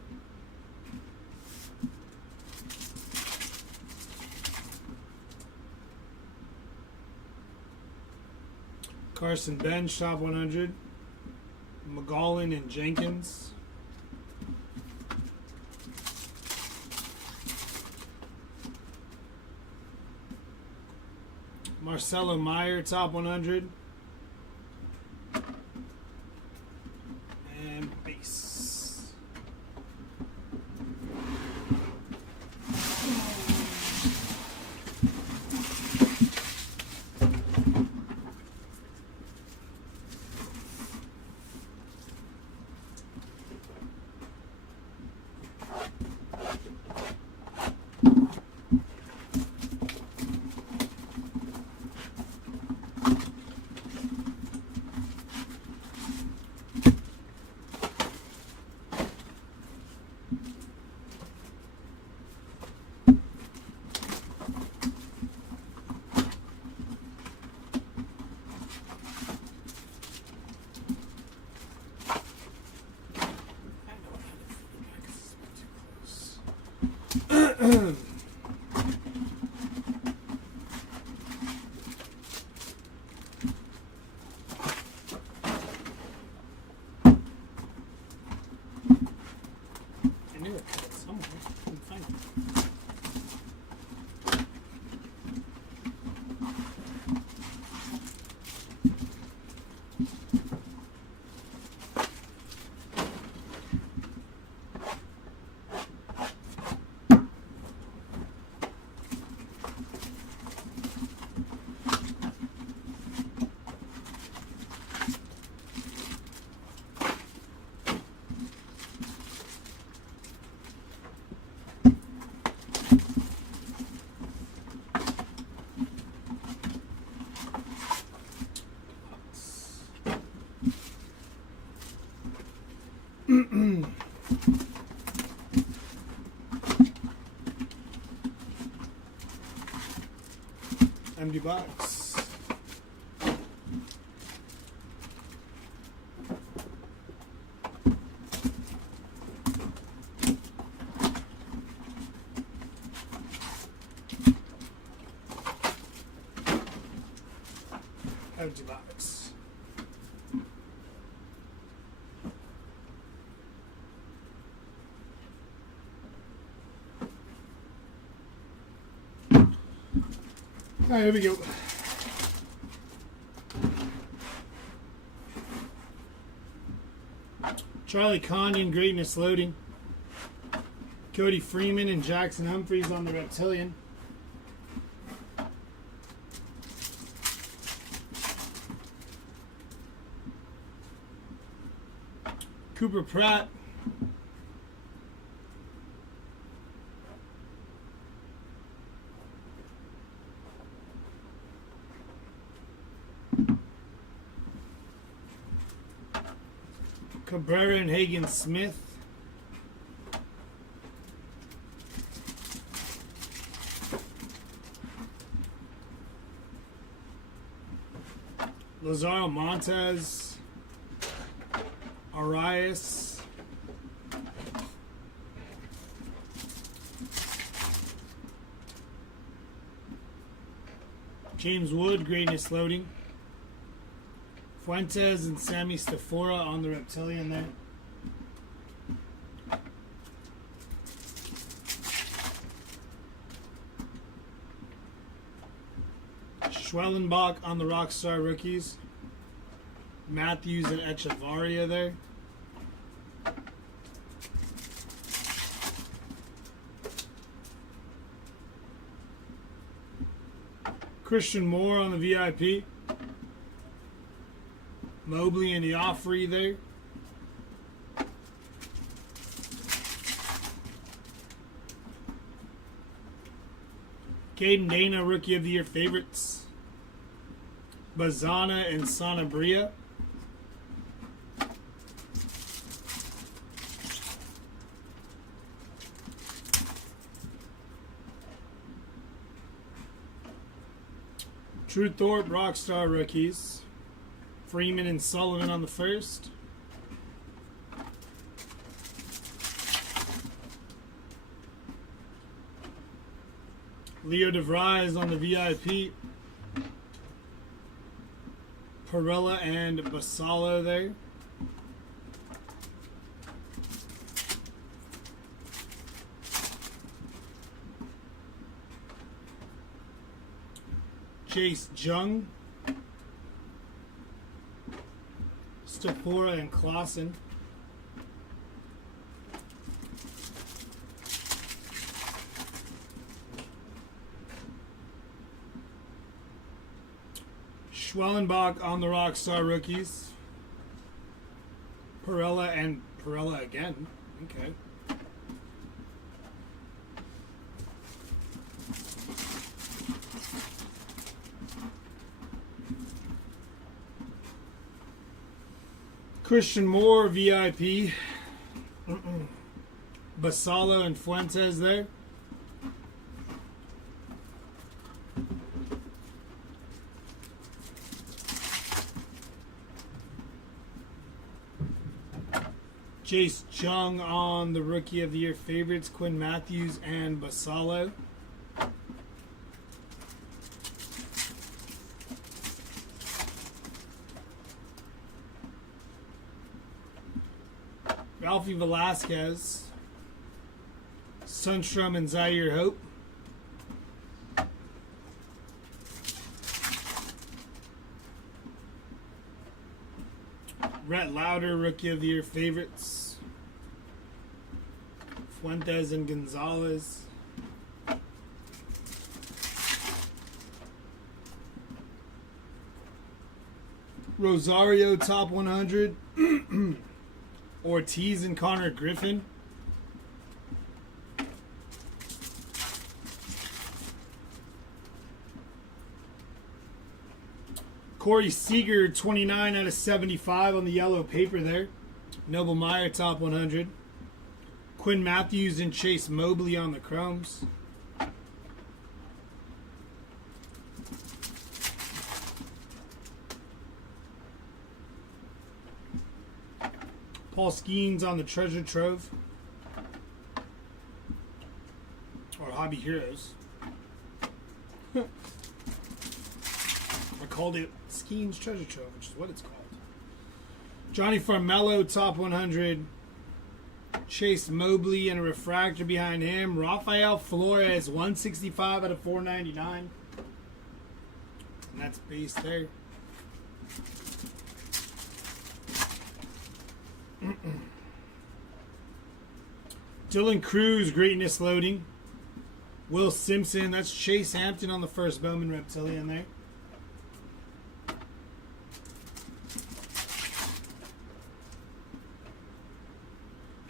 Carson Bench, top 100. McGowan and Jenkins. Marcelo Meyer, top 100. And base. I knew it had it somewhere. Couldn't find it. Empty box. Empty box. All right, here we go. Charlie Condon, Greatness loading. Cody Freeman and Jackson Humphreys on the Reptilian. Cooper Pratt. Cabrera and Hagen Smith. Lazaro Montes. Arias. James Wood, Greatness loading. Fuentes and Sammy Stafora on the Reptilian there. Schwellenbach on the Rockstar rookies. Matthews and Echevarria there. Christian Moore on the VIP. Mobley and Iofri there. Caden Dana, Rookie of the Year favorites. Bazana and Sanabria. Drew Thorpe, Rockstar rookies. Freeman and Sullivan on the first. Leo DeVries on the VIP. Perella and Basalo there. Chase Jung. Stapora and Clausen. Schwellenbach on the Rockstar rookies. Perella and Perella again. Okay. Christian Moore, VIP. Basalo and Fuentes there. Jace Jung on the Rookie of the Year favorites, Quinn Matthews and Basalo. Ralphie Velasquez, Sundstrom and Zaire Hope. Rhett Lauder, Rookie of the Year favorites. Fuentes and Gonzalez. Rosario, top 100. Ortiz and Connor Griffin. Corey Seager, 29 out of 75 on the yellow paper there. Noble Meyer, top 100. Quinn Matthews and Chase Mobley on the chromes. Paul Skeens on the Treasure Trove. Or Hobby Heroes. I called it Skeens Treasure Trove, which is what it's called. Johnny Farmello, top 100. Chase Mobley and a refractor behind him. Rafael Flores, 165 out of 499. And that's base there. Dylan Cruz, greatness loading. Will Simpson, that's Chase Hampton on the first Bowman Reptilian there.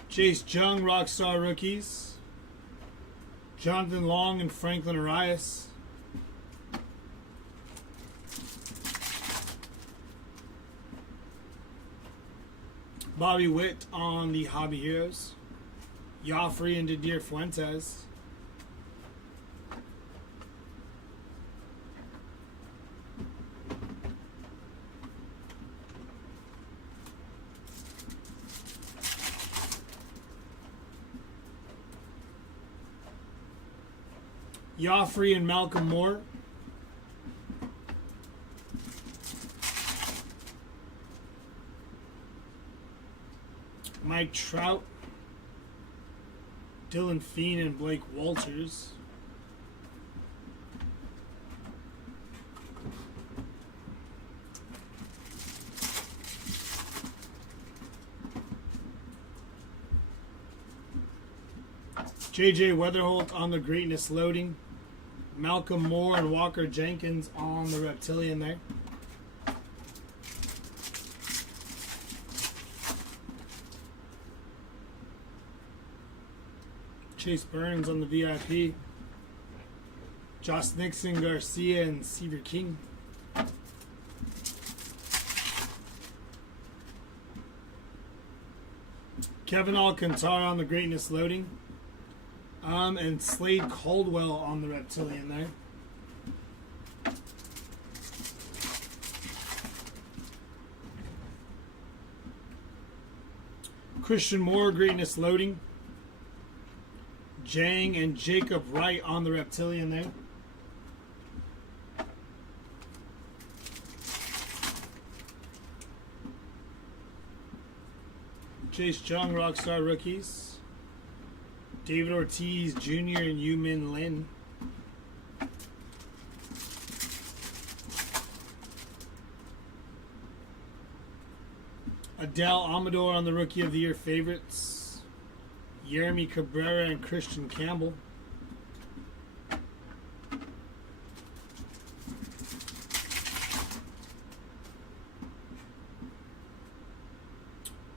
Chase Jung, Rockstar rookies. Jonathan Long and Franklin Arias. Bobby Witt on the Hobby Heroes. Joffrey and Didier Fuentes. Joffrey and Malcolm Moore. Mike Trout. Dylan Feen and Blake Walters. JJ Weatherholt on the greatness loading. Malcolm Moore and Walker Jenkins on the Reptilian there. Chase Burns on the VIP. Josh Nixon, Garcia, and Seaver King. Kevin Alcantara on the greatness loading. And Slade Caldwell on the Reptilian there. Christian Moore, greatness loading. Jang and Jacob Wright on the Reptilian there. Chase Chung, Rockstar rookies. David Ortiz Jr. and Yu Min Lin. Adele Amador on the Rookie of the Year favorites. Jeremy Cabrera and Christian Campbell.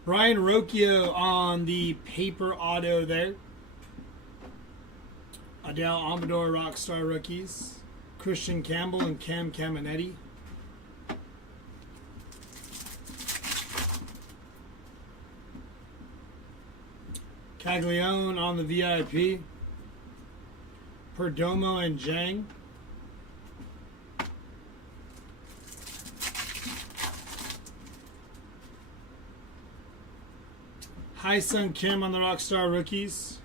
Brian Rocchio on the paper auto there. Adele Amador Rockstar rookies. Christian Campbell and Cam Caminetti. Caglione on the VIP. Perdomo and Jang. Hyesung Kim on the Rockstar rookies.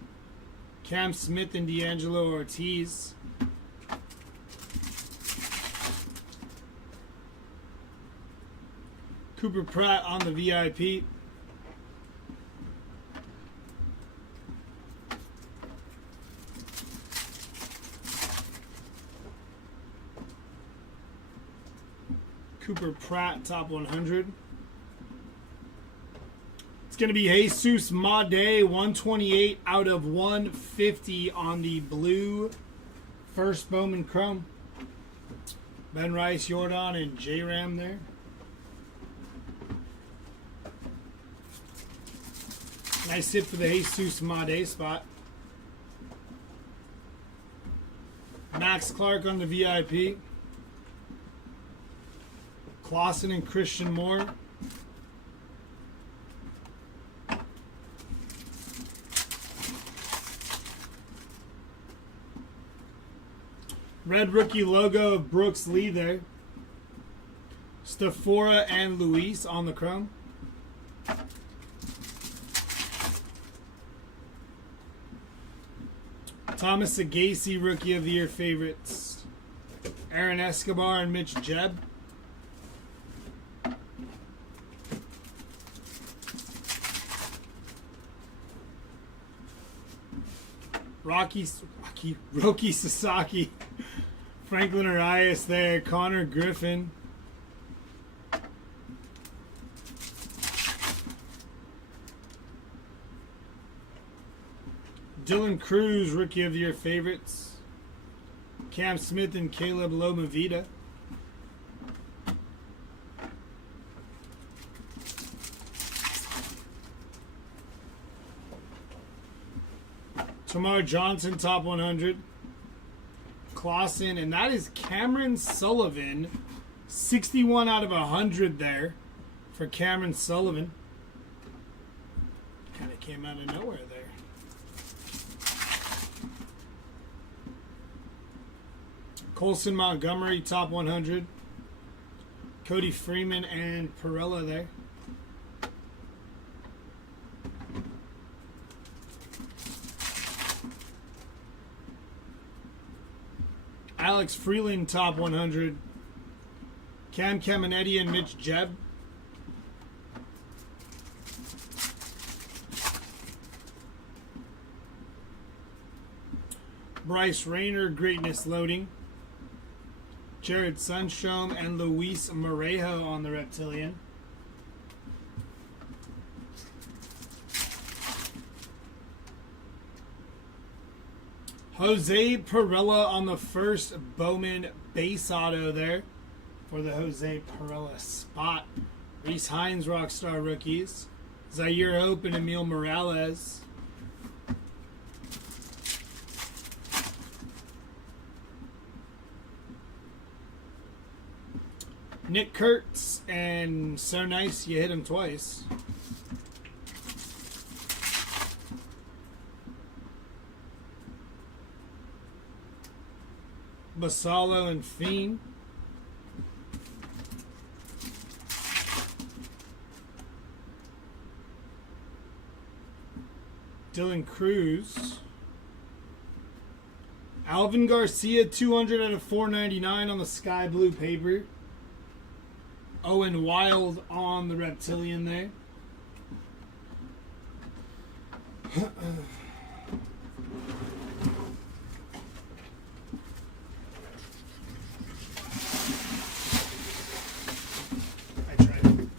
Cam Smith and D'Angelo Ortiz. Cooper Pratt on the VIP. Cooper Pratt, top 100. It's going to be Jesus Made, 128 out of 150 on the blue first Bowman Chrome. Ben Rice, Jordan, and J-Ram there. Nice hit for the Jesus Made spot. Max Clark on the VIP. Clausen and Christian Moore. Red rookie logo of Brooks Lee there. Stafora and Luis on the chrome. Thomas Sagasi, Rookie of the Year favorites. Aaron Escobar and Mitch Jebb. Roki Sasaki. Franklin Arias there. Connor Griffin. Dylan Cruz, Rookie of the Year favorites. Cam Smith and Caleb Lomavita. Tamar Johnson, top 100. Clausen, and that is Cameron Sullivan. 61 out of 100 there for Cameron Sullivan. Kind of came out of nowhere there. Colson Montgomery, top 100. Cody Freeman and Perella there. Alex Freeland, top 100. Cam Caminetti and Mitch Jebb. Bryce Rayner, Greatness loading. Jared Sunstrom and Luis Morejo on the Reptilian. Jose Perella on the first Bowman base auto there for the Jose Perella spot. Reese Hines, Rockstar rookies. Zaire Hope and Emil Morales. Nick Kurtz, and so nice you hit him twice. Basalo and Fiend. Dylan Cruz. Alvin Garcia, 200 out of 499 on the sky blue paper. Owen Wild on the Reptilian there. I tried.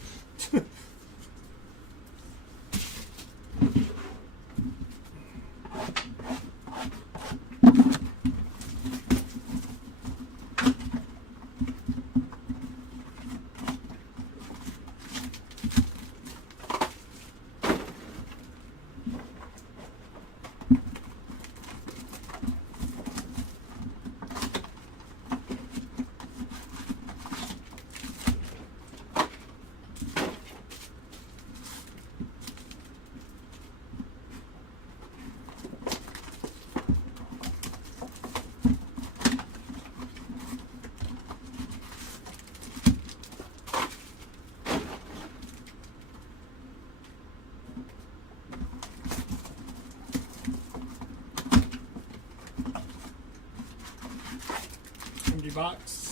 Empty box.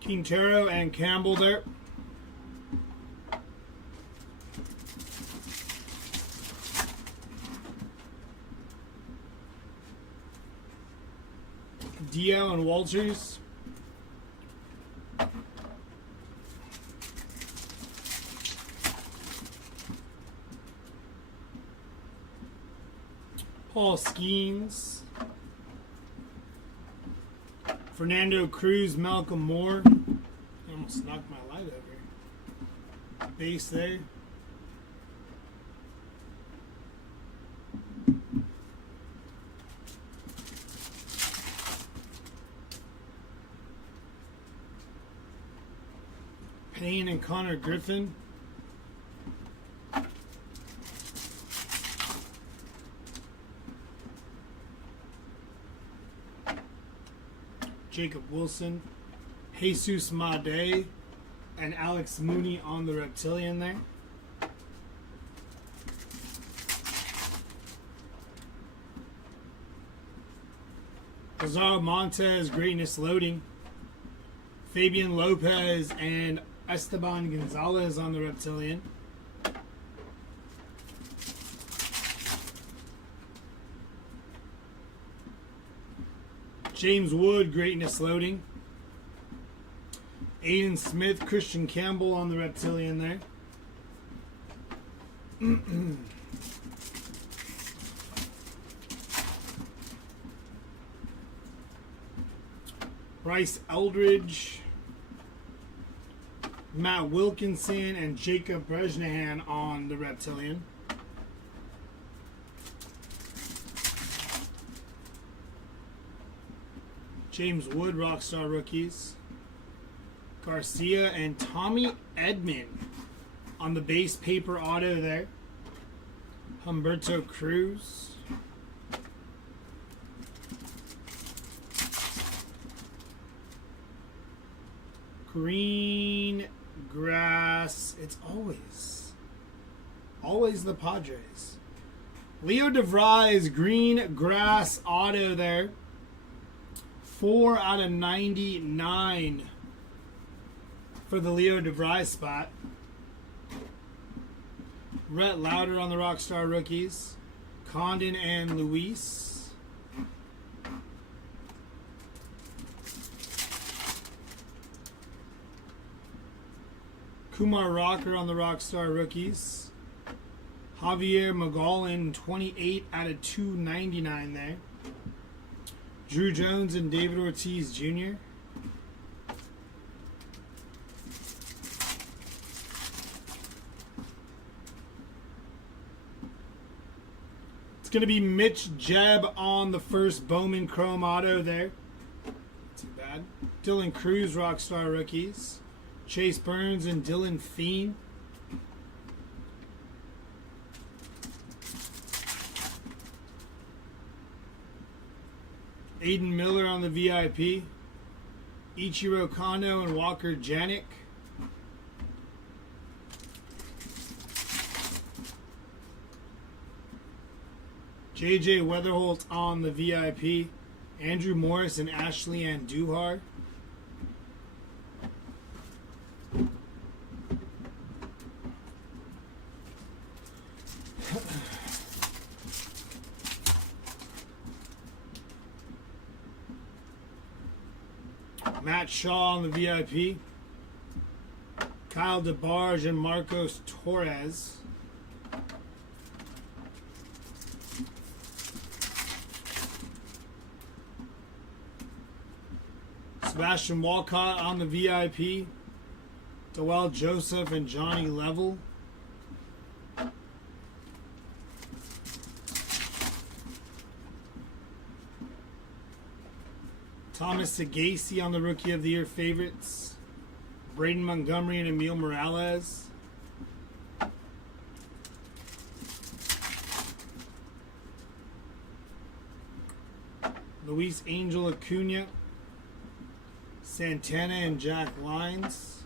Quintero and Campbell there. Dio and Walters. Paul Skeens. Fernando Cruz, Malcolm Moore. I almost knocked my light over. Base there. Payne and Connor Griffin. Jacob Wilson, Jesus Made, and Alex Mooney on the Reptilian there. Lazaro Montez, Greatness Loading. Fabian Lopez and Esteban Gonzalez on the Reptilian. James Wood, Greatness Loading. Aiden Smith, Christian Campbell on the Reptilian there. Bryce Eldridge, Matt Wilkinson, and Jacob Brejnahan on the Reptilian. James Wood, Rockstar Rookies. Garcia and Tommy Edman on the base paper auto there. Humberto Cruz. Green grass. It's always the Padres. Leo DeVries, green grass auto there. 4 out of 99 for the Leo DeVries spot. Rhett Lauder on the Rockstar Rookies. Condon and Luis. Kumar Rocker on the Rockstar Rookies. Javier McGowan, 28 out of 299 there. Drew Jones and David Ortiz Jr. It's going to be Mitch Jebb on the first Bowman Chrome Auto there. Not too bad. Dylan Cruz, Rockstar Rookies. Chase Burns and Dylan Feen. Aiden Miller on the VIP. Ichiro Kano and Walker Janik. JJ Weatherholt on the VIP. Andrew Morris and Ashley Andujar. Matt Shaw on the VIP. Kyle DeBarge and Marcos Torres. Sebastian Walcott on the VIP. Dewell Joseph and Johnny Level. Thomas Sagasi on the Rookie of the Year favorites. Braden Montgomery and Emil Morales. Luis Angel Acuna. Santana and Jack Lyons.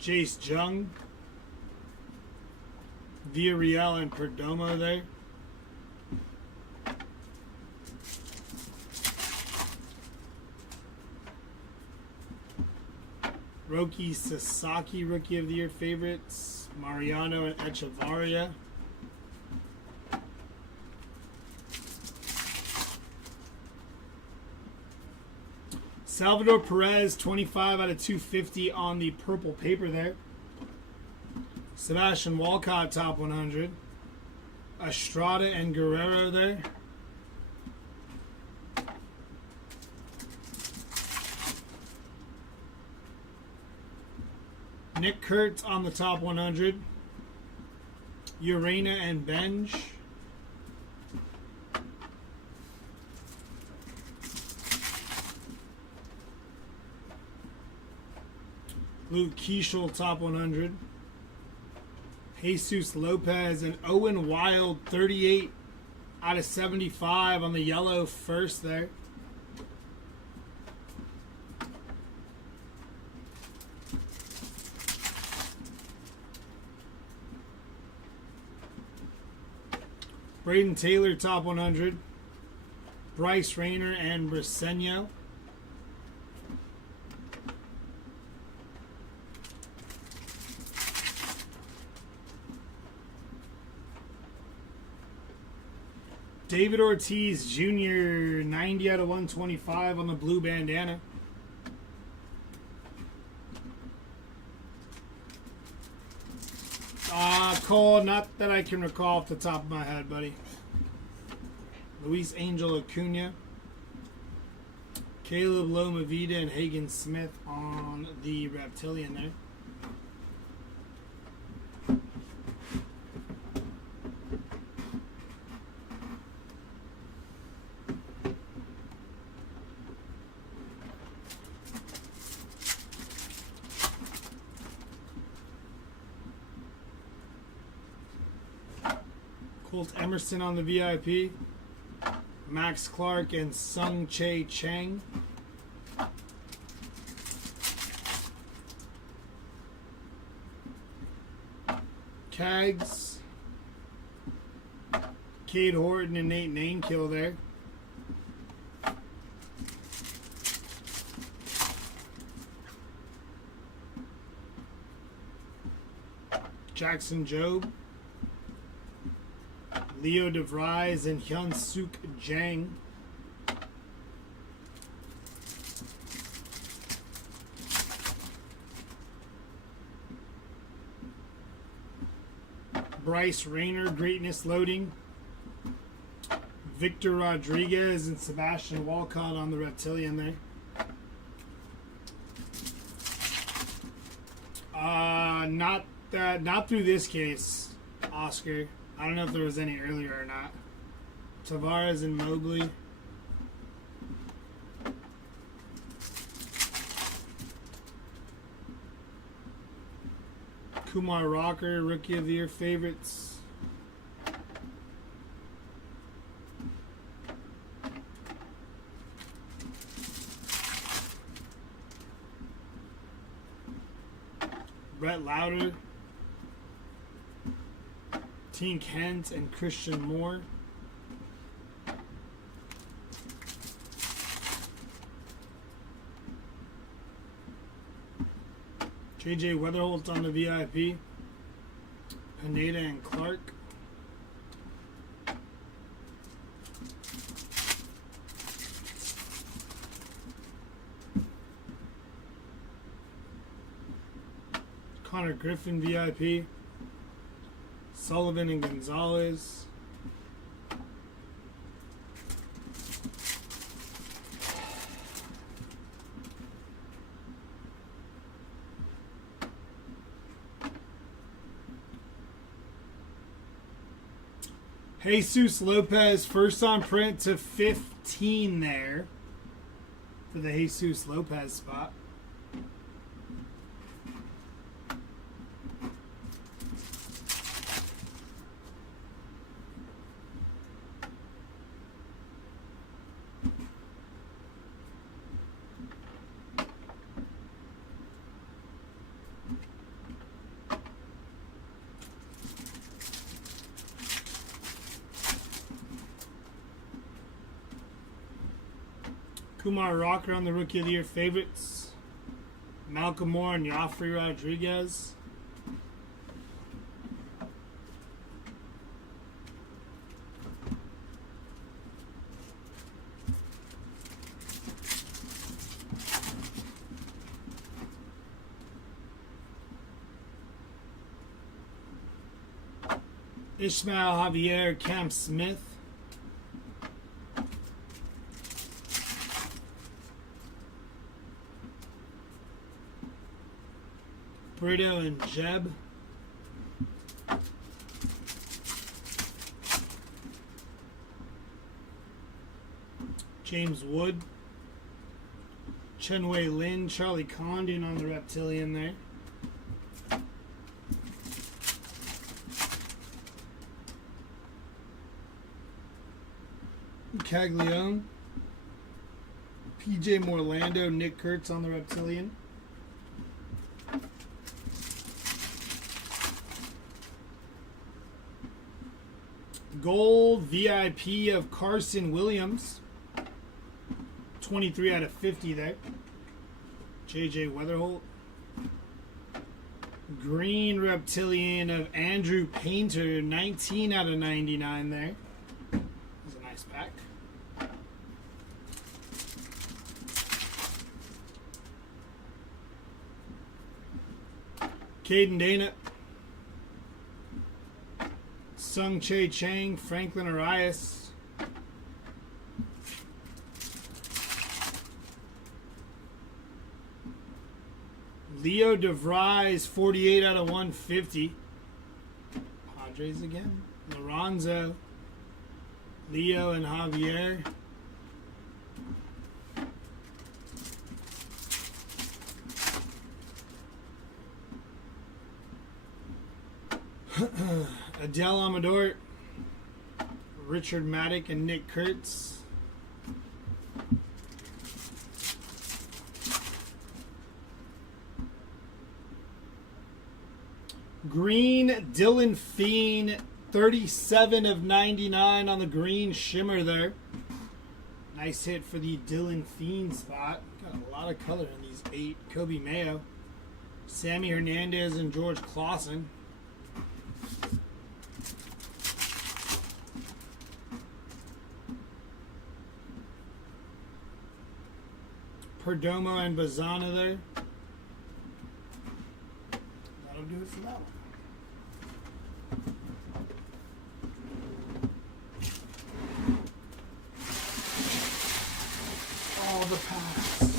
Jace Jung. Villarreal and Perdomo there. Roki Sasaki, Rookie of the Year favorites. Mariano and Echevarria. Salvador Perez, 25 out of 250 on the purple paper there. Sebastian Walcott, top 100. Estrada and Guerrero there. Nick Kurtz on the top 100. Urena and Benj. Luke Keishel, top 100. Jesus Lopez and Owen Wild, 38 out of 75 on the yellow first there. Braden Taylor, top 100. Bryce Rayner and Briseño. David Ortiz Jr., 90 out of 125 on the blue bandana. Cole, not that I can recall off the top of my head, buddy. Luis Angel Acuna. Caleb Lomavita and Hagen Smith on the Reptilian there. Holt Emerson on the VIP. Max Clark and Sung Chae Chang. Cags. Cade Horton and Nate Nainkill there. Jackson Jobe. Leo DeVries and Hyun Suk Jang. Bryce Rayner, Greatness Loading. Victor Rodriguez and Sebastian Walcott on the Reptilian there. Not through this case, Oscar. I don't know if there was any earlier or not. Tavares and Mobley. Kumar Rocker, Rookie of the Year favorites. Brett Lauder. Tink Kent and Christian Moore. JJ Weatherholt on the VIP. Pineda and Clark. Connor Griffin VIP. Sullivan and Gonzalez. Jesus Lopez, first on print to 15 there for the Jesus Lopez spot. Kumar Rocker on the Rookie of the Year favorites. Malcolm Moore and Joffrey Rodriguez. Ishmael Javier, Cam Smith. Brito and Jeb. James Wood. Chenwei Lin, Charlie Condon on the Reptilian there. Caglione. PJ Morlando, Nick Kurtz on the Reptilian. Gold VIP of Carson Williams. 23 out of 50 there. JJ Weatherholt. Green Reptilian of Andrew Painter. 19 out of 99 there. That's a nice pack. Caden Dana. Sung Chae Chang, Franklin Arias. Leo DeVries, 48 out of 150. Padres again. Lorenzo. Leo and Javier. Adele Amador. Richard Maddock and Nick Kurtz. Green, Dylan Feen, 37 of 99 on the green shimmer there. Nice hit for the Dylan Feen spot. Got a lot of color in these 8. Kobe Mayo, Sammy Hernandez, and George Clausen. Perdomo and Bazana there. That'll do it for that one. All the packs.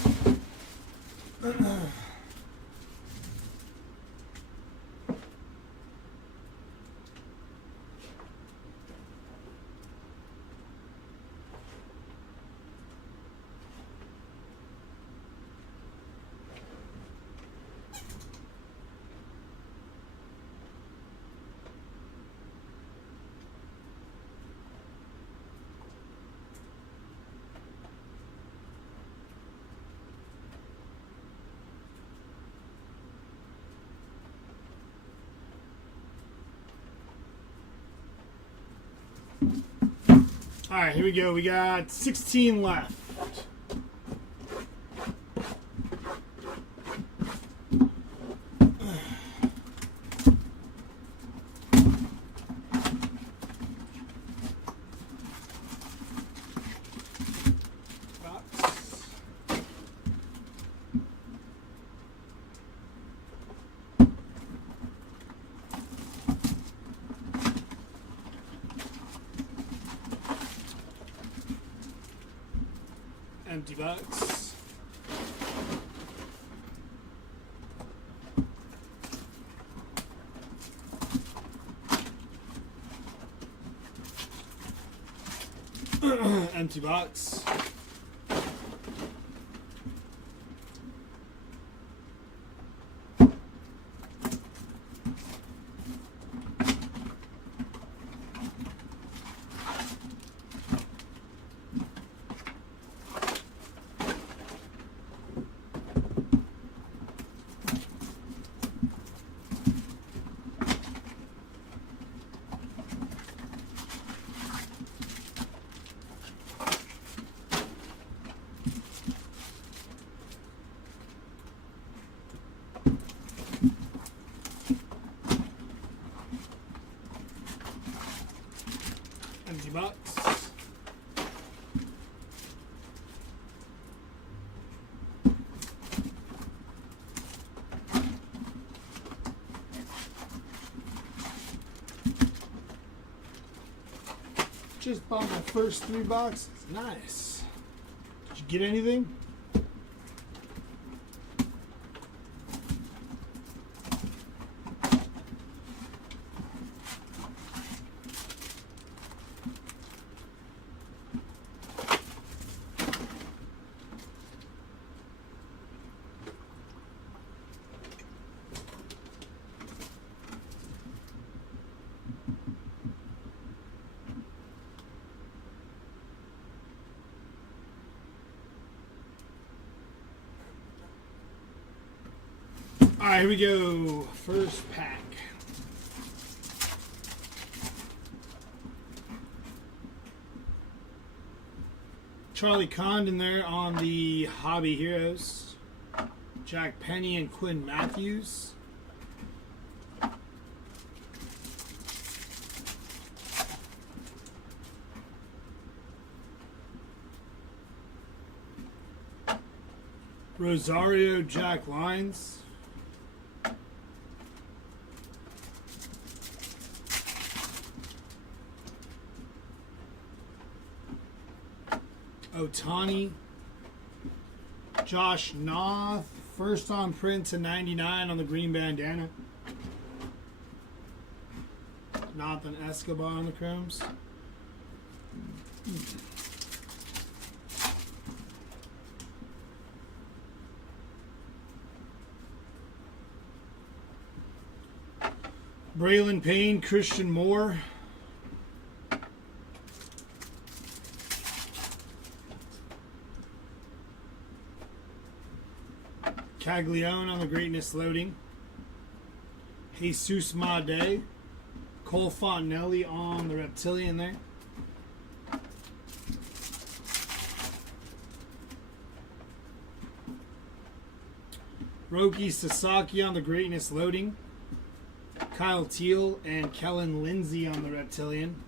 All right, here we go. We got 16 left. Empty box. Empty box. Empty box. Just bought my first 3 boxes. Nice. Did you get anything? All right, here we go. First pack. Charlie Condon there on the Hobby Heroes. Jack Penny and Quinn Matthews. Rosario Jack Lines. Otani, Josh Noth, first on print to 99 on the green bandana. Noth and Escobar on the chromes. Braylon Payne, Christian Moore. Caglione on the Greatness Loading. Jesus Made. Cole Fontenelli on the Reptilian there. Roki Sasaki on the Greatness Loading. Kyle Teal and Kellen Lindsay on the Reptilian.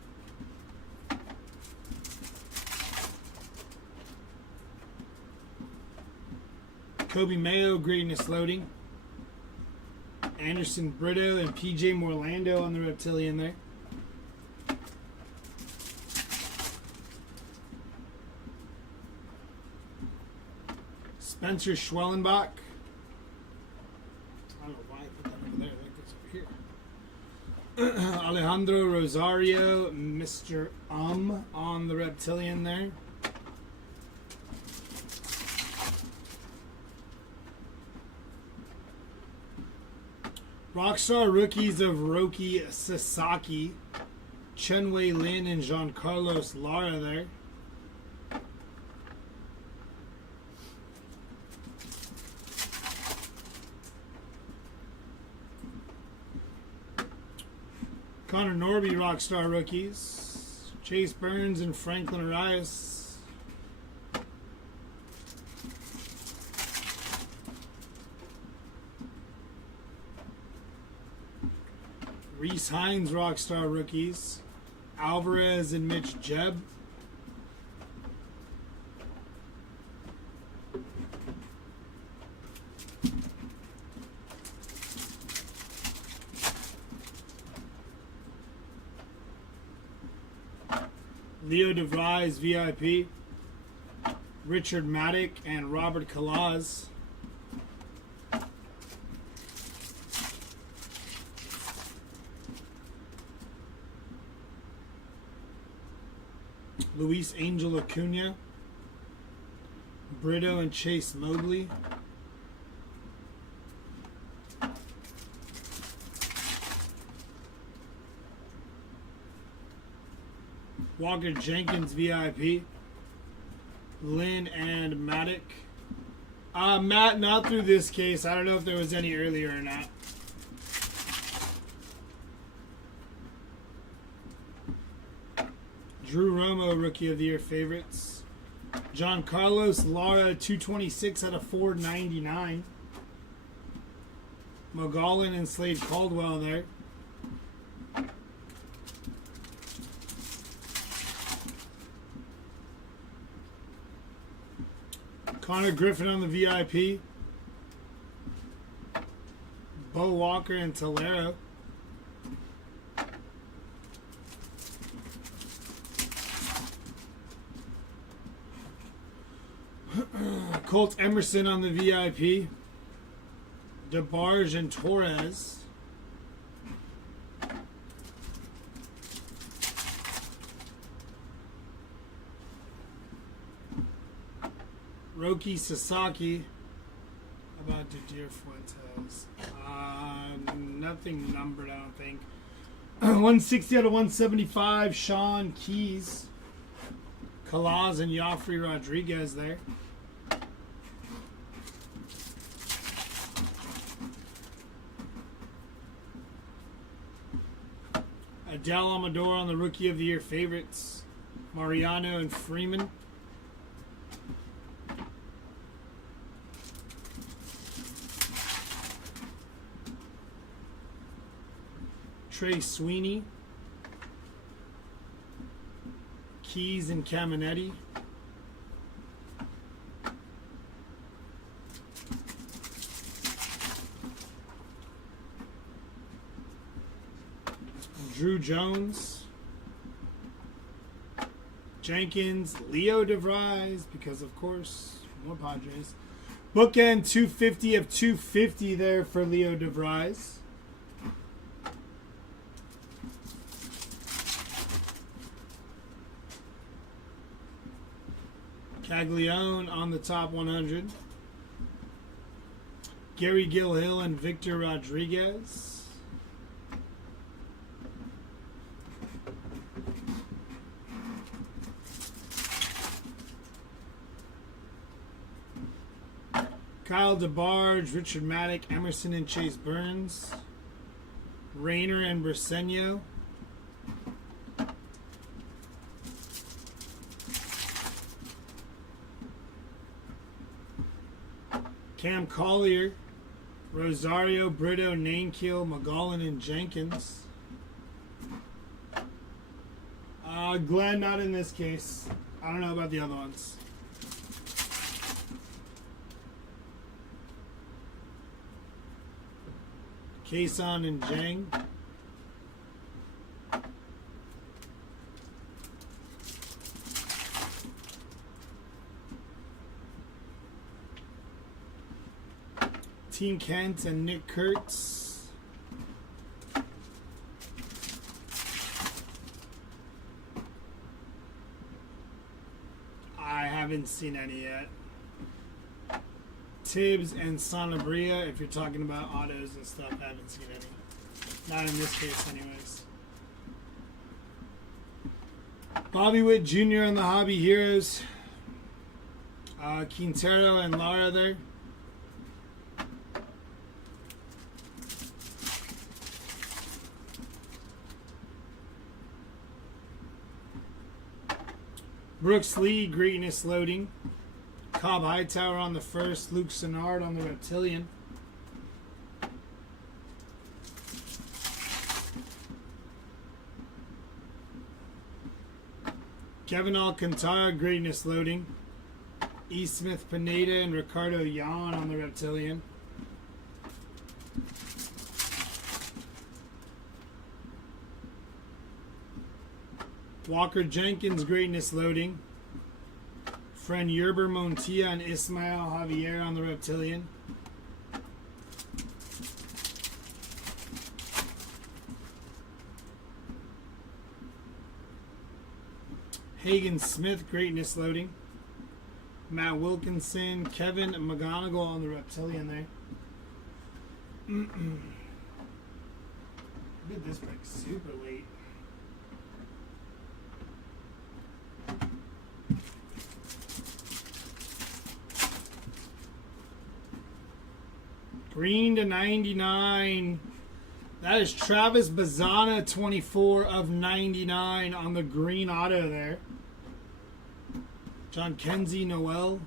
Kobe Mayo, Greatness Loading. Anderson Brito and PJ Morlando on the Reptilian there. Spencer Schwellenbach. I don't know why I put that over there. That goes over here. Alejandro Rosario, Mr. On the Reptilian there. Rockstar rookies of Roki Sasaki, Chenwei Lin, and Giancarlos Lara there. Connor Norby, Rockstar rookies. Chase Burns and Franklin Arias. Reese Hines, Rockstar rookies. Alvarez and Mitch Jebb. Leo DeVries, VIP. Richard Maddock and Robert Kalaz. Luis Angel Acuna. Brito and Chase Mobley. Walker Jenkins, VIP. Lynn and Maddock. Matt, not through this case. I don't know if there was any earlier or not. Drew Romo, Rookie of the Year favorites. John Carlos Lara, 226 out of 499. McGollin and Slade Caldwell there. Connor Griffin on the VIP. Bo Walker and Tolero. Colt Emerson on the VIP. DeBarge and Torres. Roki Sasaki. How about Didier Fuentes? Nothing numbered, I don't think. 160 out of 175. Sean Keys. Kalaz and Joffrey Rodriguez there. Adele Amador on the Rookie of the Year favorites. Mariano and Freeman. Trey Sweeney. Keys and Caminetti. Drew Jones. Jenkins. Leo DeVries, because of course, more Padres. Bookend 250 of 250 there for Leo DeVries. Caglione on the top 100. Gary Gilhill and Victor Rodriguez. Kyle DeBarge, Richard Maddock, Emerson and Chase Burns, Rayner and Briseño, Cam Collier, Rosario, Brito, Nainkiel, McGowan, and Jenkins. Glenn, not in this case. I don't know about the other ones. Kason and Jang. Team Kent and Nick Kurtz. I haven't seen any yet. Tibbs and Sanabria, if you're talking about autos and stuff, I haven't seen any. Not in this case, anyways. Bobby Witt Jr. on the Hobby Heroes. Quintero and Lara there. Brooks Lee, Greatness Loading. Cobb Hightower on the first. Luke Sennard on the Reptilian. Kevin Alcantara, Greatness Loading. E. Smith Pineda and Ricardo Yan on the Reptilian. Walker Jenkins, Greatness Loading. Fren Yerber, Montilla, and Ismael Javier on the Reptilian. Hagen Smith, Greatness Loading. Matt Wilkinson, Kevin McGonigal on the Reptilian there. Did this break super late. Green to 99. That is Travis Bazana, 24 of 99 on the green auto there. John Kenzie Noel.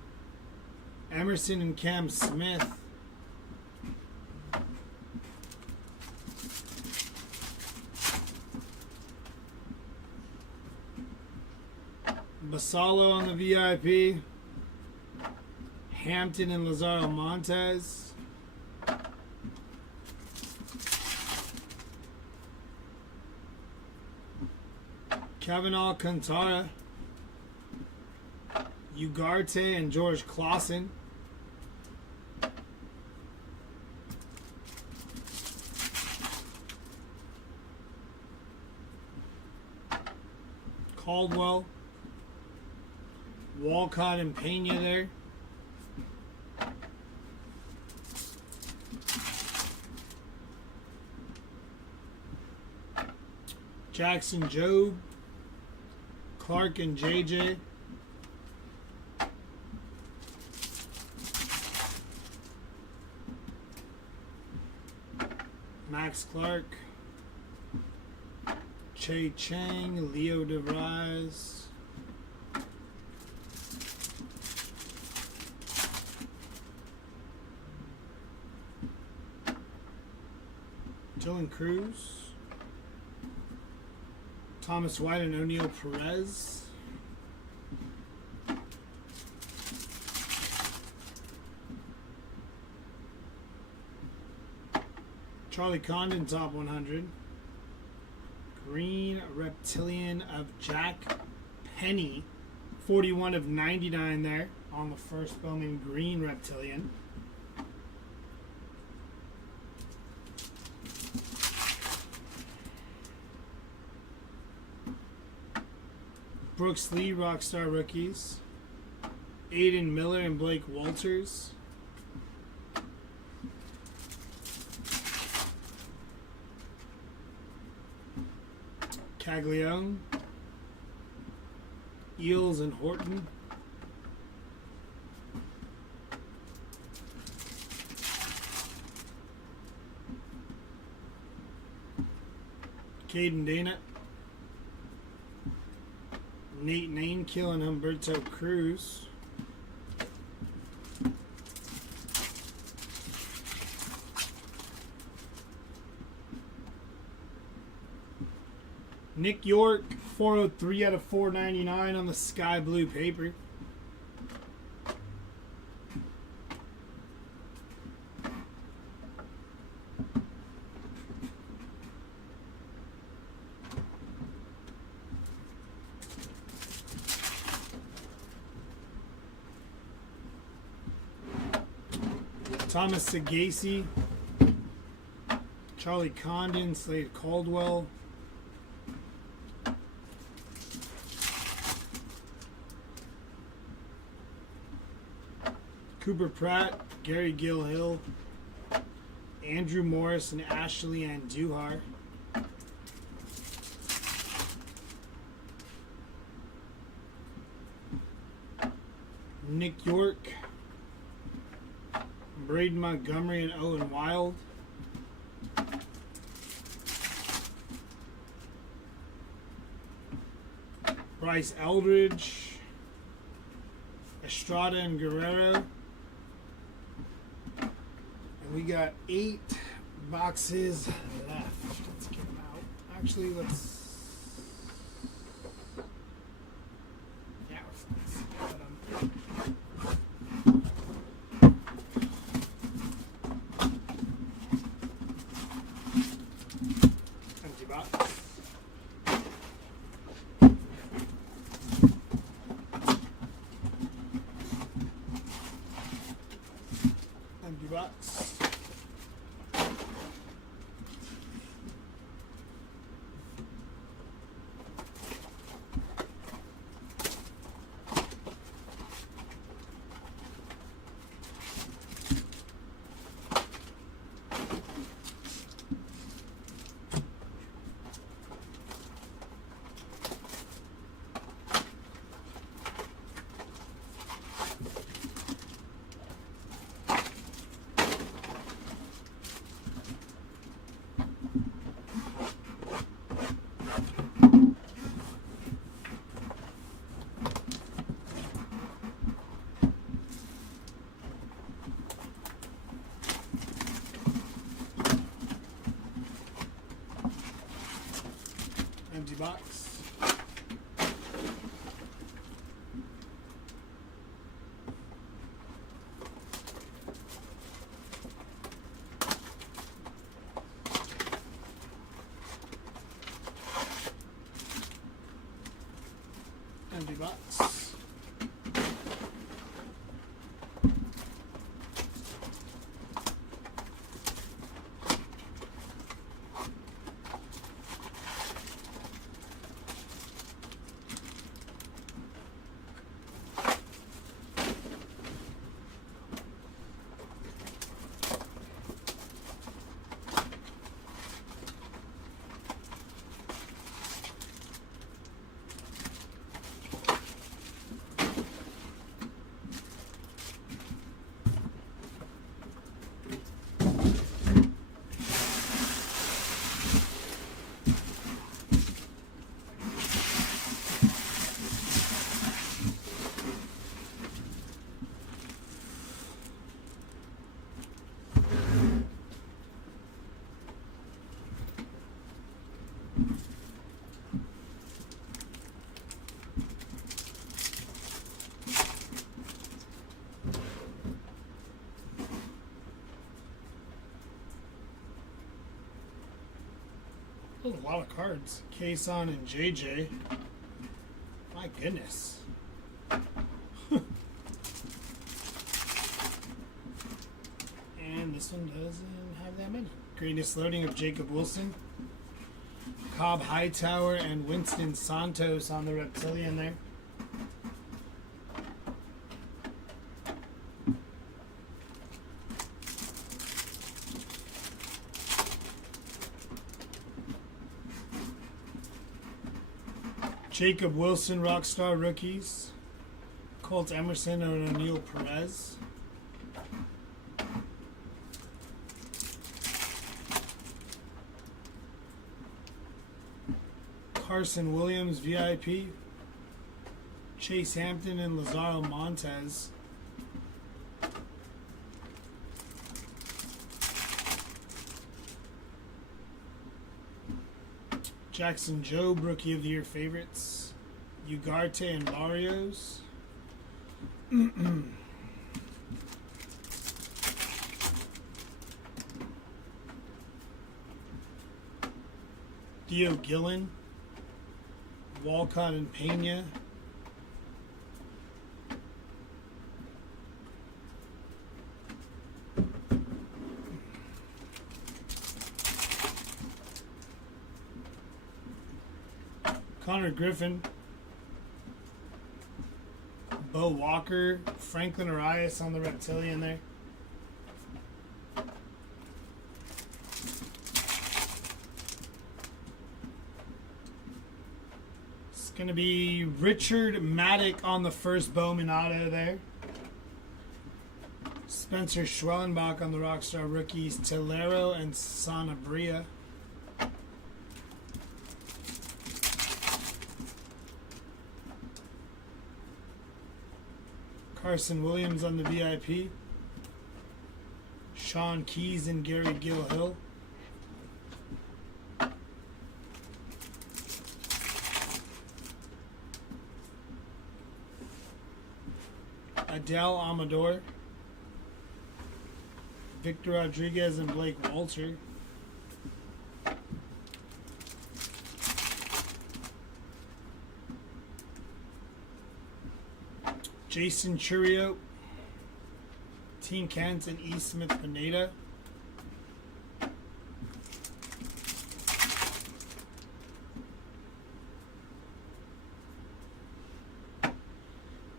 Emerson and Cam Smith. Basalo on the VIP. Hampton and Lazaro Montez. Kevin Alcantara, Ugarte and George Clausen. Caldwell, Walcott and Pena there. Jackson Jobe. Clark and JJ. Max Clark. Che Chang, Leo DeVries. Dylan Cruz. Thomas White and O'Neal Perez. Charlie Condon, top 100. Green Reptilian of Jack Penny. 41 of 99 there on the first Bowman Green Reptilian. Brooks Lee, Rockstar Rookies. Aiden Miller and Blake Walters. Caglione. Eels and Horton. Caden Dana. Nate Nain killing Humberto Cruz. Nick York, 403 out of 499 on the sky blue paper. Thomas Sagasi, Charlie Condon, Slade Caldwell. Cooper Pratt, Gary Gilhill, Andrew Morris, and Ashley Andujar. Nick York, Braden Montgomery, and Owen Wild. Bryce Eldridge, Estrada, and Guerrero. And we got 8 boxes left. Let's get them out. Actually, let's. Yeah, let's get them. Empty box. Empty box. Empty box. Empty box. There's a lot of cards. Kason and JJ. My goodness. And this one doesn't have that many. Greatest loading of Jacob Wilson. Cobb Hightower and Winston Santos on the Reptilian there. Jacob Wilson, Rockstar Rookies. Colt Emerson and O'Neal Perez. Carson Williams, VIP. Chase Hampton and Lazaro Montez. Jackson Jobe, Rookie of the Year favorites. Ugarte and Barrios. Theo Gillen. Walcott and Pena. Connor Griffin, Bo Walker, Franklin Arias on the Reptilian there. It's going to be Richard Maddock on the first Bowman auto there. Spencer Schwellenbach on the Rockstar rookies, Tellero and Sanabria. Carson Williams on the VIP. Sean Keys and Gary Gilhill. Adele Amador. Victor Rodriguez and Blake Walter. Jason Churio, Team Kent and E. Smith Pineda.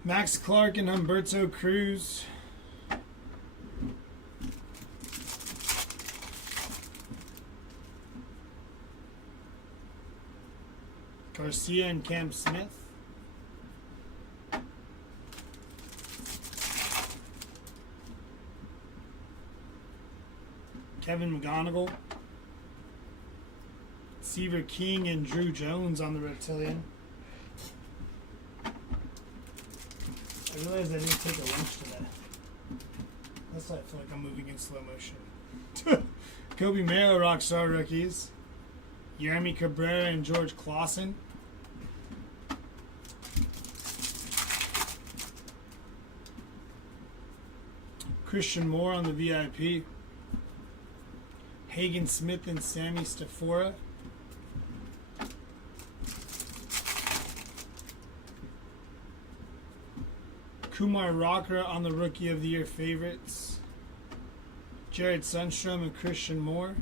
Max Clark and Humberto Cruz. Garcia and Cam Smith. Kevin McGonigal. Seaver King and Drew Jones on the Reptilian. I realized I didn't take a lunch today. That's why I feel like I'm moving in slow motion. Kobe Mayo, Rockstar rookies. Jeremy Cabrera and George Clausen. Christian Moore on the VIP. Hagen Smith and Sammy Stafora. Kumar Rocker on the Rookie of the Year favorites. Jared Sundstrom and Christian Moore.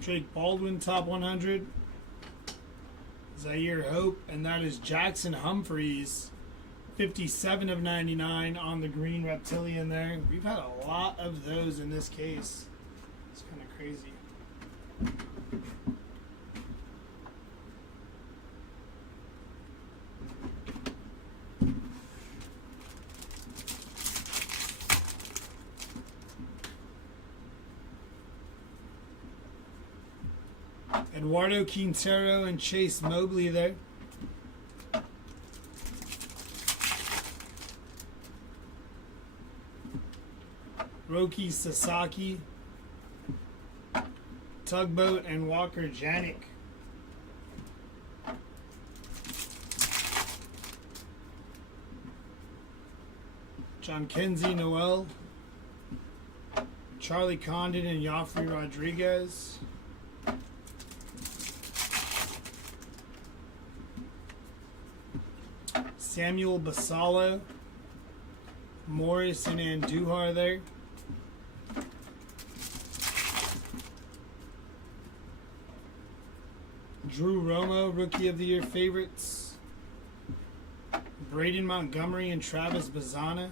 Drake Baldwin, top 100. Zaire Hope, and that is Jackson Humphreys. 57 of 99 on the green Reptilian there. We've had a lot of those in this case. It's kind of crazy. Eduardo Quintero and Chase Mobley there. Roki Sasaki, Tugboat, and Walker Janik. John Kenzie Noel, Charlie Condon, and Joffrey Rodriguez. Samuel Basalo, Morris and Andujar there. Drew Romo, Rookie of the Year favorites. Braden Montgomery and Travis Bazana.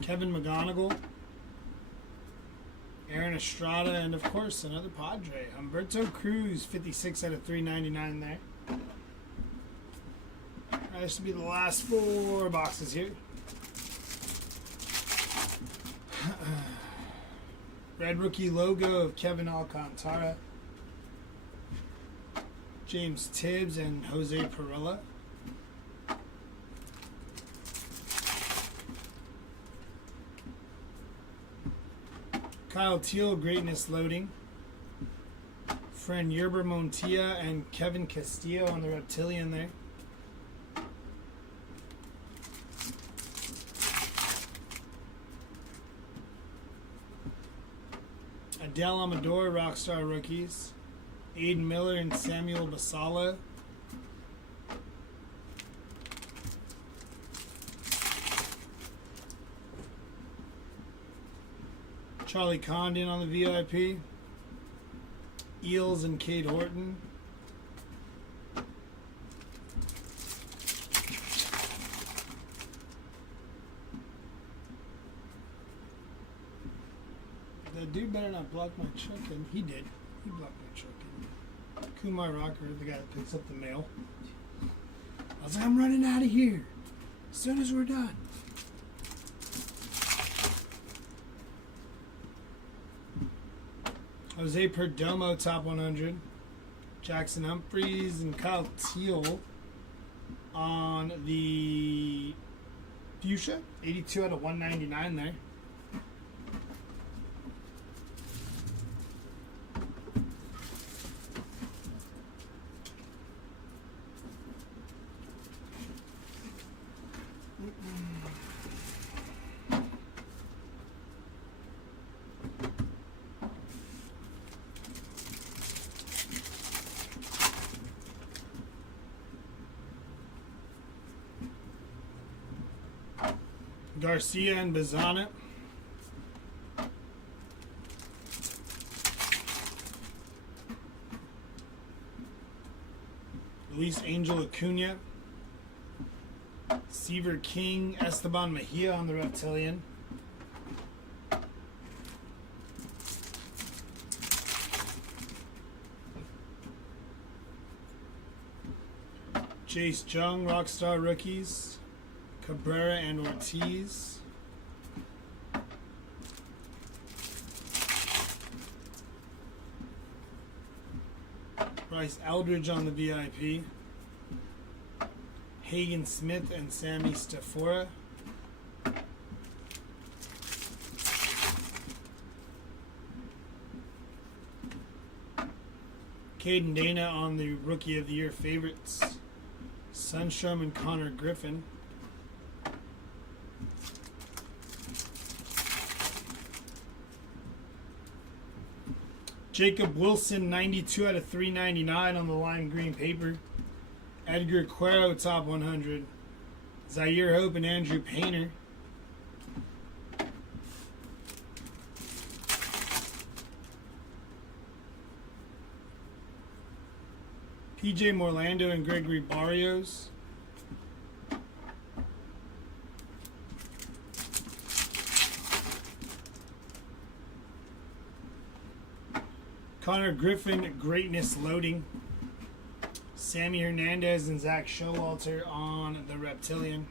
Kevin McGonigal. Aaron Estrada, and of course another Padre. Humberto Cruz, 56 out of 399 there. This should be the last 4 boxes here. Red rookie logo of Kevin Alcantara, James Tibbs, and Jose Perella. Kyle Teal, greatness loading. Fran Yerber Montilla and Kevin Castillo on the Reptilian there. Adele Amador, Rockstar rookies. Aiden Miller and Samuel Basala. Charlie Condon on the VIP. Eels and Cade Horton. The dude better not block my check-in. He did. He blocked my check-in. Kumar Rocker, the guy that picks up the mail. I was like, I'm running out of here as soon as we're done. Jose Perdomo, top 100. Jackson Humphreys and Kyle Teal on the Fuchsia. 82 out of 199 there. Garcia and Bazana. Luis Angel Acuna. Seaver King, Esteban Mejia on the Reptilian. Chase Jung, Rockstar rookies. Cabrera and Ortiz. Bryce Eldridge on the VIP. Hagen Smith and Sammy Stafora. Caden Dana on the Rookie of the Year favorites. Sunstrom and Connor Griffin. Jacob Wilson, 92 out of 399 on the lime green paper. Edgar Cuero, top 100. Zaire Hope and Andrew Painter. PJ Morlando and Gregory Barrios. Connor Griffin, greatness loading. Sammy Hernandez and Zach Showalter on the Reptilian.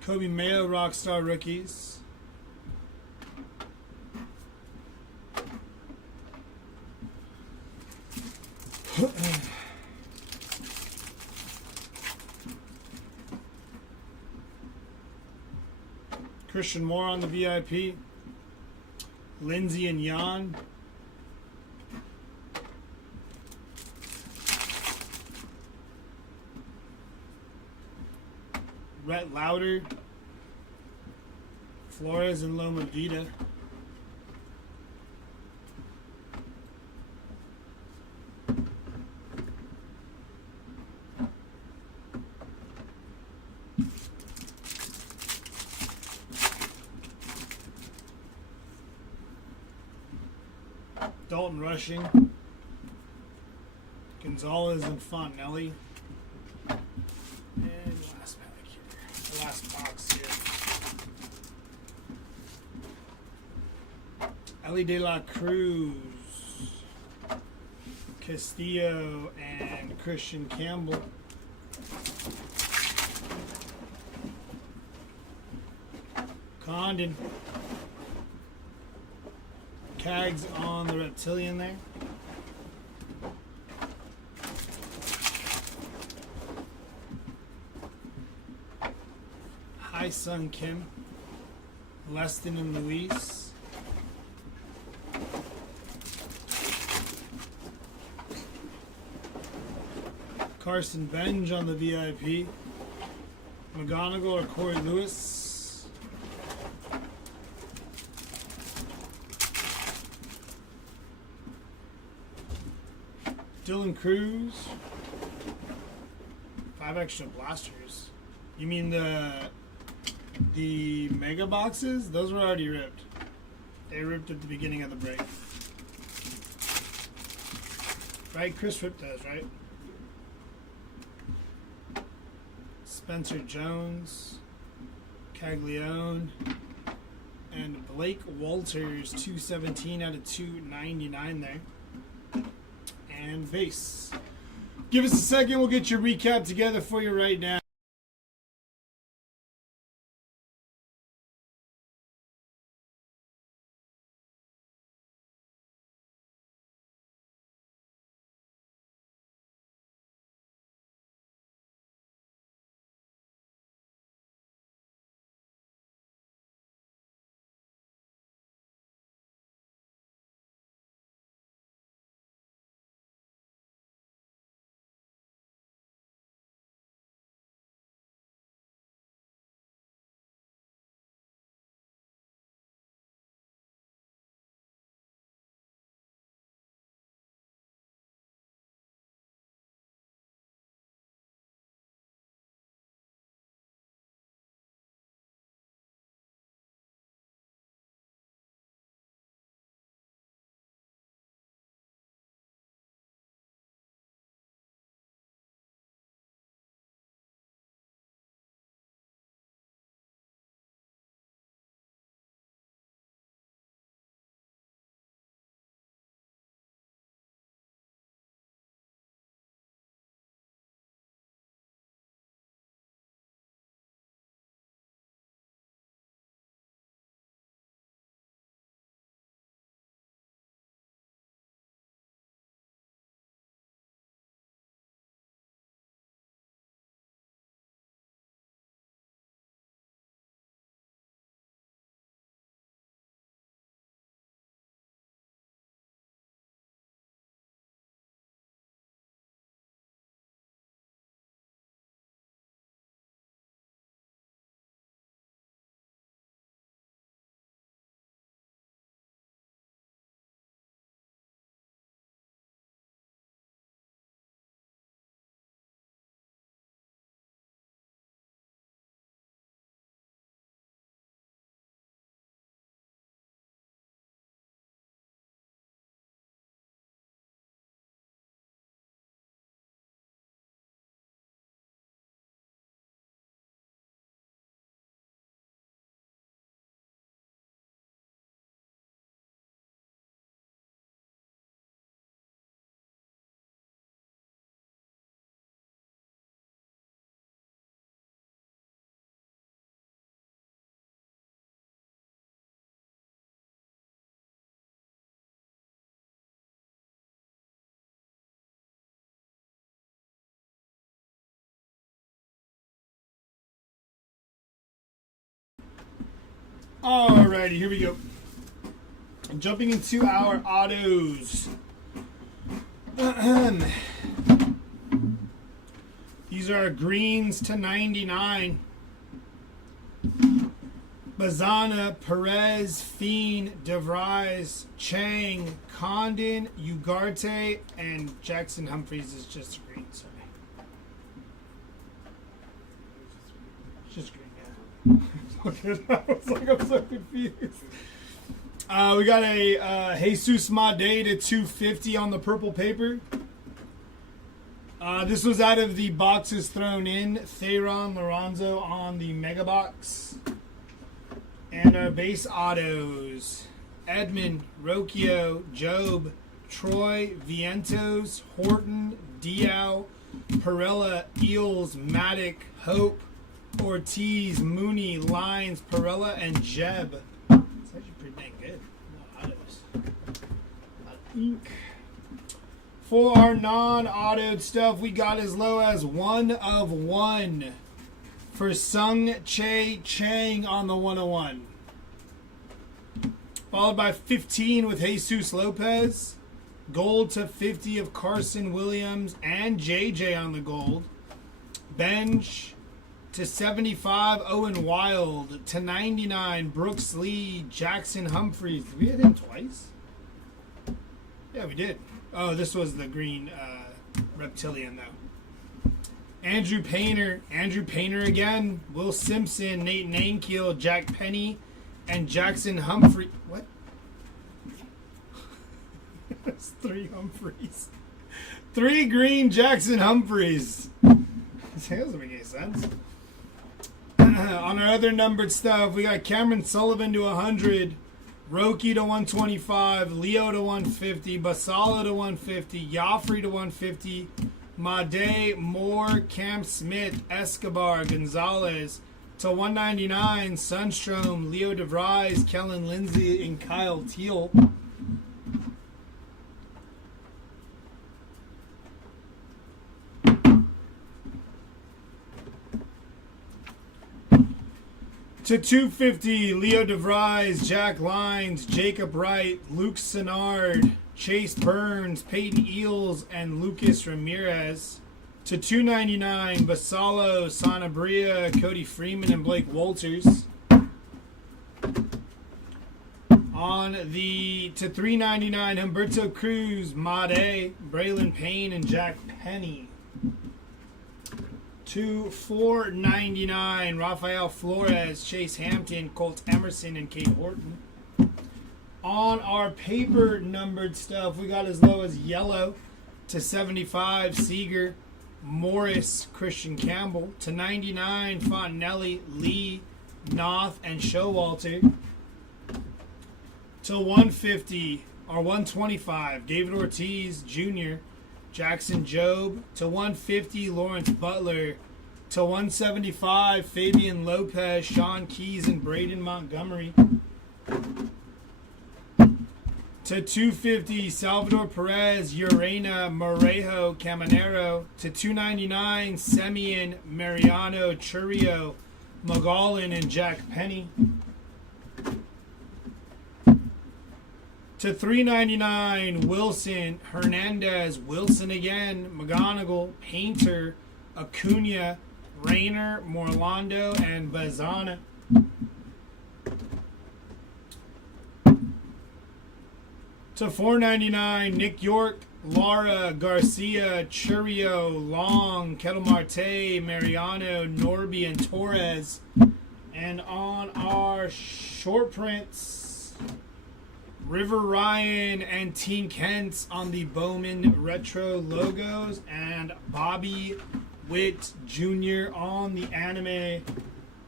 Kobe Mayo, Rockstar rookies. Christian Moore on the VIP. Lindsey and Jan. Rhett Lauder. Flores and Loma Vida. Dalton Rushing, Gonzalez and Fontenelli, and last pack here, the last box here. Ellie De La Cruz, Castillo, and Christian Campbell. Condon. Cags on the Reptilian there. Hi Sun Kim. Leston and Luis. Carson Benj on the VIP. McGonigal or Corey Lewis. Dylan Cruz. 5 extra blasters. You mean the mega boxes? Those were already ripped. They ripped at the beginning of the break. Right? Chris ripped those, right? Spencer Jones, Caglione, and Blake Walters, 217 out of 299 there. And base. Give us a second, we'll get your recap together for you right now. Alrighty, here we go. Jumping into our autos. These are greens to 99. Bazana, Perez, Fiend, DeVries, Chang, Condon, Ugarte, and Jackson Humphreys is just a green, sorry. It's just green, yeah. I was like, I'm so confused. We got a Jesus Made to 250 on the purple paper. This was out of the boxes thrown in. Theron Lorenzo on the mega box. And our base autos. Edmund, Rocchio, Job, Troy, Vientos, Horton, Diao, Perella, Eels, Maddock, Hope, Ortiz, Mooney, Lyons, Perella, and Jeb. It's actually pretty dang good. A lot of those. A lot of ink. For our non-autoed stuff, we got as low as 1 of 1 for Sung Chae Chang on the 101. Followed by 15 with Jesus Lopez. Gold to 50 of Carson Williams and JJ on the gold. Bench to 75, Owen Wild. To 99, Brooks Lee, Jackson Humphreys. Did we hit him twice? Yeah, we did. Oh, this was the green reptilian, though. Andrew Painter again. Will Simpson, Nate Nankiel, Jack Penny, and Jackson Humphrey. What? That's 3 Humphreys. 3 green Jackson Humphreys. This doesn't make any sense. On our other numbered stuff, we got Cameron Sullivan to 100. Roki to 125, Leo to 150, Basala to 150, Joffrey to 150, Made, Moore, Cam Smith, Escobar, Gonzalez to 199, Sunstrom, Leo DeVries, Kellen Lindsay, and Kyle Teal. To 250, Leo DeVries, Jack Lines, Jacob Wright, Luke Sennard, Chase Burns, Peyton Eels, and Lucas Ramirez. To 299, Basalo, Sanabria, Cody Freeman, and Blake Walters. On the to 399, Humberto Cruz, Made, Braylon Payne, and Jack Penny. To 499, Rafael Flores, Chase Hampton, Colt Emerson, and Kate Horton. On our paper numbered stuff, we got as low as yellow to 75, Seager, Morris, Christian Campbell. To 99, Fontenelli, Lee, Noth, and Showalter. To 150 or 125, David Ortiz Jr., Jackson Job. To 150, Lawrence Butler. To 175, Fabian Lopez, Sean Keys, and Braden Montgomery. To 250, Salvador Perez, Urena, Morejo, Caminero. To 299, Semyon, Mariano, Churio, McGollin, and Jack Penny. To 399, Wilson, Hernandez, Wilson again, McGonigal, Painter, Acuna, Rayner, Morlando, and Bazana. To 499, Nick York, Lara, Garcia, Churio, Long, Kettle Marte, Mariano, Norby, and Torres. And on our short prints, River Ryan and Team Kent's on the Bowman Retro logos, and Bobby Witt Jr. on the anime.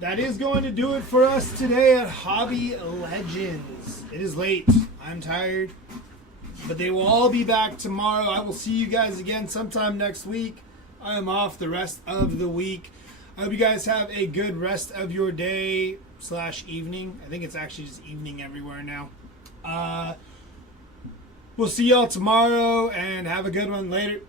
That is going to do it for us today at Hobby Legends. It is late. I'm tired. But they will all be back tomorrow. I will see you guys again sometime next week. I am off the rest of the week. I hope you guys have a good rest of your day / evening. I think it's actually just evening everywhere now. We'll see y'all tomorrow and have a good one later.